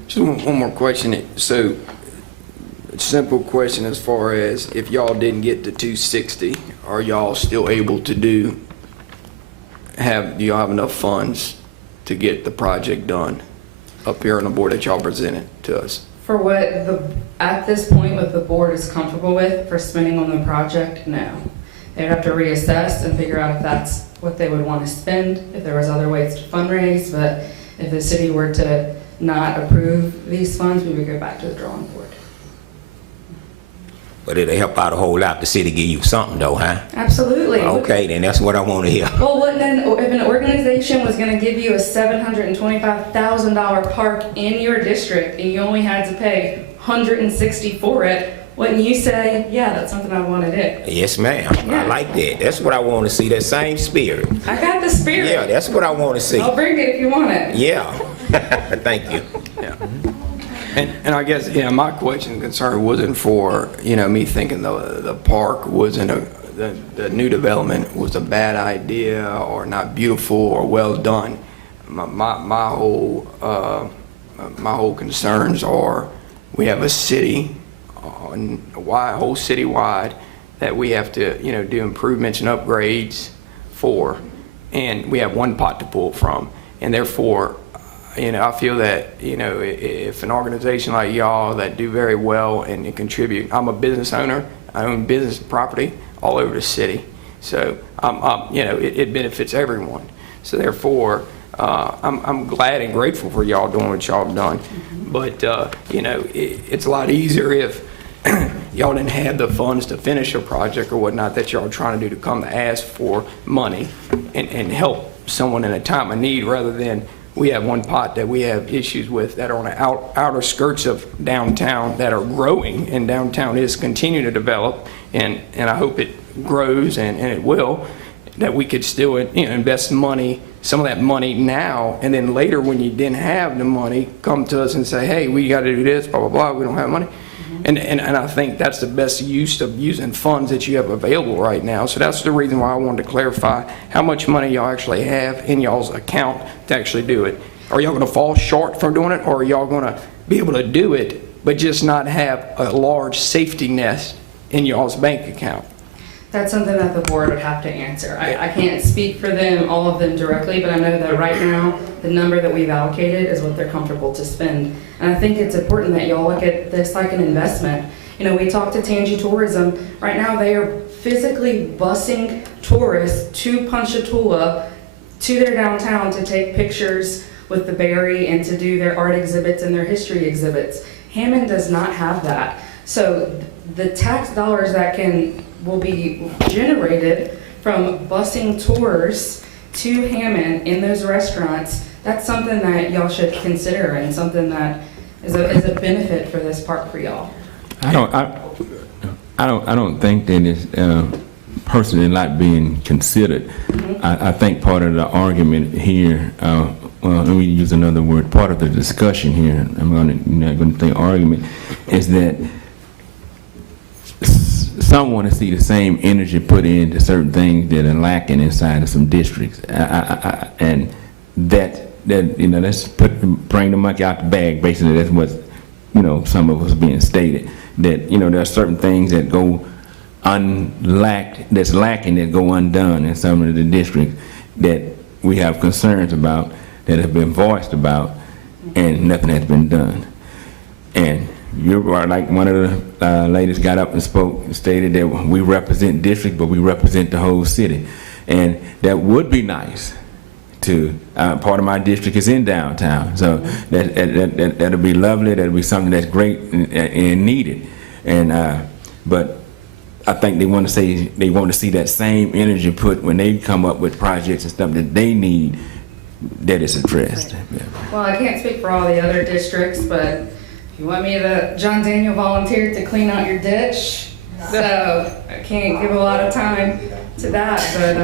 Just one more question. So, simple question as far as if y'all didn't get to 260, are y'all still able to do y'all have enough funds to get the project done up here on the board that y'all presented to us? For what at this point, what the board is comfortable with for spending on the project, no. They'd have to reassess and figure out if that's what they would want to spend, if there was other ways to fundraise, but if the city were to not approve these funds, we would go back to the drawing board. But it'll help out a whole lot, the city give you something though, huh? Absolutely. Okay, then that's what I want to hear. Well, if an organization was going to give you a $725,000 park in your district and you only had to pay $160 for it, wouldn't you say, yeah, that's something I want to do? Yes, ma'am. Yeah. I like that. That's what I want to see, that same spirit. I got the spirit. Yeah, that's what I want to see. I'll bring it if you want it. Yeah. Thank you. Yeah. And I guess, my question and concern wasn't for, me thinking the park wasn't the new development was a bad idea or not beautiful or well done. My whole concerns are we have a city, whole citywide, that we have to, do improvements and upgrades for, and we have one pot to pull from, and therefore, I feel that, if an organization like y'all that do very well and contribute, I'm a business owner, I own business property all over the city. So, it benefits everyone. So therefore, I'm glad and grateful for y'all doing what y'all have done. But, it's a lot easier if y'all didn't have the funds to finish a project or whatnot that y'all are trying to do, to come to ask for money and help someone in a time of need, rather than we have one pot that we have issues with that are on the outer skirts of downtown that are growing, and downtown is continuing to develop, and I hope it grows and it will, that we could still invest money, some of that money now, and then later when you didn't have the money, come to us and say, hey, we got to do this, blah, blah, blah, we don't have money. And I think that's the best use of using funds that you have available right now. So that's the reason why I wanted to clarify how much money y'all actually have in y'all's account to actually do it. Are y'all going to fall short from doing it, or are y'all going to be able to do it, but just not have a large safety nest in y'all's bank account? That's something that the board would have to answer. I can't speak for them, all of them directly, but I know that right now, the number that we've allocated is what they're comfortable to spend. And I think it's important that y'all look at this like an investment. We talked to Tangi Tourism. Right now, they are physically busing tourists to Ponchatoula, to their downtown, to take pictures with the Berry and to do their art exhibits and their history exhibits. Hammond does not have that. So the tax dollars that will be generated from busing tours to Hammond in those restaurants, that's something that y'all should consider, and something that is a benefit for this park for y'all. I don't think that it's personally not being considered. I think part of the argument here, well, let me use another word, part of the discussion here, I'm not going to say argument, is that some want to see the same energy put into certain things that are lacking inside of some districts, and that let's bring the monkey out the bag. Basically, that's what some of us being stated, that there are certain things that go that's lacking, that go undone in some of the districts that we have concerns about, that have been voiced about, and nothing has been done. And you are like one of the ladies got up and spoke and stated that we represent district, but we represent the whole city. And that would be nice to, part of my district is in downtown. So that'll be lovely. That'll be something that's great and needed. And, but I think they want to see that same energy put when they come up with projects and stuff that they need, that is addressed. Yeah. Well, I can't speak for all the other districts, but if you want me to, John Daniel volunteered to clean out your ditch, so I can't give a lot of time to that, but,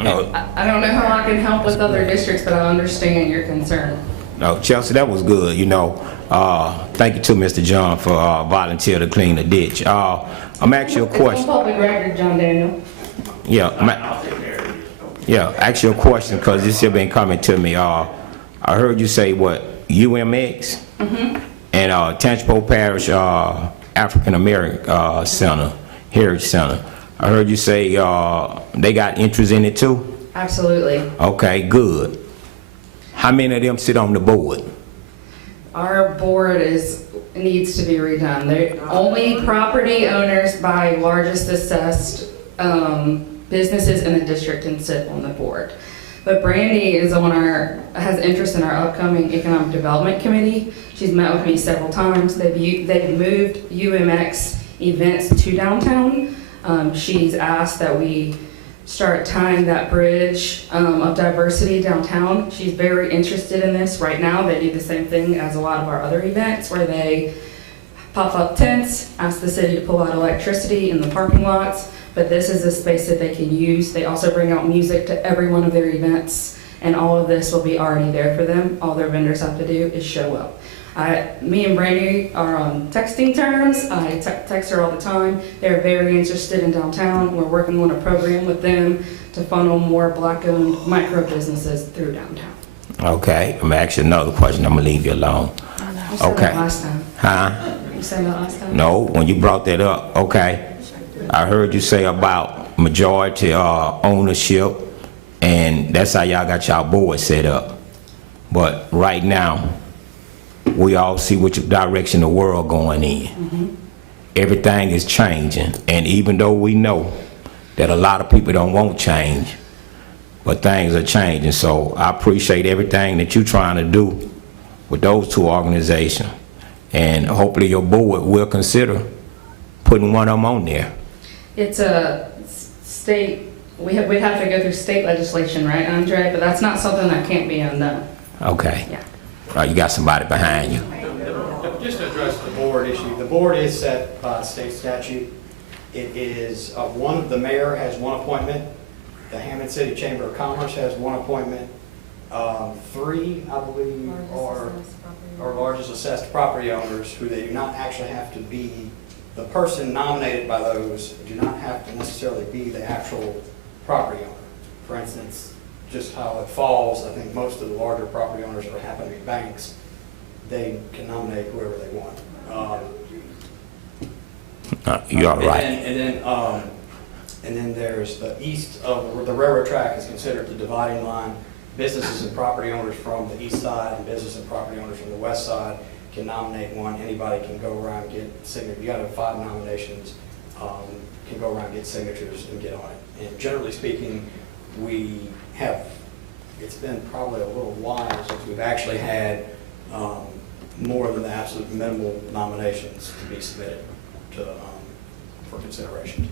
I don't know how I can help with other districts, but I understand your concern. No, Chelsea, that was good, you know. Thank you to Mr. John for volunteer to clean the ditch. I'm asking you a It's on question. public record, John Daniel. Ask you a question, because this has been coming to me. I heard you say, what, UMX? And Tangipahoa Parish African American Center, Heritage Center. I heard you say they got interest in it too? Absolutely. Okay, good. How many of them sit on the board? Our board needs to be redone. The only property owners by largest assessed businesses in the district can sit on the board. But Brandy is has interest in our upcoming Economic Development Committee. She's met with me several times. They've moved UMX events to downtown. She's asked that we start tying that bridge of diversity downtown. She's very interested in this. Right now, they do the same thing as a lot of our other events, where they pop up tents, ask the city to pull out electricity in the parking lots, but this is a space that they can use. They also bring out music to every one of their events, and all of this will be already there for them. All their vendors have to do is show up. Me and Brandy are on texting terms. I text her all the time. They're very interested in downtown. We're working on a program with them to funnel more Black-owned micro businesses through downtown. Okay, I'm gonna ask you another question. I'm gonna leave you alone. You said Okay. that last time. Huh? You said that last time? No, when you brought that up, okay. I heard you say about majority ownership, and that's how y'all got y'all board set up. But right now, we all see which direction the world going in. Everything is changing, and even though we know that a lot of people don't want change, but things are changing. So I appreciate everything that you're trying to do with those two organizations, and hopefully your board will consider putting one of them on there. It's a state, we'd have to go through state legislation, right, Andre? But that's not something that can't be undone. Okay. Yeah. You got somebody behind you. Just to address the board issue, the board is set by state statute. It is, the mayor has one appointment, the Hammond City Chamber of Commerce has one appointment, 3, I believe, are largest assessed property owners who they do not actually have to be, the person nominated by those do not have to necessarily be the actual property owner. For instance, just how it falls, I think most of the larger property owners are happen to be banks. They can nominate whoever they want. You're all right. And then there's the east of the railroad track is considered the dividing line. Businesses and property owners from the east side and business and property owners from the west side can nominate one. Anybody can go around and get signatures. You got to have 5 nominations. Can go around and get signatures and get on it. And generally speaking, we have. It's been probably a little while since we've actually had more than the absolute minimal nominations to be submitted to for consideration.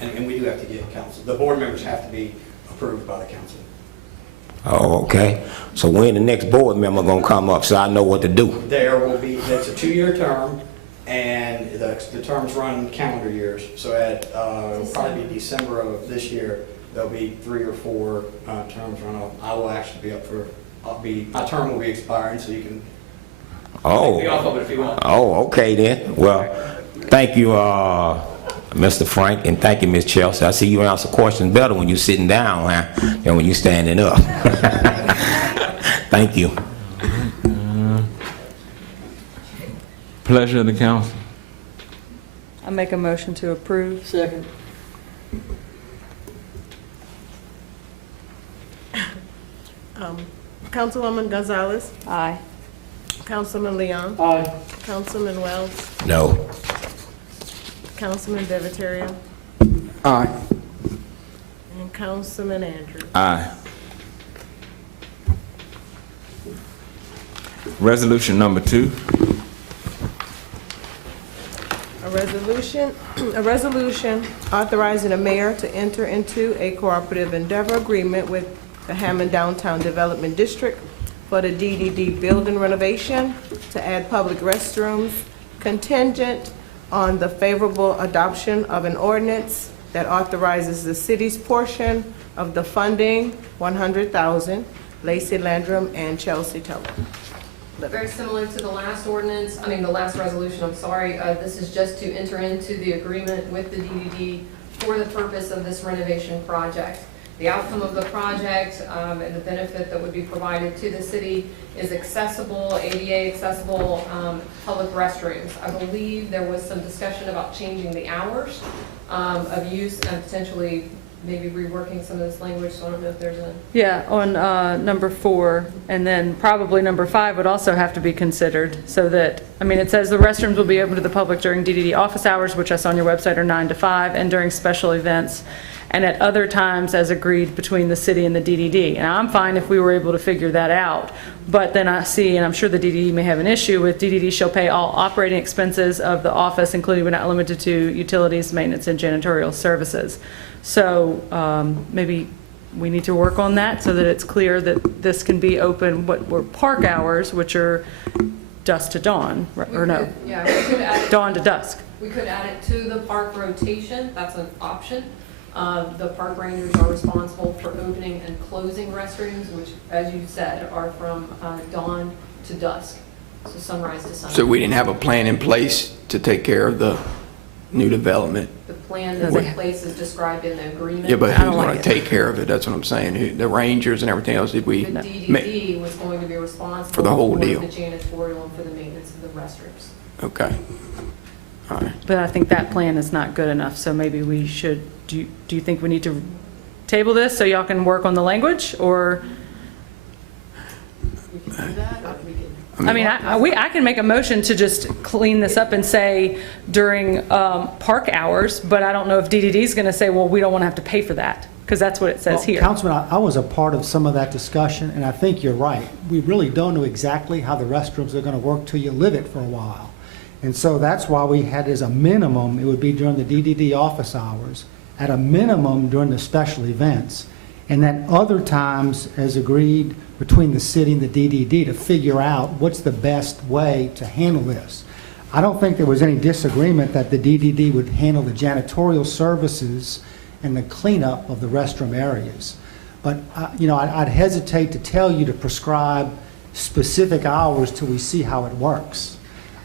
And we do have to get council. The board members have to be approved by the council. Oh, okay. So when the next board member gonna come up so I know what to do? There will be, it's a 2-year term, and the terms run calendar years. So at it'll probably be December of this year, there'll be 3 or 4 terms run off. I will actually be up for, my term will be expiring, so you can take me off of it if you want. Oh, okay then. Well, thank you, Mr. Frank, and thank you, Ms. Chelsea. I see you answer questions better when you're sitting down, huh, than when you're standing up. Thank you. Pleasure of the council. I make a motion to approve. Second. Councilwoman Gonzalez, Aye. Councilman Leon, Aye. Councilman Wells, No. Councilman Deveterio, Aye. and Councilman Andrews. Aye. Resolution number 2. A A resolution authorizing the mayor to enter into a cooperative endeavor agreement with the Hammond Downtown Development District for the DDD building renovation to add public restrooms contingent on the favorable adoption of an ordinance that authorizes the city's portion of the funding, $100,000, Lacey Landrum and Chelsea Teller. Very similar to the last ordinance, the last resolution, I'm sorry. This is just to enter into the agreement with the DDD for the purpose of this renovation project. The outcome of the project and the benefit that would be provided to the city is accessible, ADA accessible public restrooms. I believe there was some discussion about changing the hours of use and potentially maybe reworking some of this language, so I don't know if there's a... Yeah, on number 4, and then probably number 5 would also have to be considered, so that, it says the restrooms will be open to the public during DDD office hours, which I saw on your website are 9 to 5, and during special events, and at other times as agreed between the city and the DDD. And I'm fine if we were able to figure that out, but then I see, and I'm sure the DDD may have an issue with, DDD shall pay all operating expenses of the office, including but not limited to utilities, maintenance, and janitorial services. So maybe we need to work on that so that it's clear that this can be open, what were park hours, which are dusk to dawn, or no? Yeah, we could add it. Dawn to dusk. We could add it to the park rotation, that's an option. The park rangers are responsible for opening and closing restrooms, which, as you said, are from dawn to dusk, so sunrise to sunrise. So we didn't have a plan in place to take care of the new development? The plan that's in place is described in the agreement. Yeah, but who's going to take care of it? That's what I'm saying. The rangers and everything else, did we? The DDD was going to be responsible for the whole deal. the janitorial and for the maintenance of the restrooms. Okay. All right. But I think that plan is not good enough, so maybe we should, do you think we need to table this so y'all can work on the language, or? We can do that, or we can... I can make a motion to just clean this up and say during park hours, but I don't know if DDD is going to say, well, we don't want to have to pay for that, because that's what it says here. Councilman, I was a part of some of that discussion, and I think you're right. We really don't know exactly how the restrooms are going to work till you live it for a while. And so that's why we had as a minimum, it would be during the DDD office hours, at a minimum during the special events, and then other times as agreed between the city and the DDD to figure out what's the best way to handle this. I don't think there was any disagreement that the DDD would handle the janitorial services and the cleanup of the restroom areas. But, I'd hesitate to tell you to prescribe specific hours till we see how it works.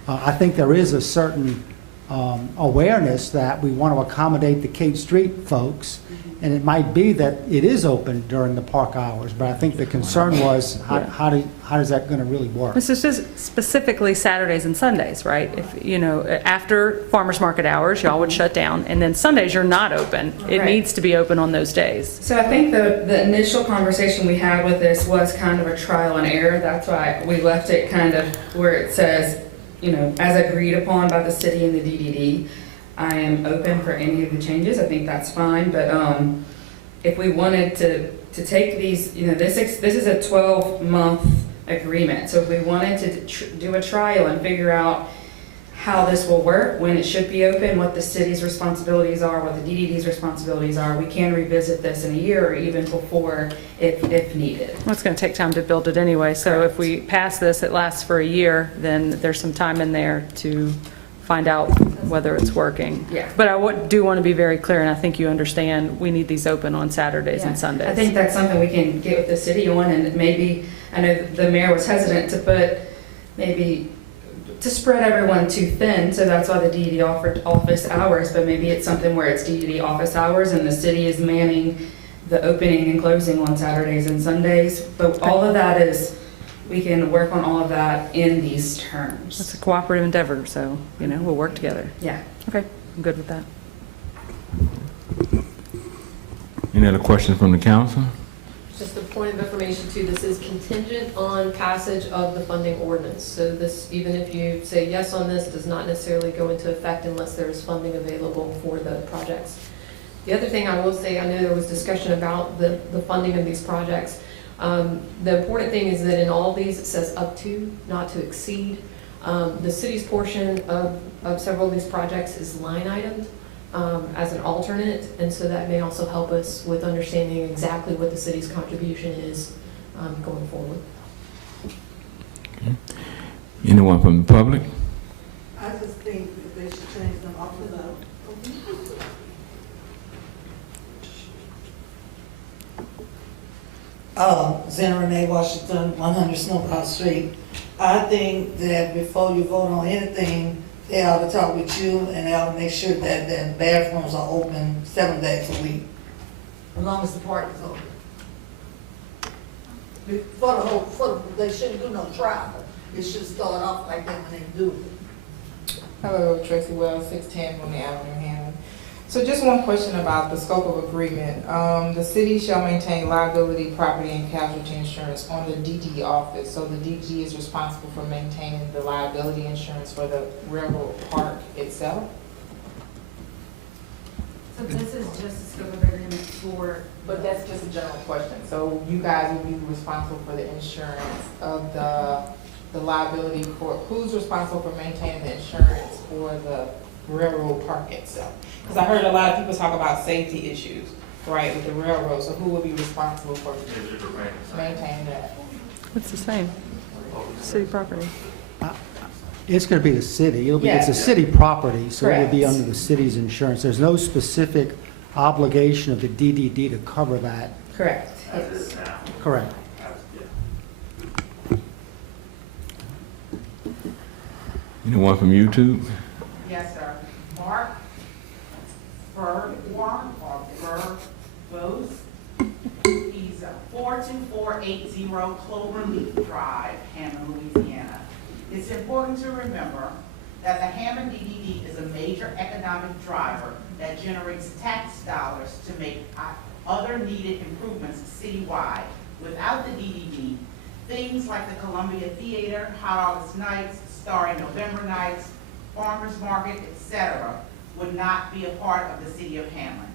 I think there is a certain awareness that we want to accommodate the Kate Street folks, and it might be that it is open during the park hours, but I think the concern was how is that going to really work? This is just specifically Saturdays and Sundays, right? If, after farmers market hours, y'all would shut down, and then Sundays you're not open. It Right. needs to be open on those days. So I think the initial conversation we had with this was kind of a trial and error. That's why we left it kind of where it says, as agreed upon by the city and the DDD. I am open for any of the changes. I think that's fine, but if we wanted to take these, this is a 12-month agreement. So if we wanted to do a trial and figure out how this will work, when it should be open, what the city's responsibilities are, what the DDD's responsibilities are, we can revisit this in a year or even before if needed. Well, it's going to take time to build it anyway, so if we pass this, it lasts for a year, then there's some time in there to find out whether it's working. Yeah. But I do want to be very clear, and I think you understand, we need these open on Saturdays and Sundays. I think that's something we can get with the city on, and maybe, I know the mayor was hesitant to put, maybe, to spread everyone too thin, so that's why the DDD offered office hours, but maybe it's something where it's DDD office hours and the city is manning the opening and closing on Saturdays and Sundays. But all of that is, we can work on all of that in these terms. It's a cooperative endeavor, so, we'll work together. Yeah. Okay, I'm good with that. Any other questions from the council? Just a point of information too, this is contingent on passage of the funding ordinance. So this, even if you say yes on this, does not necessarily go into effect unless there is funding available for the projects. The other thing I will say, I know there was discussion about the funding of these projects. The important thing is that in all these, it says up to, not to exceed. The city's portion of several of these projects is line itemed as an alternate, and so that may also help us with understanding exactly what the city's contribution is going forward. Anyone from the public? I just think that they should change them off of the. Zena Renee Washington, 100 Snowcross Street. I think that before you vote on anything, they ought to talk with you and they ought to make sure that the bathrooms are open 7 days a week, as long as the park is open. They shouldn't do no trial. It should start off like that when they do it. Hello, Tracy Wells, 610 Mooney Avenue, Hammond. So just one question about the scope of agreement. The city shall maintain liability, property, and casualty insurance on the DD office. So the DD is responsible for maintaining the liability insurance for the railroad park itself? So this is just a scope of agreement for. But that's just a general question. So you guys will be responsible for the insurance of the liability for, who's responsible for maintaining the insurance for the railroad park itself? Because I heard a lot of people talk about safety issues, right, with the railroad. So who will be responsible for maintaining that? It's the same, city property. It's going to be the city. It's a Yeah. city property, so it'll be Correct. under the city's insurance. There's no specific obligation of the DDD to cover that. Correct. Correct. Anyone from YouTube? Yes, sir. Mark Verwarn or Vervos. He's 42480 Cloverleaf Drive, Hammond, Louisiana. It's important to remember that the Hammond DDD is a major economic driver that generates tax dollars to make other needed improvements citywide. Without the DDD, things like the Columbia Theater, Hot August Nights, Starry November Nights, Farmers Market, etc., would not be a part of the city of Hammond.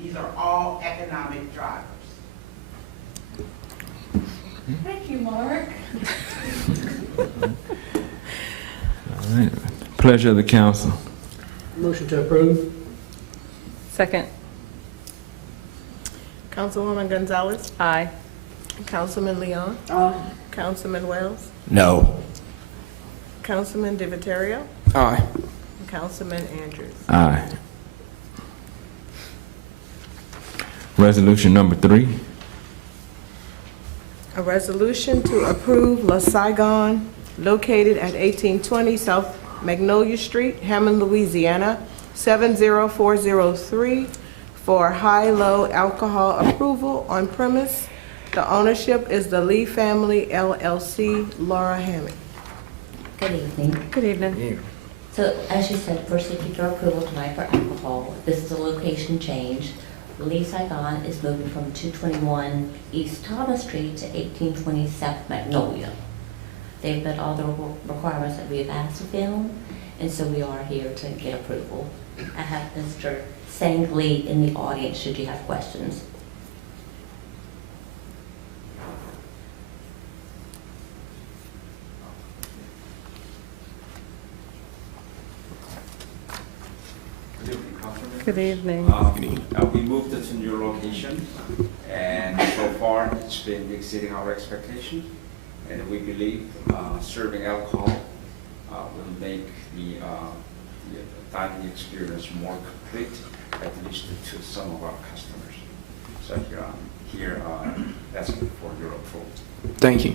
These are all economic drivers. Thank you, Mark. All right. Pleasure of the council. Motion to approve. Second. Councilwoman Gonzalez, Aye. Councilman Leon, Councilman Wells, No. Councilman DiViterio, Aye. and Councilman Andrews. Aye. Resolution number 3. A resolution to approve La Saigon, located at 1820 South Magnolia Street, Hammond, Louisiana, 70403, for high-low alcohol approval on premise. The ownership is the Lee Family LLC, Laura Hammond. Good evening. Good evening. So, as you said, we're seeking your approval tonight for alcohol. This is a location change. Lee Saigon is moving from 221 East Thomas Street to 1820 South Magnolia. They've met all the requirements that we have asked of them, and so we are here to get approval. I have Mr. Sang Lee in the audience should you have questions. Good evening. We moved it to new location, and so far it's been exceeding our expectation. And we believe serving alcohol will make the dining experience more complete, at least to some of our customers. So here asking for your approval. Thank you.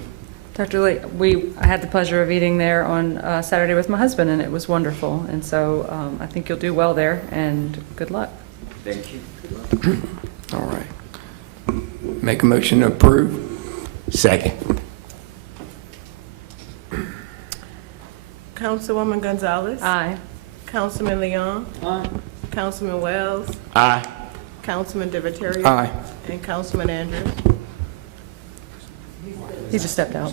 Dr. Lee, I had the pleasure of eating there on Saturday with my husband, and it was wonderful. And so I think you'll do well there, and good luck. Thank you. All right. Make a motion to approve. Second. Councilwoman Gonzalez, Aye. Councilman Leon, Councilman Wells, Aye. Councilman DiViterio, Aye. and Councilman Andrews. He just stepped out.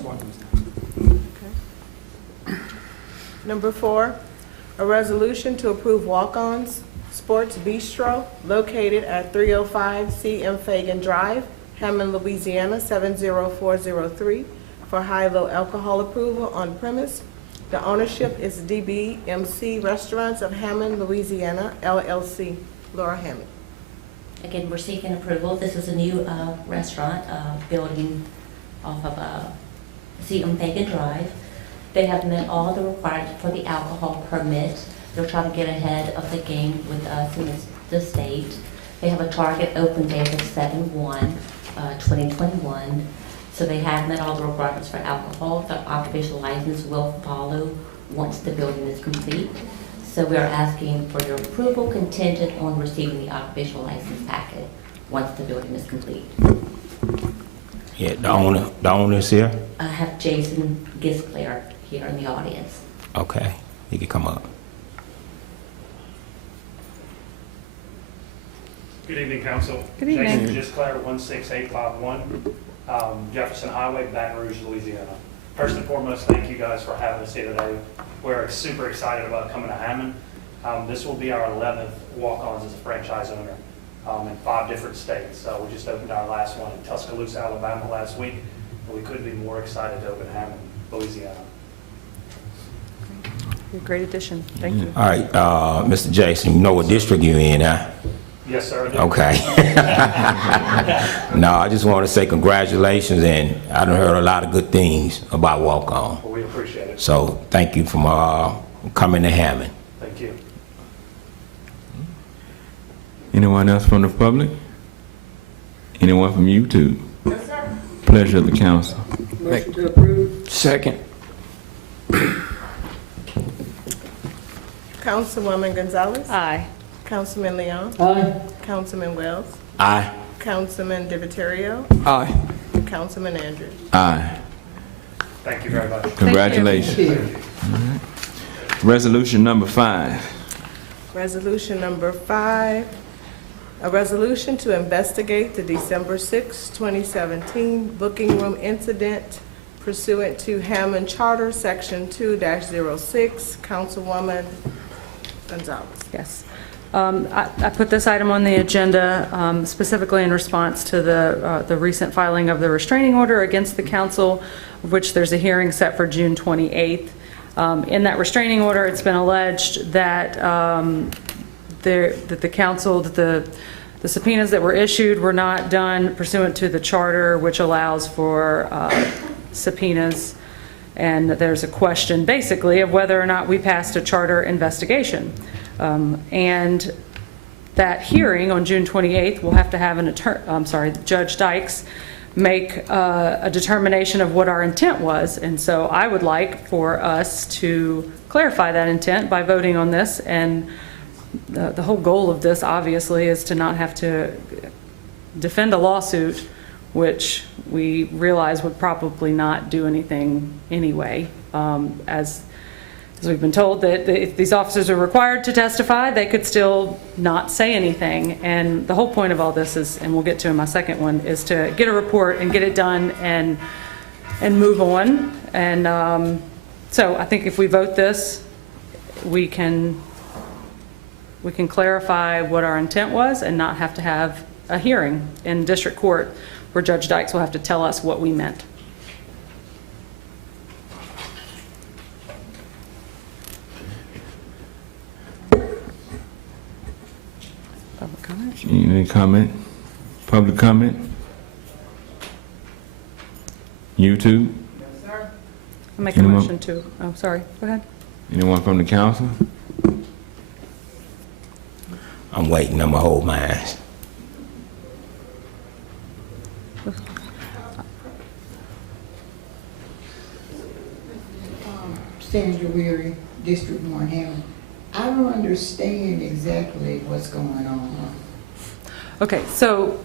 Number 4, a resolution to approve Walk-Ons Sports Bistro, located at 305 C.M. Fagan Drive, Hammond, Louisiana, 70403, for high-low alcohol approval on premise. The ownership is DBMC Restaurants of Hammond, Louisiana, LLC. Laura Hammond. Again, we're seeking approval. This is a new restaurant building off of Bacon Drive. They have met all the requirements for the alcohol permit. They're trying to get ahead of the game with us in the state. They have a target open date of 7/1/2021. So they have met all the requirements for alcohol. The occupational license will follow once the building is complete. So we are asking for your approval contingent on receiving the occupational license packet once the building is complete. Yeah, the owner's here? I have Jason Gisclair here in the audience. Okay, he can come up. Good evening, Council. Good evening. Jason Gisclair, 16851 Jefferson Highway, Baton Rouge, Louisiana. First and foremost, thank you guys for having us here today. We're super excited about coming to Hammond. This will be our 11th walk-ons as a franchise owner in 5 different states. We just opened our last one in Tuscaloosa, Alabama last week, and we couldn't be more excited to open Hammond, Louisiana. You're a great addition. Thank you. All right, Mr. Jason, you know what district you're in, huh? Yes, sir. Okay. No, I just want to say congratulations, and I done heard a lot of good things about Walk On. Well, we appreciate it. So thank you for coming to Hammond. Thank you. Anyone else from the public? Anyone from YouTube? Yes, sir. Pleasure of the council. Motion to approve. Second. Councilwoman Gonzalez. Aye. Councilman Leon. Aye. Councilman Wells. Aye. Councilman Diviterio. Aye. Councilman Andrews. Aye. Thank you very much. Congratulations. Resolution number 5. Resolution number 5, a resolution to investigate the December 6, 2017 booking room incident pursuant to Hammond Charter, Section 2-06. Councilwoman Gonzalez. Yes. I put this item on the agenda specifically in response to the recent filing of the restraining order against the council, of which there's a hearing set for June 28th. In that restraining order, it's been alleged that the council, the subpoenas that were issued were not done pursuant to the charter, which allows for subpoenas. And there's a question, basically, of whether or not we passed a charter investigation. And that hearing on June 28th, we'll have to have Judge Dykes make a determination of what our intent was. And so I would like for us to clarify that intent by voting on this. And the whole goal of this, obviously, is to not have to defend a lawsuit, which we realize would probably not do anything anyway. As we've been told that if these officers are required to testify, they could still not say anything. And the whole point of all this is, and we'll get to in my second one, is to get a report and get it done and move on. And so I think if we vote this, we can clarify what our intent was and not have to have a hearing in district court where Judge Dykes will have to tell us what we meant. Public comment? Any comment? Public comment? YouTube? I'll make a Anyone? motion to, oh, sorry, go ahead. Anyone from the council? I'm waiting. I'm going to hold my eyes. Sandra Weary, District 1, Hammond. I don't understand exactly what's going on. Okay, so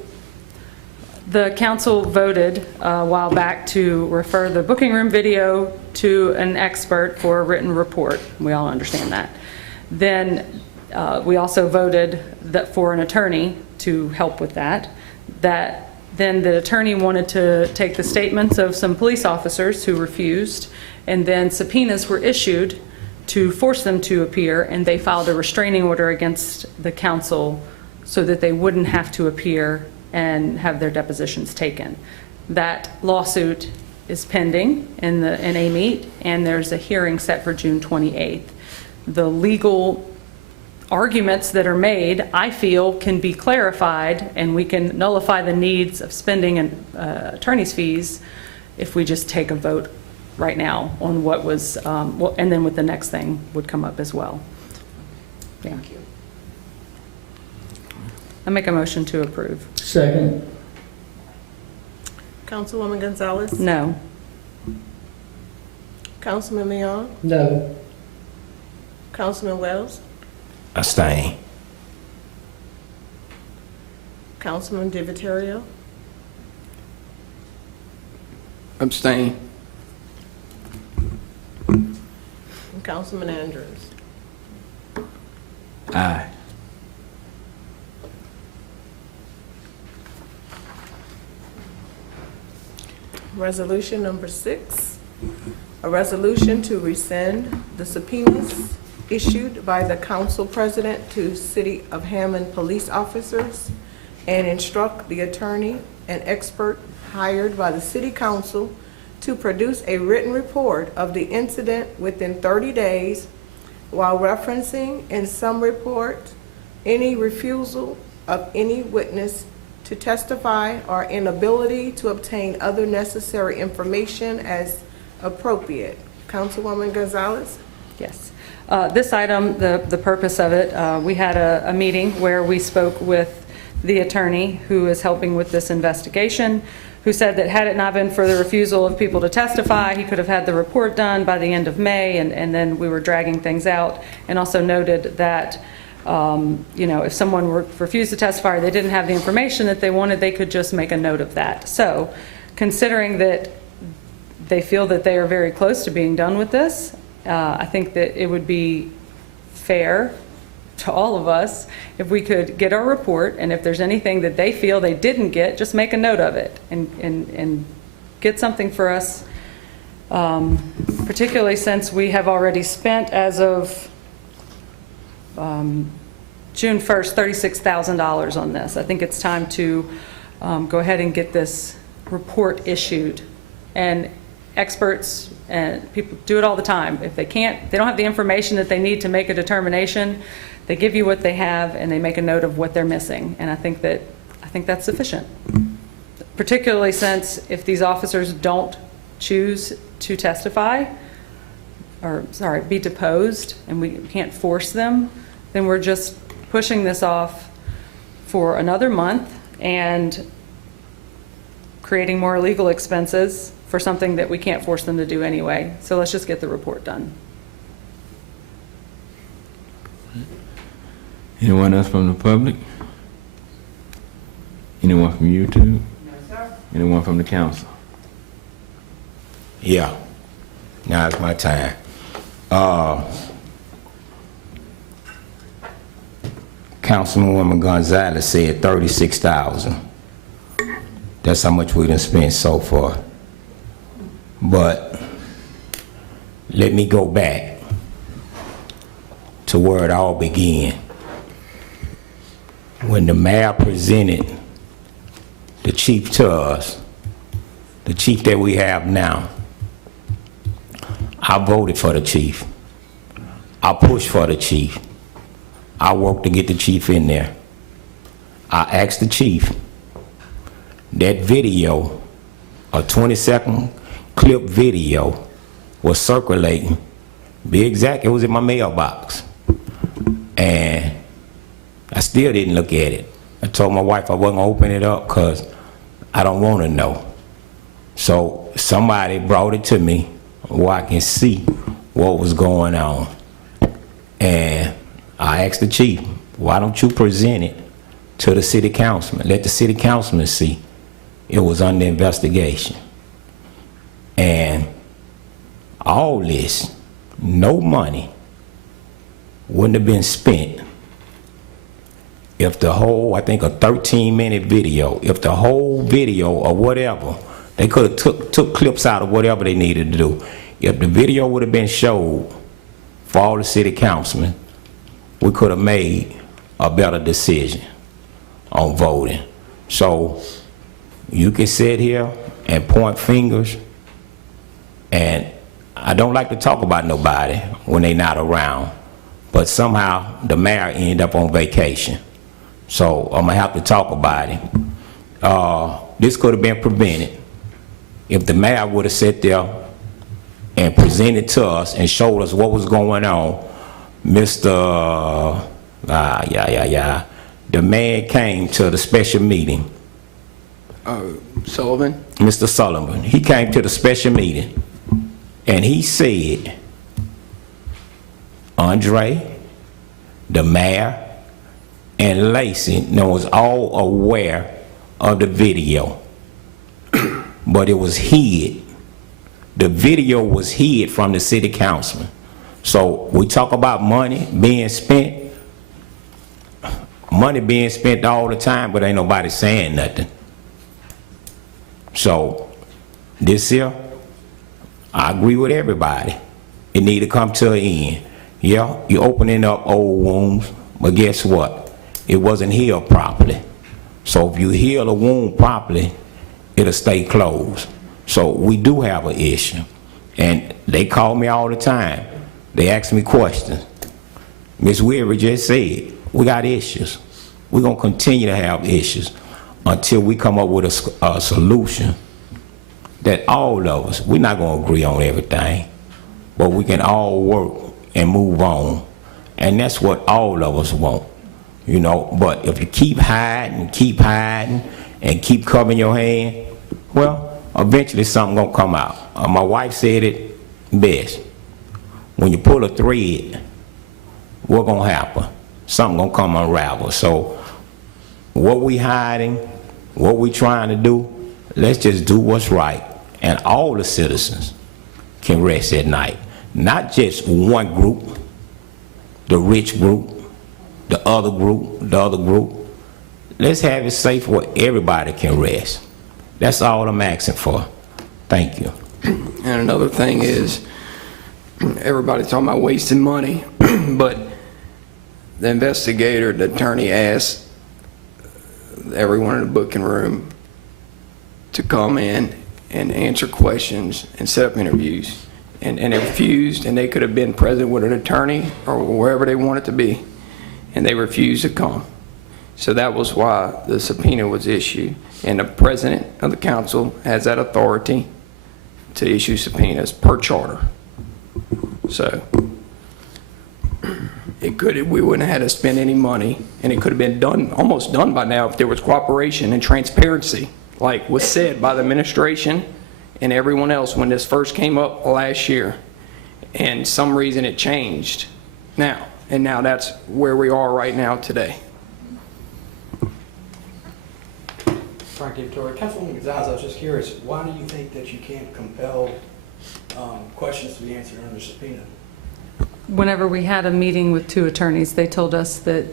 the council voted a while back to refer the booking room video to an expert for a written report. We all understand that. Then we also voted that for an attorney to help with that. Then the attorney wanted to take the statements of some police officers who refused, and then subpoenas were issued to force them to appear, and they filed a restraining order against the council so that they wouldn't have to appear and have their depositions taken. That lawsuit is pending in the NA meet, and there's a hearing set for June 28th. The legal arguments that are made, I feel, can be clarified, and we can nullify the needs of spending and attorney's fees if we just take a vote right now on what was, and then with the next thing would come up as well. Thank you. I make a motion to approve. Second. Councilwoman Gonzalez? No. Councilman Leon? No. Councilman Wells? Abstain. Councilman DiViterio? Abstain. And Councilman Andrews? Aye. Resolution number 6, a resolution to rescind the subpoenas issued by the council president to City of Hammond police officers and instruct the attorney and expert hired by the city council to produce a written report of the incident within 30 days while referencing in some report any refusal of any witness to testify or inability to obtain other necessary information as appropriate. Councilwoman Gonzalez? Yes. This item, the purpose of it, we had a meeting where we spoke with the attorney who is helping with this investigation, who said that had it not been for the refusal of people to testify, he could have had the report done by the end of May, and then we were dragging things out, and also noted that if someone refused to testify or they didn't have the information that they wanted, they could just make a note of that. So considering that they feel that they are very close to being done with this, I think that it would be fair to all of us if we could get our report, and if there's anything that they feel they didn't get, just make a note of it and get something for us, particularly since we have already spent, as of June 1st, $36,000 on this. I think it's time to go ahead and get this report issued. And experts and people do it all the time. If they don't have the information that they need to make a determination, they give you what they have and they make a note of what they're missing. And I think that's sufficient. Particularly since if these officers don't choose to testify, be deposed, and we can't force them, then we're just pushing this off for another month and creating more legal expenses for something that we can't force them to do anyway. So let's just get the report done. Anyone else from the public? Anyone from YouTube? No, sir. Anyone from the council? Yeah. Now it's my time. Councilwoman Gonzalez said $36,000. That's how much we done spent so far. But let me go back to where it all began. When the mayor presented the chief to us, the chief that we have now, I voted for the chief. I pushed for the chief. I worked to get the chief in there. I asked the chief, that video, a 20-second clip video, was circulating. Be exact, it was in my mailbox. And I still didn't look at it. I told my wife I wasn't gonna open it up because I don't want to know. So somebody brought it to me where I can see what was going on. And I asked the chief, why don't you present it to the city councilman? Let the city councilman see it was under investigation. And all this, no money, wouldn't have been spent if the whole, I think a 13-minute video, if the whole video or whatever, they could have took clips out of whatever they needed to do. If the video would have been showed for all the city councilmen, we could have made a better decision on voting. So you can sit here and point fingers And I don't like to talk about nobody when they not around, but somehow the mayor ended up on vacation. So I'm gonna have to talk about it. This could have been prevented if the mayor would have sat there and presented to us and showed us what was going on. The man came to the special meeting. Sullivan? Mr. Sullivan, he came to the special meeting and he said, Andre, the mayor, and Lacey was all aware of the video, but it was hid. The video was hid from the city councilman. So we talk about money being spent all the time, but ain't nobody saying nothing. So this here, I agree with everybody. It need to come to an end. Yeah, you're opening up old wounds, but guess what? It wasn't healed properly. So if you heal a wound properly, it'll stay closed. So we do have an issue. And they call me all the time. They ask me questions. Ms. Weary just said, we got issues. We're gonna continue to have issues until we come up with a solution that all of us, we're not gonna agree on everything, but we can all work and move on. And that's what all of us want, you know. But if you keep hiding, and keep covering your hand, well, eventually something gonna come out. My wife said it best. When you pull a thread, what gonna happen? Something gonna come unravel. So what we hiding, what we trying to do, let's just do what's right. And all the citizens can rest at night. Not just one group, the rich group, the other group, the other group. Let's have it safe where everybody can rest. That's all I'm asking for. Thank you. And another thing is, everybody's talking about wasting money, but the investigator, the attorney asked everyone in the booking room to come in and answer questions and set up interviews. And they refused, and they could have been present with an attorney or wherever they wanted to be, and they refused to come. So that was why the subpoena was issued. And the president of the council has that authority to issue subpoenas per charter. So we wouldn't have had to spend any money, and it could have been done, almost done by now, if there was cooperation and transparency, like was said by the administration and everyone else when this first came up last year. And some reason it changed now, and now that's where we are right now today. Frank DiVittorio. Councilwoman Gonzalez, I was just curious, why do you think that you can't compel questions to be answered under subpoena? Whenever we had a meeting with two attorneys, they told us that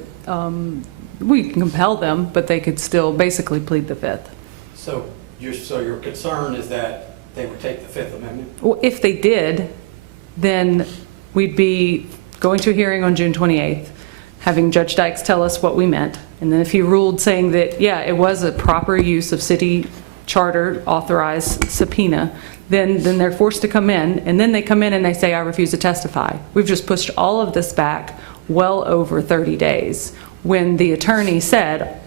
we can compel them, but they could still basically plead the Fifth. So your concern is that they would take the Fifth Amendment? Well, if they did, then we'd be going to a hearing on June 28th, having Judge Dykes tell us what we meant. And then if he ruled saying that, yeah, it was a proper use of city charter authorized subpoena, then they're forced to come in, and then they come in and they say, I refuse to testify. We've just pushed all of this back well over 30 days. When the attorney said,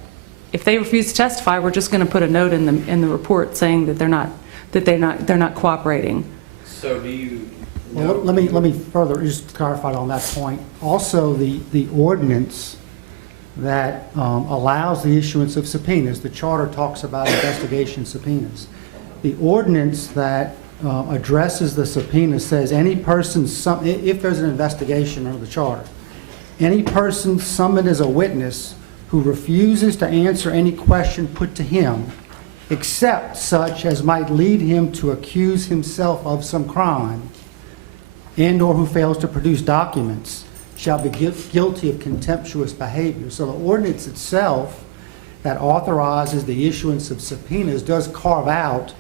if they refuse to testify, we're just going to put a note in the report saying that they're not cooperating. So do you? Well, let me further just clarify on that point. Also, the ordinance that allows the issuance of subpoenas, the charter talks about investigation subpoenas. The ordinance that addresses the subpoena says any person, if there's an investigation under the charter, any person summoned as a witness who refuses to answer any question put to him, except such as might lead him to accuse himself of some crime, and/or who fails to produce documents, shall be guilty of contemptuous behavior. So the ordinance itself that authorizes the issuance of subpoenas does carve out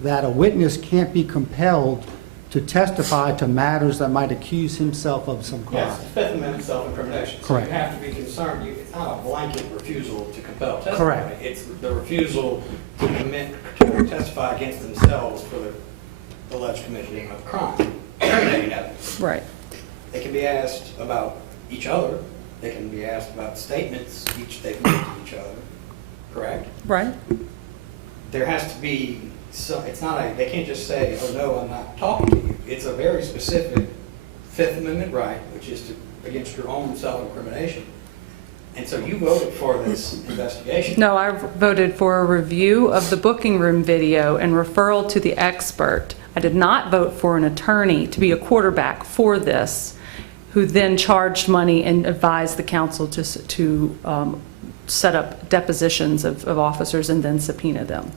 that a witness can't be compelled to testify to matters that might accuse himself of some crime. Yes, Fifth Amendment self-incrimination. Correct. So you have to be concerned. It's not a blanket refusal to compel testimony. Correct. It's the refusal to commit to testify against themselves for the alleged commission of a crime. Incriminating evidence. Right. They can be asked about each other. They can be asked about statements each they make to each other. Correct? Right. There has to be some, it's not a, they can't just say, oh no, I'm not talking to you. It's a very specific Fifth Amendment right, which is to, against your own self-incrimination. And so you voted for this investigation. No, I voted for a review of the booking room video and referral to the expert. I did not vote for an attorney to be a quarterback for this, who then charged money and advised the council to set up depositions of officers and then subpoena them.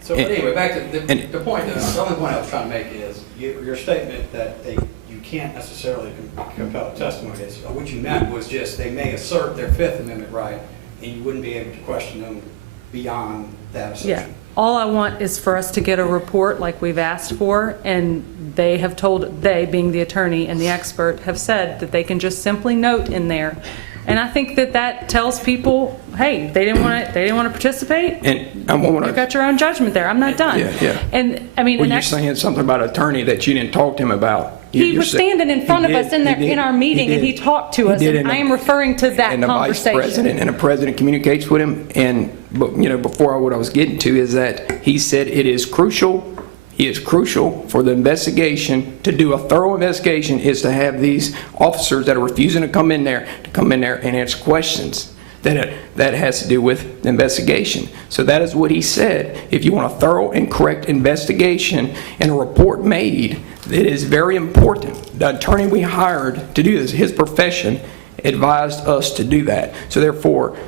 So but anyway, back to the point, the only point I was trying to make is your statement that you can't necessarily compel testimony is, what you meant was just they may assert their Fifth Amendment right and you wouldn't be able to question them beyond that assertion. Yeah. All I want is for us to get a report like we've asked for, and they have told, they being the attorney and the expert, have said that they can just simply note in there. And I think that that tells people, hey, they didn't want to participate. And I want to. You got your own judgment there. I'm not done. Yeah. And I mean, Well, you're saying something about an attorney that you didn't talk to him about. he was standing in front of us in our meeting, and he talked to us. And I am referring to that and the vice conversation. president and the president communicates with him. But before what I was getting to is that he said it is crucial. It is crucial for the investigation, to do a thorough investigation, is to have these officers that are refusing to come in there and answer questions that has to do with the investigation. So that is what he said. If you want a thorough and correct investigation and a report made, it is very important. The attorney we hired to do this, his profession, advised us to do that. So therefore,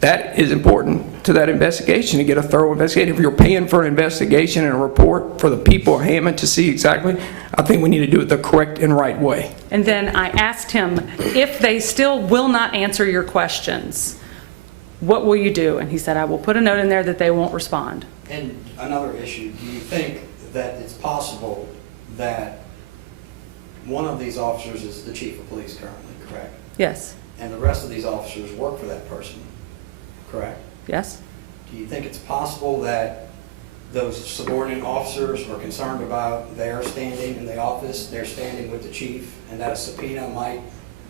that is important to that investigation, to get a thorough investigation. If you're paying for an investigation and a report for the people of Hammond to see exactly, I think we need to do it the correct and right way. And then I asked him, if they still will not answer your questions, what will you do? And he said, I will put a note in there that they won't respond. And another issue, do you think that it's possible that one of these officers is the chief of police currently, correct? Yes. And the rest of these officers work for that person, correct? Yes. Do you think it's possible that those subordinate officers are concerned about their standing in the office, their standing with the chief, and that a subpoena might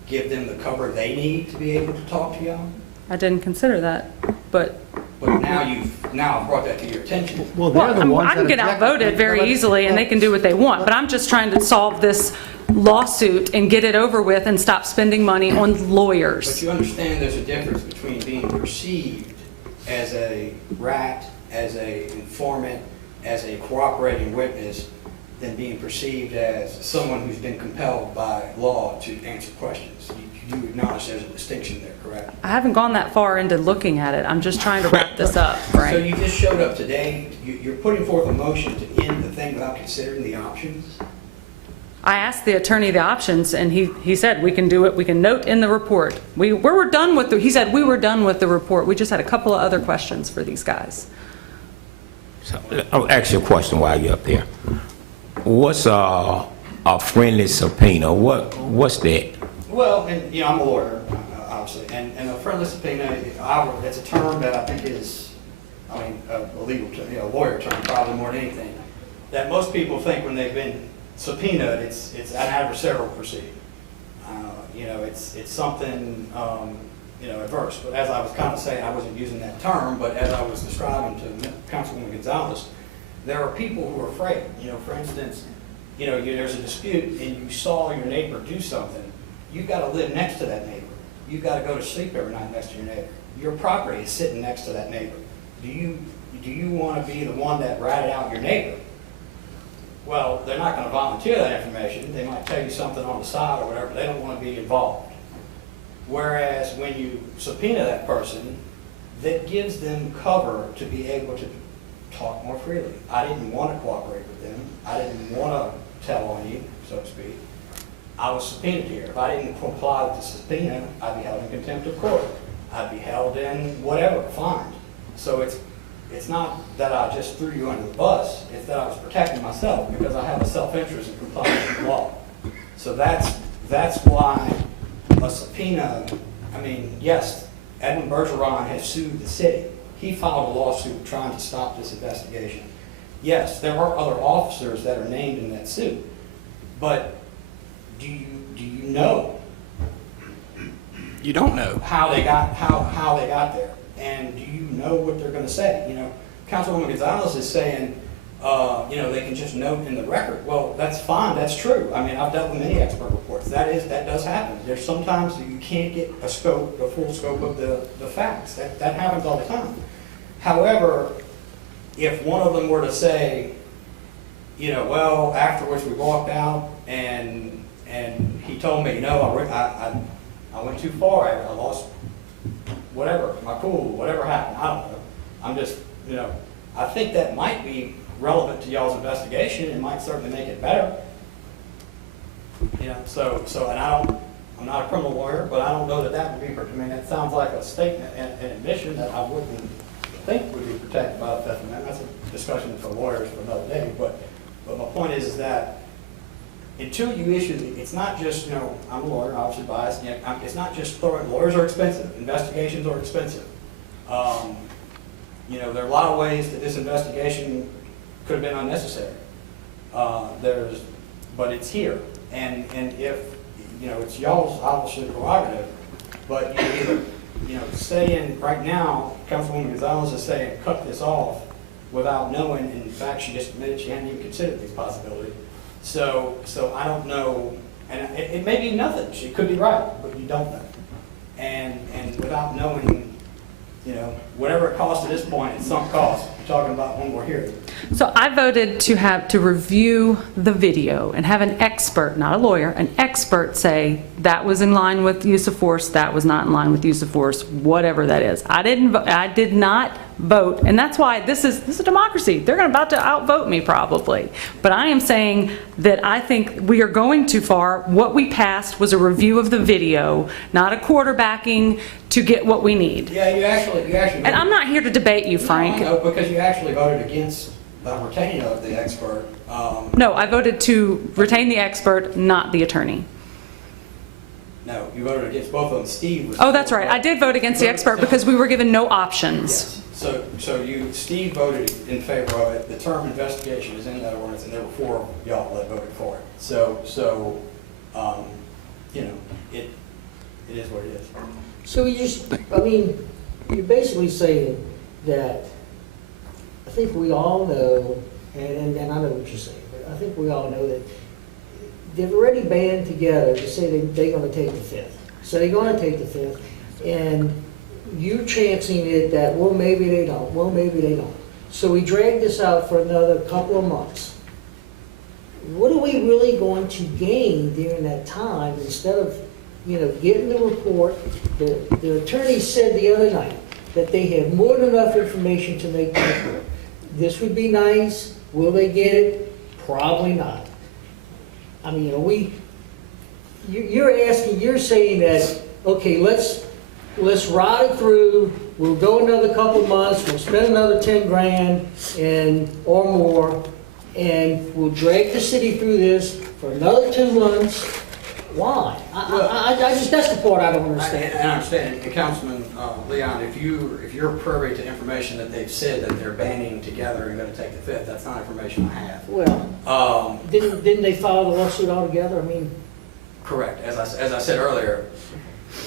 give them the cover they need to be able to talk to y'all? I didn't consider that, but now I've brought that to your attention. Well, they're the ones I can that get object- outvoted very easily, and they can do what they want, but I'm just trying to solve this lawsuit and get it over with and stop spending money on But lawyers. you understand there's a difference between being perceived as a rat, as a informant, as a cooperating witness, than being perceived as someone who's been compelled by law to answer questions. You acknowledge there's a distinction there, correct? I haven't gone that far into looking at it. I'm just trying to wrap this up, So right? you just showed up today, you're putting forth a motion to end the thing without considering the options? I asked the attorney the options, and he said, we can do it, we can note in the report. We were done with he said, we were done with the report. We just had a couple of other questions for these guys. So, I'll ask you a question while you're up there. What's a friendly subpoena? What's that? Well, and I'm a lawyer, obviously, and a friendly subpoena, it's a term that I think is, a legal term, a lawyer term probably more than anything, that most people think when they've been subpoenaed, it's an adversarial proceeding. It's something, adverse. But as I was kind of saying, I wasn't using that term, but as I was describing to Councilwoman Gonzalez, there are people who are afraid. For instance, there's a dispute and you saw your neighbor do something. You've got to live next to that neighbor. You've got to go to sleep every night next to your neighbor. Your property is sitting next to that neighbor. Do you want to be the one that ratted out your neighbor? Well, they're not going to volunteer that information. They might tell you something on the side or whatever. They don't want to be involved. Whereas when you subpoena that person, that gives them cover to be able to talk more freely. I didn't want to cooperate with them. I didn't want to tell on you, so to speak. I was subpoenaed here. If I didn't comply with the subpoena, I'd be held in contempt of court. I'd be held in whatever, fined. So it's not that I just threw you under the bus. It's that I was protecting myself because I have a self-interest in complying with the law. So that's why a subpoena, yes, Edwin Bergeron has sued the city. he filed a lawsuit trying to stop this investigation. Yes, there are other officers that are named in that suit, but do you know? You don't know. How they got there, and do you know what they're going to say? You know, Councilwoman Gonzalez is saying, you know, they can just note in the record. Well, that's fine, that's true. I mean, I've dealt with many expert reports. That does happen. There's sometimes you can't get the full scope of the facts. That happens all the time. However, if one of them were to say, you know, well, afterwards we walked out and he told me, no, I went too far. I lost whatever, my cool, whatever happened. I don't know. I'm just, you know, I think that might be relevant to y'all's investigation. It might certainly make it better. You know, so, and I'm not a criminal lawyer, but I don't know that would be, I mean, that sounds like a statement, an admission that I wouldn't think would be protected by the Fifth Amendment. That's a discussion for lawyers for another day. But my point is that until you issue, it's not just, you know, I'm a lawyer, obviously biased. You know, it's not just throwing. Lawyers are expensive. Investigations are expensive. You know, there are a lot of ways that this investigation could have been unnecessary. But it's here, and if you know, it's y'all's obviously prerogative. But you either, you know, stay in right now. Councilwoman Gonzalez is saying cut this off without knowing. In fact, she just admitted she hadn't even considered these possibilities. So I don't know, and it may be nothing. She could be right, but you don't know. And without knowing, you know, whatever it costs at this point, it's sunk cost. We're talking about when we're here. So I voted to review the video and have an expert, not a lawyer, an expert say that was in line with use of force, that was not in line with use of force, whatever that is. I did not vote, and that's why this is a democracy. They're about to outvote me probably. But I am saying that I think we are going too far. What we passed was a review of the video, not a quarterbacking to get what we need. Yeah, you actually. And I'm not here to debate you, Frank. No, because you actually voted against the retaining of the expert. No, I voted to retain the expert, not the attorney. No, you voted against both of them. Steve was. Oh, that's right. I did vote against the expert because we were given no options. Yes. So Steve voted in favor of it. The term investigation is in that ordinance, and there were 4 of y'all that voted for it. So you know, it is what it is. So you just, I mean, you're basically saying that I think we all know, and I know what you're saying, but I think we all know that they've already banded together to say they're going to take the Fifth. So they're going to take the Fifth, and you're chancing it that, well, maybe they don't, well, maybe they don't. So we drag this out for another couple of months. What are we really going to gain during that time instead of, you know, getting the report? The attorney said the other night that they have more than enough information to make the report. This would be nice. Will they get it? Probably not. I mean, you're saying that, okay, let's ride it through. We'll go another couple of months. We'll spend another 10 grand or more, and we'll drag the city through this for another 2 months. Why? That's the part I don't understand. I understand. And Councilman Leon, if you're privy to information that they've said that they're banding together and going to take the Fifth, that's not information I have. Well, didn't they file the lawsuit altogether? I mean, correct. As I said earlier,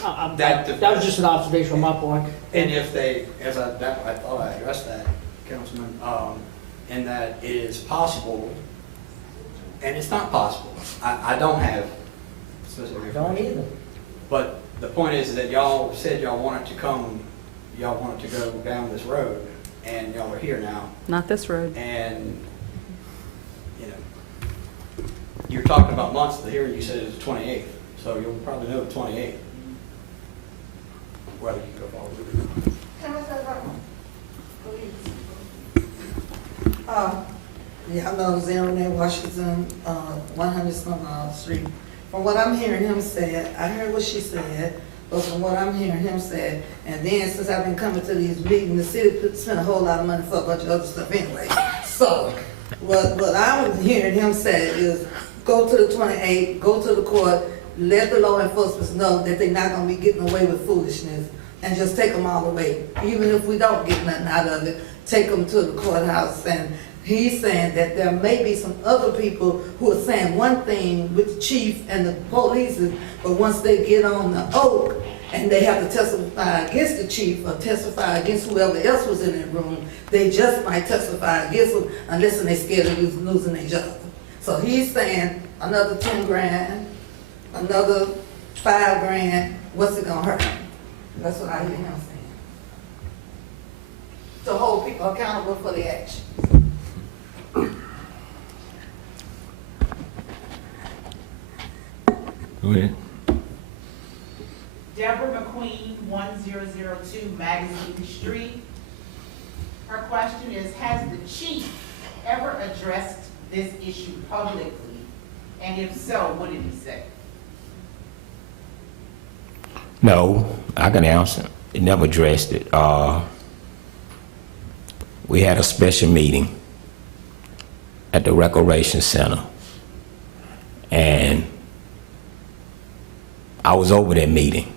that was just an observation on my point. And if they, I thought I addressed that, Councilman, in that it is possible, and it's not possible. I don't have specific information. Don't either. But the point is that y'all said y'all wanted to go down this road, and y'all are here now. Not this road. And, you know, you're talking about months. The hearing you said is the 28th, so you'll probably know the 28th whether you go forward with it. Can I say something? Please. Yeah, I know Zero Washington, 100 Summer Street. From what I'm hearing him say, I heard what she said, but from what I'm hearing him say, and then since I've been coming to these meetings, the city spent a whole lot of money for a bunch of other stuff anyway. So, what I'm hearing him say is, go to the 28th, go to the court, let the law enforcement know that they're not going to be getting away with foolishness. and just take them all away. Even if we don't get nothing out of it, take them to the courthouse. And he's saying that there may be some other people who are saying one thing with the chief and the police, but once they get on the oath and they have to testify against the chief or testify against whoever else was in that room, they just might testify against them unless they're scared of losing their job. So he's saying another 10 grand, another 5 grand, what's it gonna hurt? That's what I hear him saying. To hold people accountable for their actions. Go ahead. Deborah McQueen, 1002 Magazine Street. Her question is, has the chief ever addressed this issue publicly? And if so, what did he say? No, I can answer. He never addressed it. We had a special meeting at the Recreation Center, and I was over that meeting.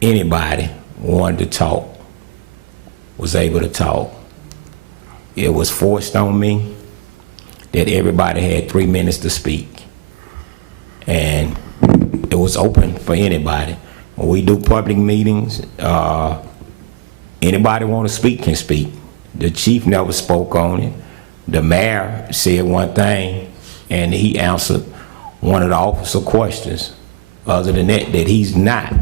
Anybody wanted to talk was able to talk. It was forced on me that everybody had 3 minutes to speak, and it was open for anybody. When we do public meetings, anybody want to speak can speak. The chief never spoke on it. The mayor said one thing, and he answered one of the officer questions. Other than that, that he's not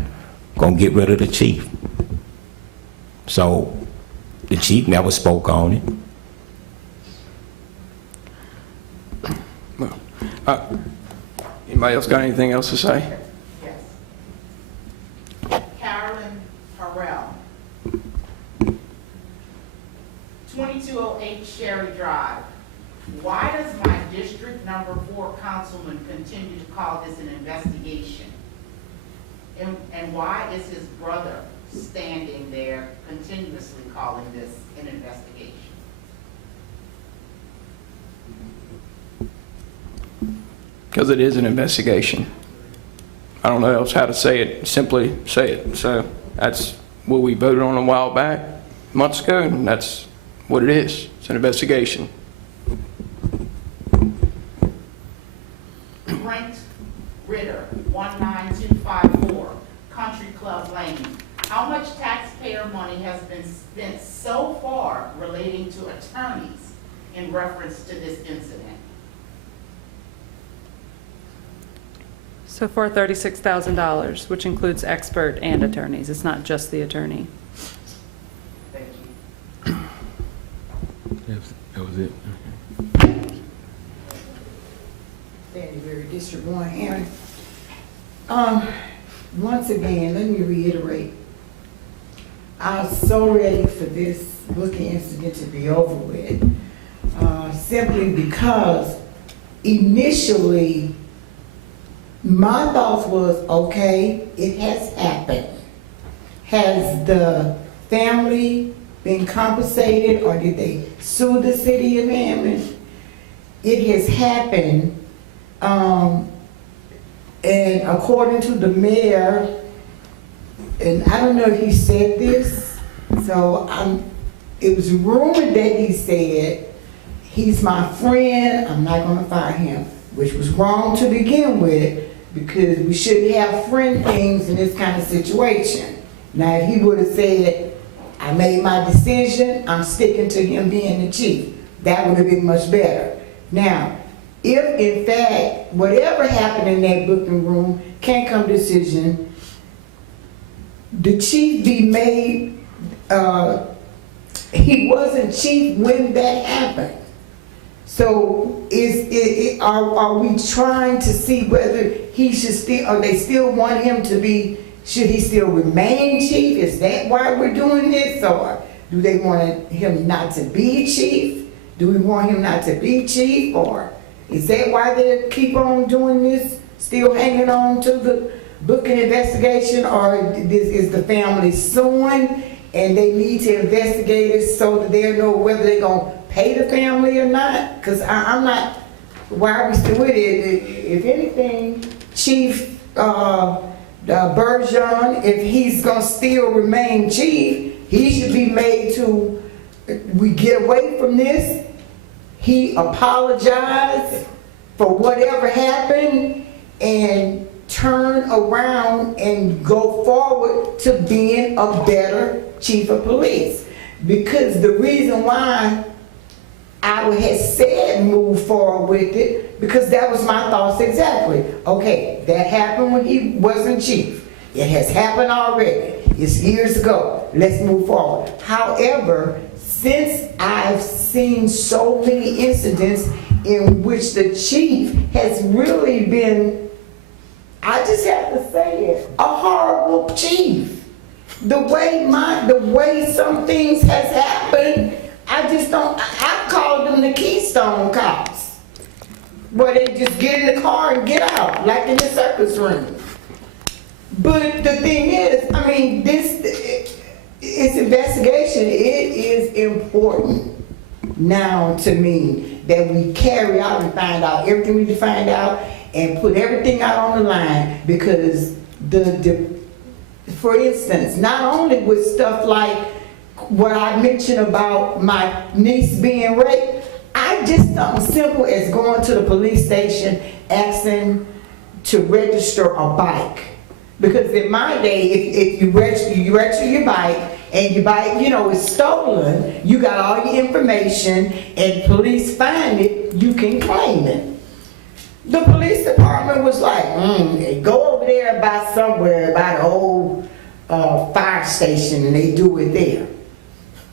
gonna get rid of the chief. So the chief never spoke on it. Anybody else got anything else to say? Yes. Carolyn Harrell, 2208 Sherry Drive. Why does my district number 4 councilman continue to call this an investigation? And why is his brother standing there continuously calling this an investigation? Because it is an investigation. I don't know else how to say it, simply say it. So that's what we voted on a while back, months ago, and that's what it is. It's an investigation. Brent Ritter, 19254, Country Club Lane. How much taxpayer money has been spent so far relating to attorneys in reference to this incident? So far, $36,000, which includes expert and attorneys. It's not just the attorney. Thank you. That was it. Sandy Berry, District 1, Hammond. Once again, let me reiterate. I was so ready for this booking incident to be over with, simply because initially my thoughts was, okay, it has happened. Has the family been compensated, or did they sue the city of Hammond? It has happened, and according to the mayor, and I don't know if he said this, so it was rumored that he said, he's my friend, I'm not gonna fire him, which was wrong to begin with, because we shouldn't have friend things in this kind of situation. Now, if he would have said, I made my decision, I'm sticking to him being the chief, that would have been much better. Now, if in fact, whatever happened in that booking room can't come decision, the chief be made, he wasn't chief when that happened. So are we trying to see whether he should still, or they still want him to be, should he still remain chief? Is that why we're doing this? Or do they want him not to be chief? Do we want him not to be chief? Or is that why they keep on doing this, still hanging on to the booking investigation? Or is the family suing and they need to investigate it so that they'll know whether they're going to pay the family or not? Because I'm not, why are we still with it? If anything, Chief Bergeron, if he's gonna still remain chief, he should be made to, we get away from this. He apologized for whatever happened and turn around and go forward to being a better chief of police. Because the reason why I had said move forward with it, because that was my thoughts exactly. Okay, that happened when he wasn't chief. It has happened already. It's years ago. Let's move forward. However, since I've seen so many incidents in which the chief has really been, I just have to say it, a horrible chief. The way some things has happened, I just don't, I call them the Keystone cops. Where they just get in the car and get out, like in the circus ring. But the thing is, I mean, it's investigation. It is important now to me that we carry out and find out everything we need to find out and put everything out on the line, because for instance, not only with stuff like what I mentioned about my niece being raped, I just something simple as going to the police station asking to register a bike. Because in my day, if you register your bike and your bike, you know, is stolen, you got all your information and police find it, you can claim it. The police department was like, go over there by somewhere, by the old fire station, and they do it there.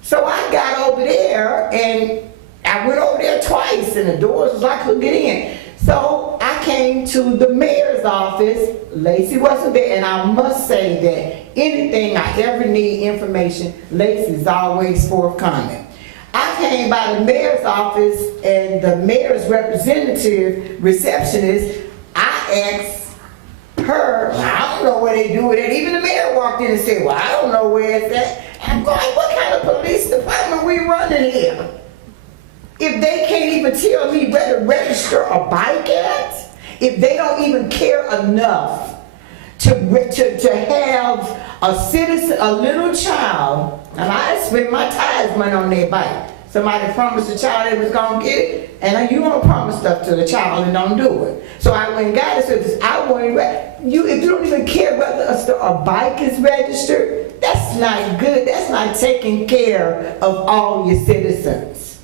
So I got over there, and I went over there twice, and the doors was like, I couldn't get in. So I came to the mayor's office. Lacey wasn't there, and I must say that anything I ever need information, Lacey's always forthcoming. I came by the mayor's office, and the mayor's receptionist, I asked her, I don't know where they do it. Even the mayor walked in and said, well, I don't know where it's at. I'm going, what kind of police department we running here? If they can't even tell me where to register a bike at, if they don't even care enough to have a citizen, a little child, and I spent my tithes money on their bike. Somebody promised the child they was gonna get it, and you don't promise stuff to the child and don't do it. So I went and got it, so if you don't even care whether a bike is registered, that's not good. That's not taking care of all your citizens.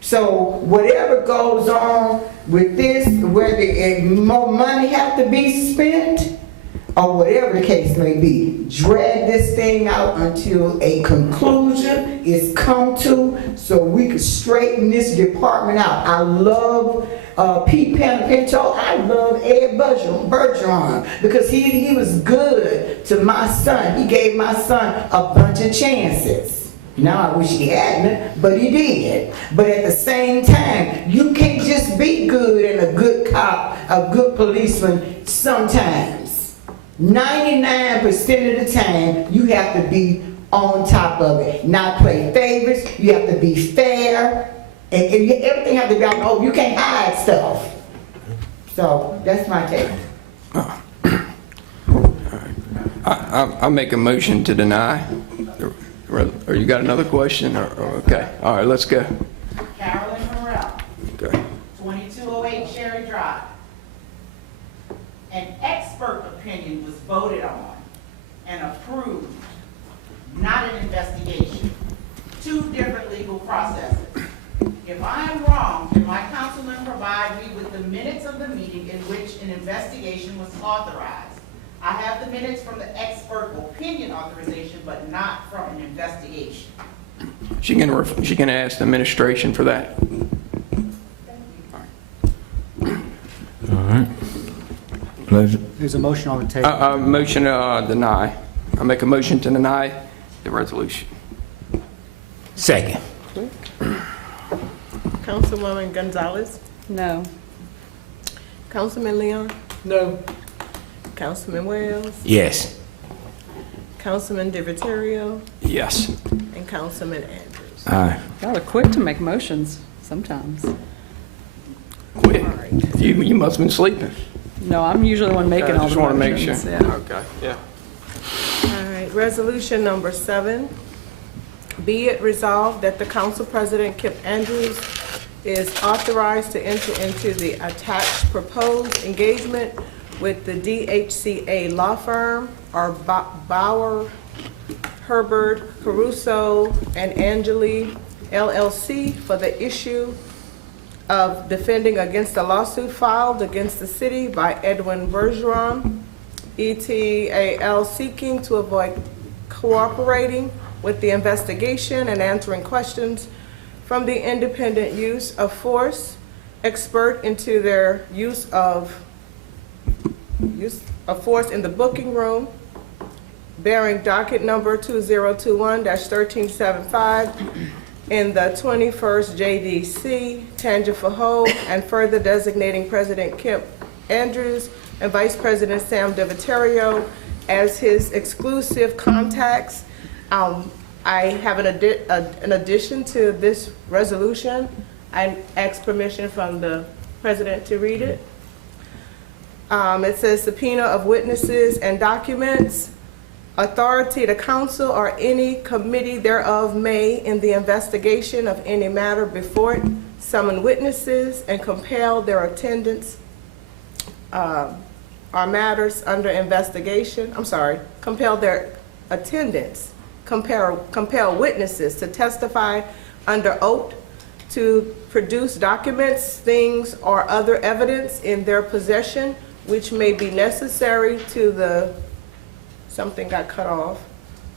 So whatever goes on with this, whether more money have to be spent, or whatever the case may be, drag this thing out until a conclusion is come to, so we can straighten this department out. I love Pete Pinto. I love Ed Bergeron, because he was good to my son. He gave my son a bunch of chances. Now I wish he hadn't, but he did. But at the same time, you can't just be good and a good cop, a good policeman sometimes. 99% of the time, you have to be on top of it. Not play favorites, you have to be fair, and everything has to be out. You can't hide stuff. So, that's my take. I'll make a motion to deny. Or you got another question? Okay, all right, let's go. Carolyn Morrell, Okay. 2208 Cherry Drive. An expert opinion was voted on and approved, not an investigation. Two different legal processes. If I'm wrong, can my councilman provide me with the minutes of the meeting in which an investigation was authorized? I have the minutes from the expert opinion authorization, but not from an investigation. She can ask the administration for that. All right. Pleasure. There's a motion on the table. Motion deny. I make a motion to deny the resolution. Second. Councilwoman Gonzalez? No. Councilman Leon? No. Councilman Wells? Yes. Councilman DiViterio? Yes. And Councilman Andrews? Aye. Y'all are quick to make motions sometimes. Quit. You must have been sleeping. No, I'm usually the one making all Just the want to make sure. motions. Yeah. Okay, yeah. All right, resolution number 7. Be it resolved that the council president, Kip Andrews, is authorized to enter into the attached proposed engagement with the DHCA law firm, or Bauer, Herbert, Caruso, and Angeli LLC for the issue of defending against a lawsuit filed against the city by Edwin Bergeron, ETAL, seeking to avoid cooperating with the investigation and answering questions from the independent use of force expert into their use of force in the booking room, bearing docket number 2021-1375 in the 21st JDC, Tangipahoa, and further designating President Kip Andrews and Vice President Sam DeViterio as his exclusive contacts. I have an addition to this resolution. I ask permission from the president to read it. It says subpoena of witnesses and documents. Authority to counsel or any committee thereof may, in the investigation of any matter before it, summon witnesses and compel their attendance or matters under investigation. Compel their attendance. Compel witnesses to testify under oath, to produce documents, things, or other evidence in their possession which may be necessary to the, something got cut off,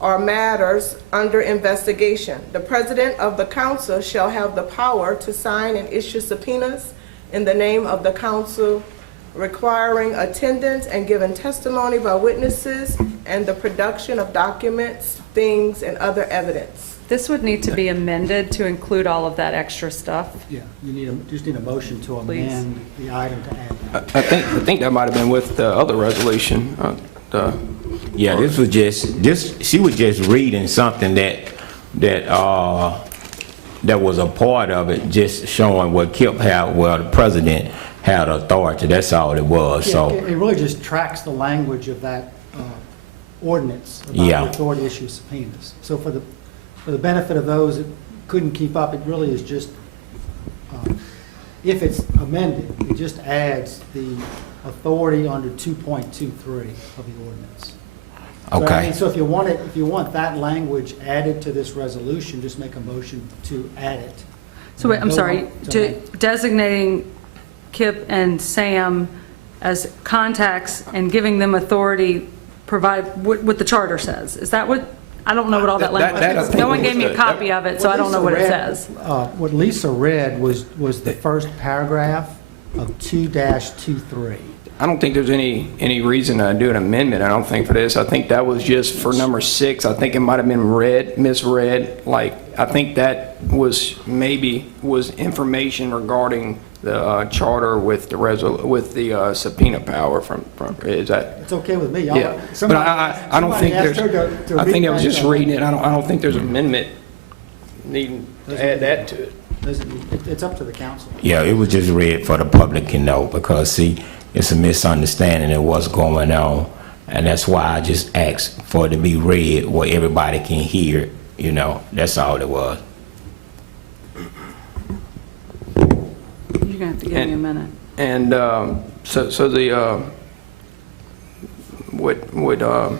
or matters under investigation. The president of the council shall have the power to sign and issue subpoenas in the name of the council, requiring attendance and giving testimony by witnesses and the production of documents, things, and other evidence. This would need to be amended to include all of that extra stuff. Yeah, just need a motion to amend the item to add that. I think that might have been with the other resolution. Yeah, this was just, she was just reading something that was a part of it, just showing what Kip had, well, the president had authority, that's all it was, Yeah, so. it really just tracks the language of that ordinance about Yeah. the authority to issue subpoenas. So for the benefit of those that couldn't keep up, it really is just, if it's amended, it just adds the authority under 2.23 of the ordinance. So, Okay. So if you want that language added to this resolution, just make a motion to add it. So wait, I'm Vote sorry, on- to designating Kip and Sam as contacts and giving them authority, provide what the charter says. Is that what, I don't know what all that That- I language is. think No one was gave me a the- copy of it, so I don't know what it says. What Lisa read was the first paragraph of 2-23. I don't think there's any reason to do an amendment, I don't think, for this. I think that was just for number 6. I think it might have been misread. Like, I think that was information regarding the charter with the subpoena power from, is that? It's okay with me. Yeah, but I don't think there's, I think I was just reading it. I don't think there's an amendment needing to add that to it. It's up to the council. Yeah, it was just read for the public to know, because see, it's a misunderstanding of what's going on, and that's why I just asked for it to be read where everybody can hear it, that's all it was. You're gonna have to give me a minute. And so the what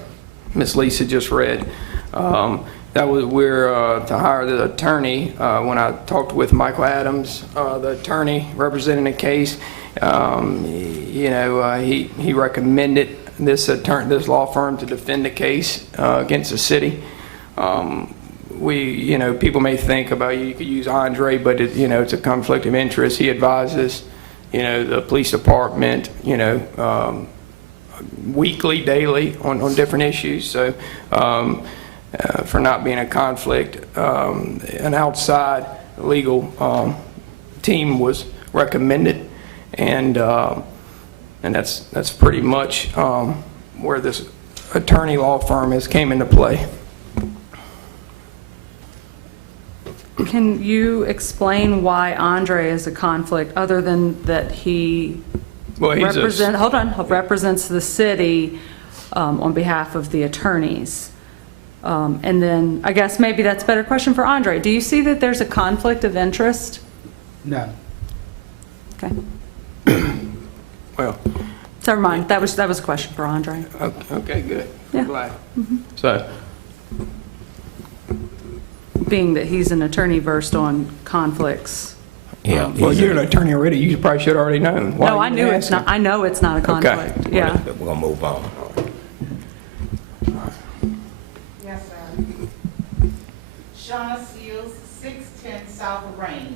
Miss Lisa just read, that was we're to hire the attorney. When I talked with Michael Adams, the attorney representing the case, he recommended this law firm to defend the case against the city. People may think about you could use Andre, but it's a conflict of interest. He advises, the police department, weekly, daily on different issues. So for not being a conflict, an outside legal team was recommended, and that's pretty much where this attorney law firm has came into play. Can you explain why Andre is a conflict, other than that he Well, he's represents the city on behalf of the attorneys. And then, I guess maybe that's a better question for Andre. Do you see that there's a conflict of interest? No. Okay. Well, So never mind, that was a question for Andre. okay, good. Yeah. Glad. So, Being that he's an attorney versed on conflicts. Yeah. well, you're an attorney already. You probably should have already known. Why No, are I you knew it's asking? not, I know it's not a conflict, yeah. We're gonna move on. Yes, sir. Shauna Seals, 610 South Range.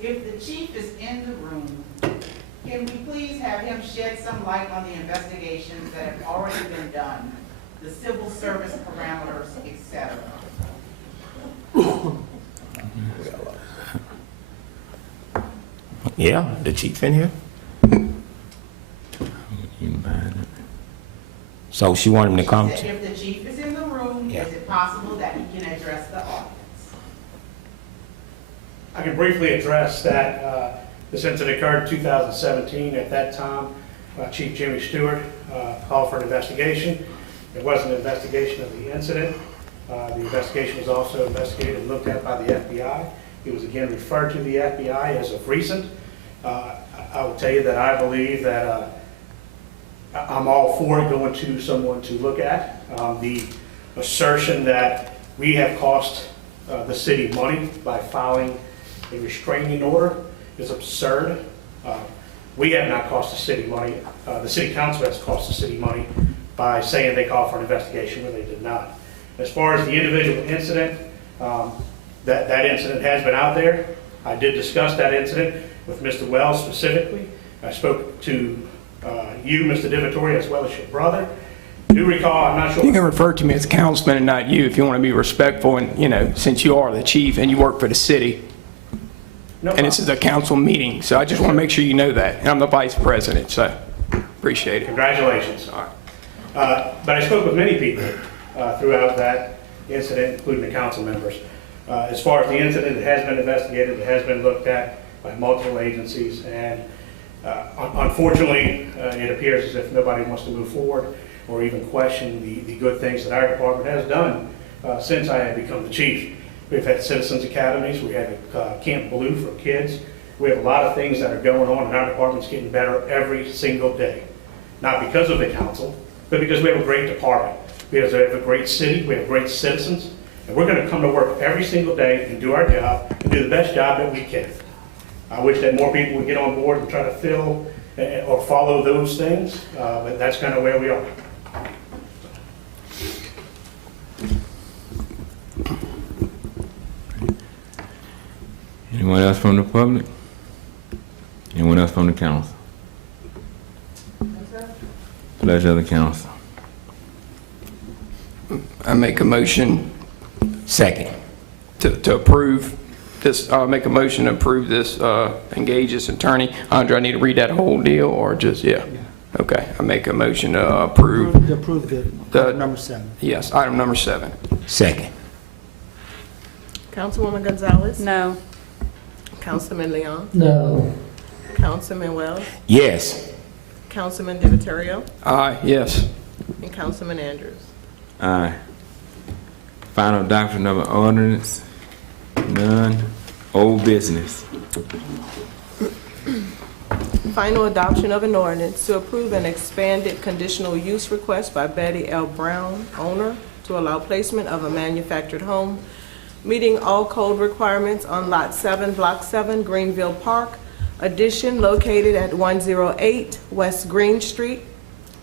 If the chief is in the room, can we please have him shed some light on the investigations that have already been done, the civil service parameters, et cetera? Yeah, the chief in here. So she want him to come? If the chief is in the room, Yeah. is it possible that he can address the audience? I can briefly address that. This incident occurred in 2017. At that time, Chief Jimmy Stewart called for an investigation. It was an investigation of the incident. The investigation was also investigated and looked at by the FBI. It was again referred to the FBI as of recent. I will tell you that I believe that I'm all for going to someone to look at. The assertion that we have cost the city money by filing a restraining order is absurd. We have not cost the city money. The city council has cost the city money by saying they called for an investigation when they did not. As far as the individual incident, that incident has been out there. I did discuss that incident with Mr. Wells specifically. I spoke to you, Mr. DiVittorio, as well as your brother. Do recall, I'm not sure. You can refer to me as councilman and not you if you want to be respectful, and, you know, since you are the chief and you work for the city. No And this is a council meeting, so I just want to make sure you know that. And I'm the vice president, so appreciate it. Congratulations. But I spoke with many people throughout that incident, including the council members. As far as the incident, it has been investigated, it has been looked at by multiple agencies, and unfortunately, it appears as if nobody wants to move forward or even question the good things that our department has done since I have become the chief. We've had citizens academies, we have Camp Blue for kids. We have a lot of things that are going on, and our department's getting better every single day. Not because of the council, but because we have a great department. Because we have a great city, we have great citizens, and we're going to come to work every single day and do our job and do the best job that we can. I wish that more people would get on board and try to fill or follow those things, but that's kind of where we are. Anyone else from the public? Anyone else from the council? Pleasure of the council. I make a motion Second. to approve this, make a motion to approve this, engage this attorney. Andre, I need to read that whole deal, or just, yeah? Okay, I make a motion to approve, To approve The- number 7. yes, item number 7. Second. Councilwoman Gonzalez? No. Councilman Leon? No. Councilman Wells? Yes. Councilman DiVittorio? Aye, yes. And Councilman Andrews? Aye. Final adoption of an ordinance? None. Old business? Final adoption of an ordinance to approve an expanded conditional use request by Betty L. Brown, owner, to allow placement of a manufactured home meeting all code requirements on Lot 7, Block 7, Greenville Park, addition located at 108 West Green Street,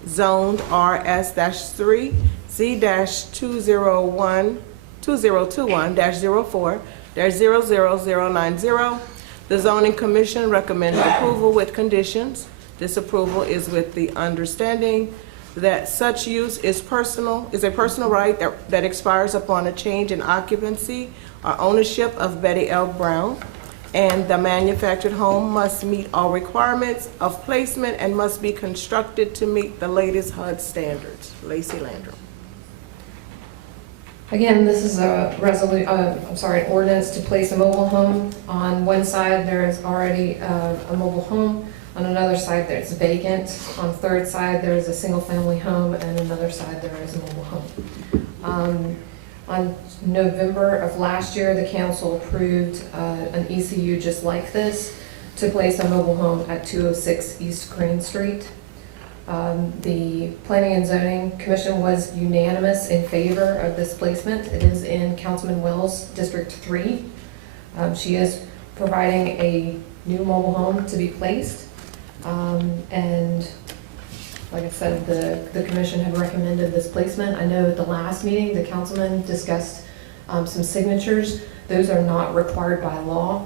zoned RS-3, Z-2021-04-00090. The zoning commission recommends approval with conditions. This approval is with the understanding that such use is a personal right that expires upon a change in occupancy or ownership of Betty L. Brown, and the manufactured home must meet all requirements of placement and must be constructed to meet the latest HUD standards. Lacey Landrum. Again, this is a an ordinance to place a mobile home. On one side, there is already a mobile home. On another side, there's vacant. On third side, there is a single-family home, and another side, there is a mobile home. On November of last year, the council approved an ECU just like this to place a mobile home at 206 East Green Street. The Planning and Zoning Commission was unanimous in favor of this placement. It is in Councilman Wells' District 3. She is providing a new mobile home to be placed. And like I said, the commission had recommended this placement. I know at the last meeting, the councilman discussed some signatures. Those are not required by law.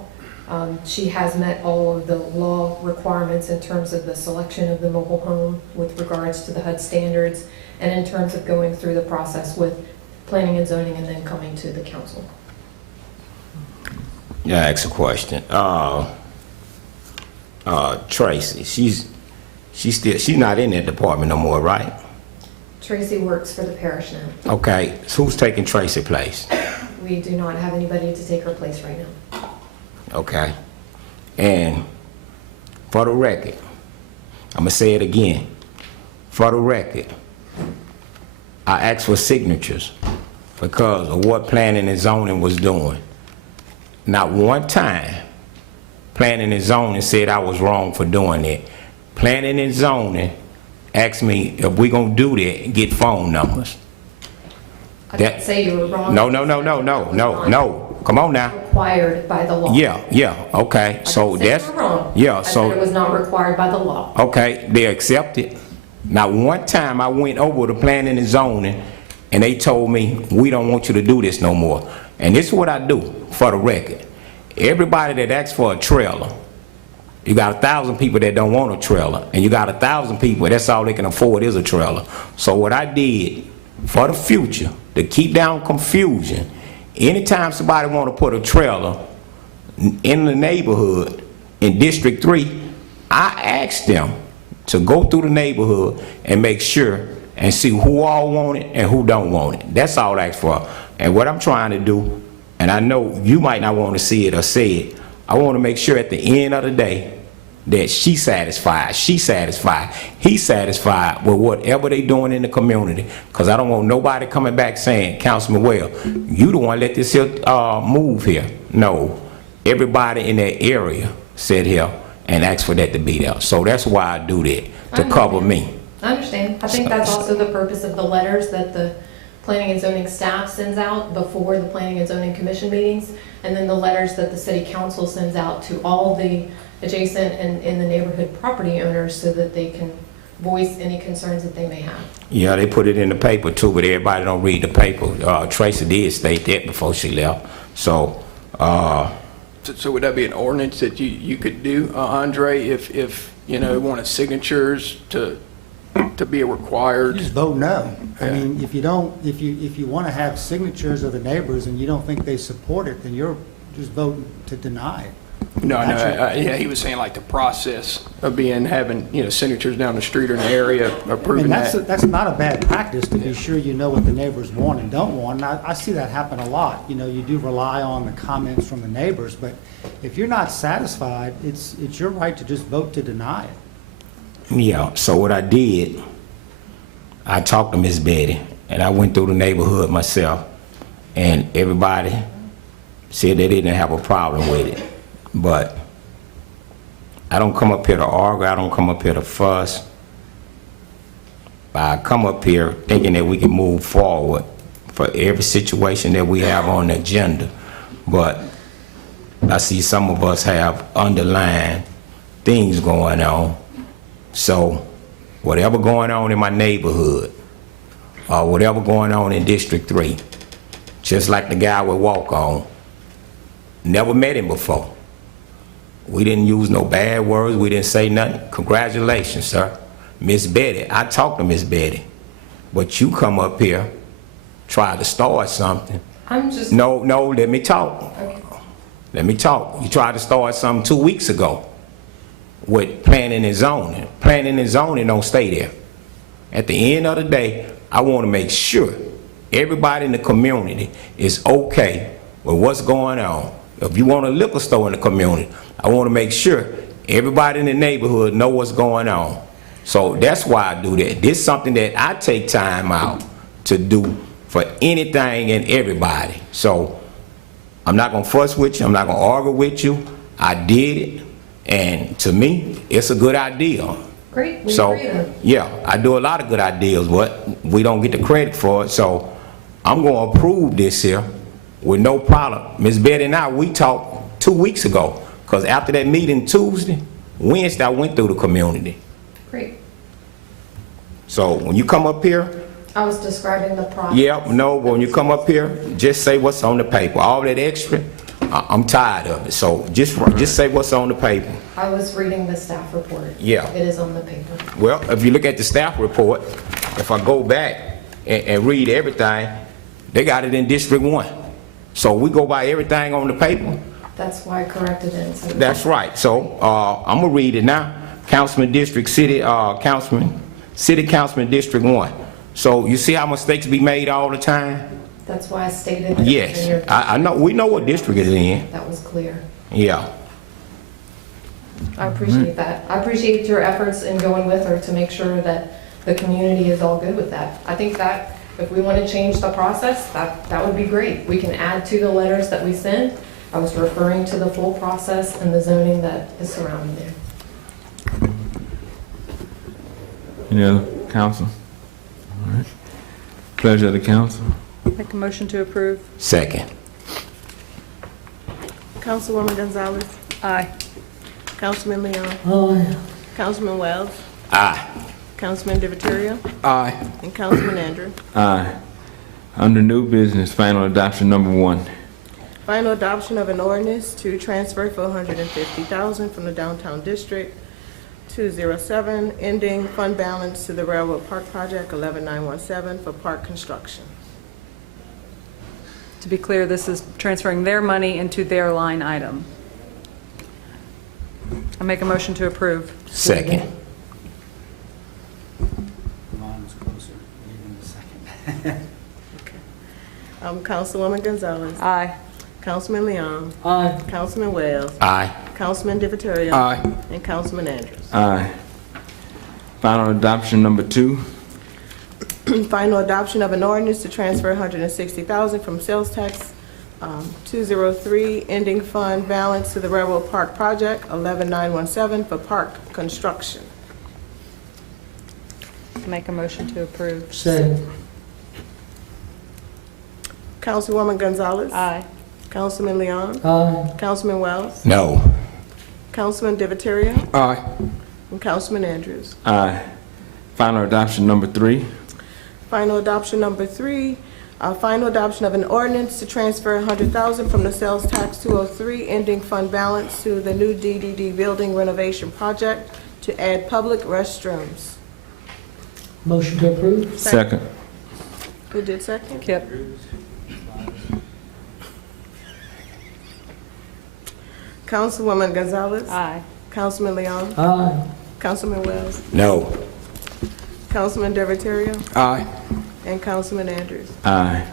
She has met all of the law requirements in terms of the selection of the mobile home with regards to the HUD standards and in terms of going through the process with planning and zoning and then coming to the council. Yeah, I ask a question. Tracy, she's not in that department no more, right? Tracy works for the parish now. Okay, so who's taking Tracy's place? We do not have anybody to take her place right now. Okay. And for the record, I'm gonna say it again. For the record, I asked for signatures because of what planning and zoning was doing. Not one time, planning and zoning said I was wrong for doing it. Planning and zoning asked me if we gonna do that and get phone numbers. I didn't say you were wrong. No. Come on now. Required by the law. Yeah, okay. So I didn't say that's, you were wrong. yeah, I said so, it was not required by the law. okay, they accepted. Now, one time I went over to planning and zoning and they told me, we don't want you to do this no more. And this is what I do, for the record. Everybody that asks for a trailer, you got 1,000 people that don't want a trailer, and you got 1,000 people, that's all they can afford is a trailer. So what I did for the future, to keep down confusion, anytime somebody want to put a trailer in the neighborhood in District 3, I ask them to go through the neighborhood and make sure and see who all want it and who don't want it. That's all I ask for. And what I'm trying to do, and I know you might not want to see it or say it, I want to make sure at the end of the day that she's satisfied, he's satisfied with whatever they doing in the community. Because I don't want nobody coming back saying, Councilman Well, you the one let this here move here. No, everybody in that area said here and asked for that to be there. So that's why I do that, to cover me. I understand. I think that's also the purpose of the letters that the planning and zoning staff sends out before the planning and zoning commission meetings, and then the letters that the city council sends out to all the adjacent and in the neighborhood property owners so that they can voice any concerns that they may have. Yeah, they put it in the paper too, but everybody don't read the paper. Tracy did state that before she left. So would that be an ordinance that you could do, Andre, if you know, wanted signatures to be required? You just vote no. I Yeah. mean, if you want to have signatures of the neighbors and you don't think they support it, then you're just voting to deny it. No, yeah, he was saying like the process of having, you know, signatures down the street or in the area I approving mean, that. that's not a bad practice to be sure you know what the neighbors want and don't want. And I see that happen a lot. You know, you do rely on the comments from the neighbors, but if you're not satisfied, it's your right to just vote to deny it. yeah, so what I did, I talked to Miss Betty, and I went through the neighborhood myself, and everybody said they didn't have a problem with it. But I don't come up here to argue, I don't come up here to fuss. I come up here thinking that we can move forward for every situation that we have on the agenda. But I see some of us have underlying things going on. So whatever going on in my neighborhood, or whatever going on in District 3, just like the guy with Walk On, never met him before. We didn't use no bad words. We didn't say nothing. Congratulations, sir. Miss Betty, I talked to Miss Betty. But you come up here, try to start something. I'm just... No, let me talk. Okay. Let me talk. You tried to start something 2 weeks ago with planning and zoning. Planning and zoning don't stay there. At the end of the day, I want to make sure everybody in the community is okay with what's going on. If you want a liquor store in the community, I want to make sure Everybody in the neighborhood know what's going on. So that's why I do that. This is something that I take time out to do for anything and everybody. So I'm not gonna fuss with you, I'm not gonna argue with you. I did it, and to me, it's a good idea. Great, we So, agree then. yeah, I do a lot of good ideas, but we don't get the credit for it, so I'm gonna approve this here with no problem. Ms. Betty and I, we talked 2 weeks ago, because after that meeting Tuesday, Wednesday, I went through the community. Great. So when you come up here, I was describing the process. yeah, no, when you come up here, just say what's on the paper. All that extra, I'm tired of it, so just say what's on the paper. I was reading the staff report. Yeah. It is on the paper. Well, if you look at the staff report, if I go back and read everything, they got it in District 1. So we go by everything on the paper. That's why I corrected it. So That's right. So I'm gonna read it now. Councilman District, City Councilman District 1. So you see how mistakes be made all the time? That's why I stated it. in Yes, your- I know, we know what district it's in. That was clear. Yeah. I appreciate that. I appreciate your efforts in going with her to make sure that the community is all good with that. I think that if we want to change the process, that would be great. We can add to the letters that we send. I was referring to the full process and the zoning that is surrounding there. Any other council? All right. Pleasure of the council. Make a motion to approve. Second. Councilwoman Gonzalez, Aye. Councilman Leon, Aye. Councilman Wells, Aye. Councilman DiViterio, Aye. and Councilman Andrews. Aye. Under new business, final adoption number 1. Final adoption of an ordinance to transfer $450,000 from the downtown district 207 ending fund balance to the Railroad Park Project 11917 for park construction. To be clear, this is transferring their money into their line item. I make a motion to approve. Second. Mine's closer, even the second. Councilwoman Gonzalez, Aye. Councilman Leon, Aye. Councilman Wells, Aye. Councilman DiViterio, Aye. and Councilman Andrews. Aye. Final adoption number 2. Final adoption of an ordinance to transfer $160,000 from sales tax 203 ending fund balance to the Railroad Park Project 11917 for park construction. Make a motion to approve. Second. Councilwoman Gonzalez. Aye. Councilman Leon. Aye. Councilman Wells. No. Councilman DiViterio. Aye. And Councilman Andrews. Aye. Final adoption number 3. Final adoption number 3, final adoption of an ordinance to transfer $100,000 from the sales tax 203 ending fund balance to the new DDD building renovation project to add public restrooms. Motion to approve? Second. Who did second? Kip. Councilwoman Gonzalez. Aye. Councilman Leon. Aye. Councilman Wells. No. Councilman DiViterio. Aye. And Councilman Andrews. Aye.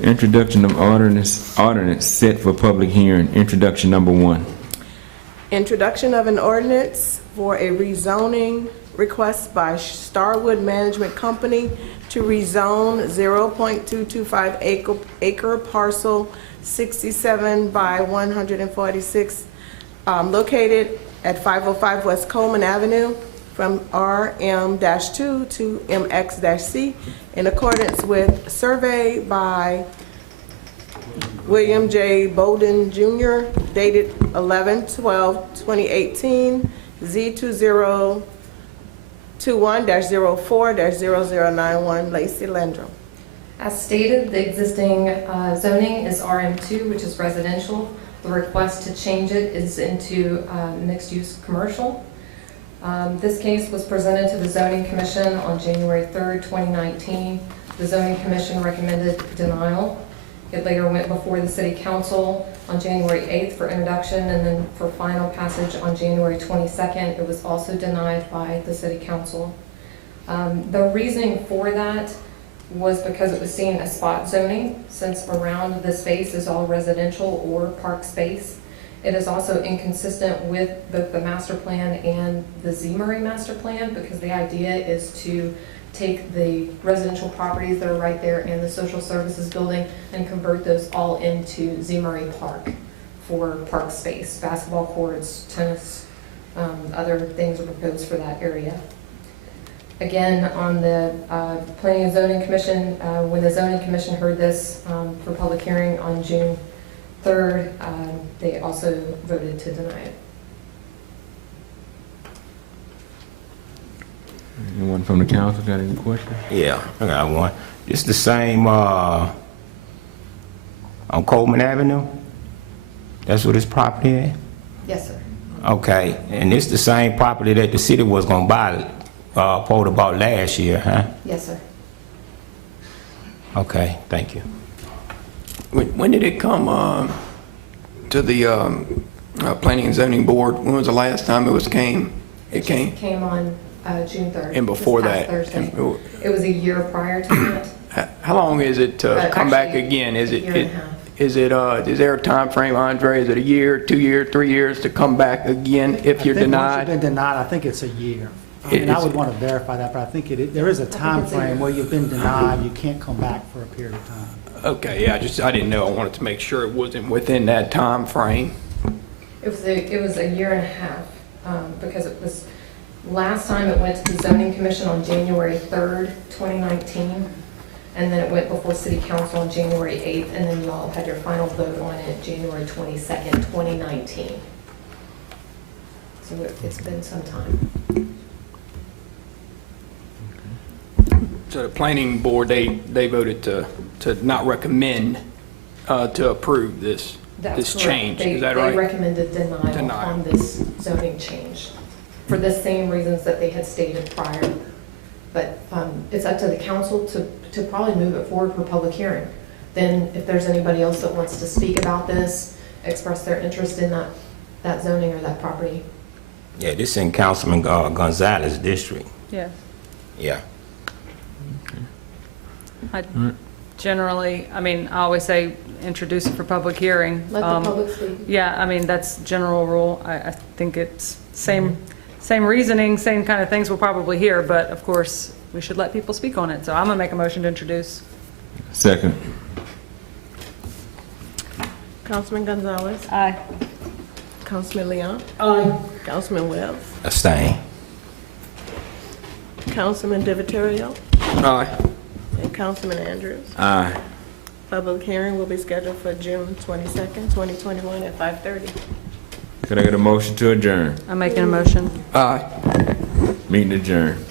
Introduction of ordinance set for public hearing. Introduction number 1. Introduction of an ordinance for a rezoning request by Starwood Management Company to rezone 0.225 acre parcel 67 by 146 located at 505 West Coleman Avenue from RM-2 to MX-C in accordance with survey by William J. Bowden Jr. dated 11/12/2018, Z2021-04-0091, Lacey Landrum. As stated, the existing zoning is RM2, which is residential. The request to change it is into mixed-use commercial. This case was presented to the Zoning Commission on January 3rd, 2019. The Zoning Commission recommended denial. It later went before the City Council on January 8th for introduction, and then for final passage on January 22nd. It was also denied by the City Council. The reasoning for that was because it was seen as spot zoning, since around the space is all residential or park space. It is also inconsistent with both the master plan and the Z-Murray master plan, because the idea is to take the residential properties that are right there and the social services building and convert those all into Z-Murray Park for park space, basketball courts, tennis, other things are proposed for that area. Again, on the Planning and Zoning Commission, when the Zoning Commission heard this for public hearing on June 3rd, they also voted to deny it. Anyone from the council got any questions? Yeah, I got one. It's the same, on Coleman Avenue? That's where this property is? Yes, sir. Okay, and it's the same property that the city was gonna buy, pulled about last year, huh? Yes, sir. Okay, thank you. When did it come to the Planning and Zoning Board? When was the last time it came? It came? Came on June 3rd. And before this past that? Thursday. It was a year prior to that. How long is it to come back Actually, again? Is a it, year and a half. is there a time frame, Andre? Is it a year, 2 years, 3 years to come back again if you're I think once denied? you've been denied, I think it's a year. It And I is- would want to verify that, but I think there is a time it's a year. frame where you've been denied, you can't come back for a period of time. Okay, yeah, I didn't know. I wanted to make sure it wasn't within that time frame. It was a year and a half, because it was, last time it went to the zoning commission on January 3rd, 2019, and then it went before city council on January 8th, and then you all had your final vote on it January 22nd, 2019. So it's been some time. So the planning board, they voted to not recommend to approve this That's correct. change. Is that They right? recommended denial Denial. on this zoning change for the same reasons that they had stated prior. But it's up to the council to probably move it forward for public hearing. Then if there's anybody else that wants to speak about this, express their interest in that zoning or that property. Yeah, this in Councilman Gonzalez's district. Yes. Yeah. I generally, I mean, I always say introduce it for public hearing. Let the public speak. Yeah, I mean, that's general rule. I think it's same reasoning, same kind of things we'll probably hear, but of course, we should let people speak on it. So I'm gonna make a motion to introduce. Second. Councilman Gonzalez, Aye. Councilman Leon, Councilman Wells, Abstain. Councilman Diviterio, Aye. and Councilman Andrews. Aye. Public hearing will be scheduled for June 22nd, 2021 at 5:30. Could I get a motion to adjourn? I'm making a motion. Aye. Meeting adjourned.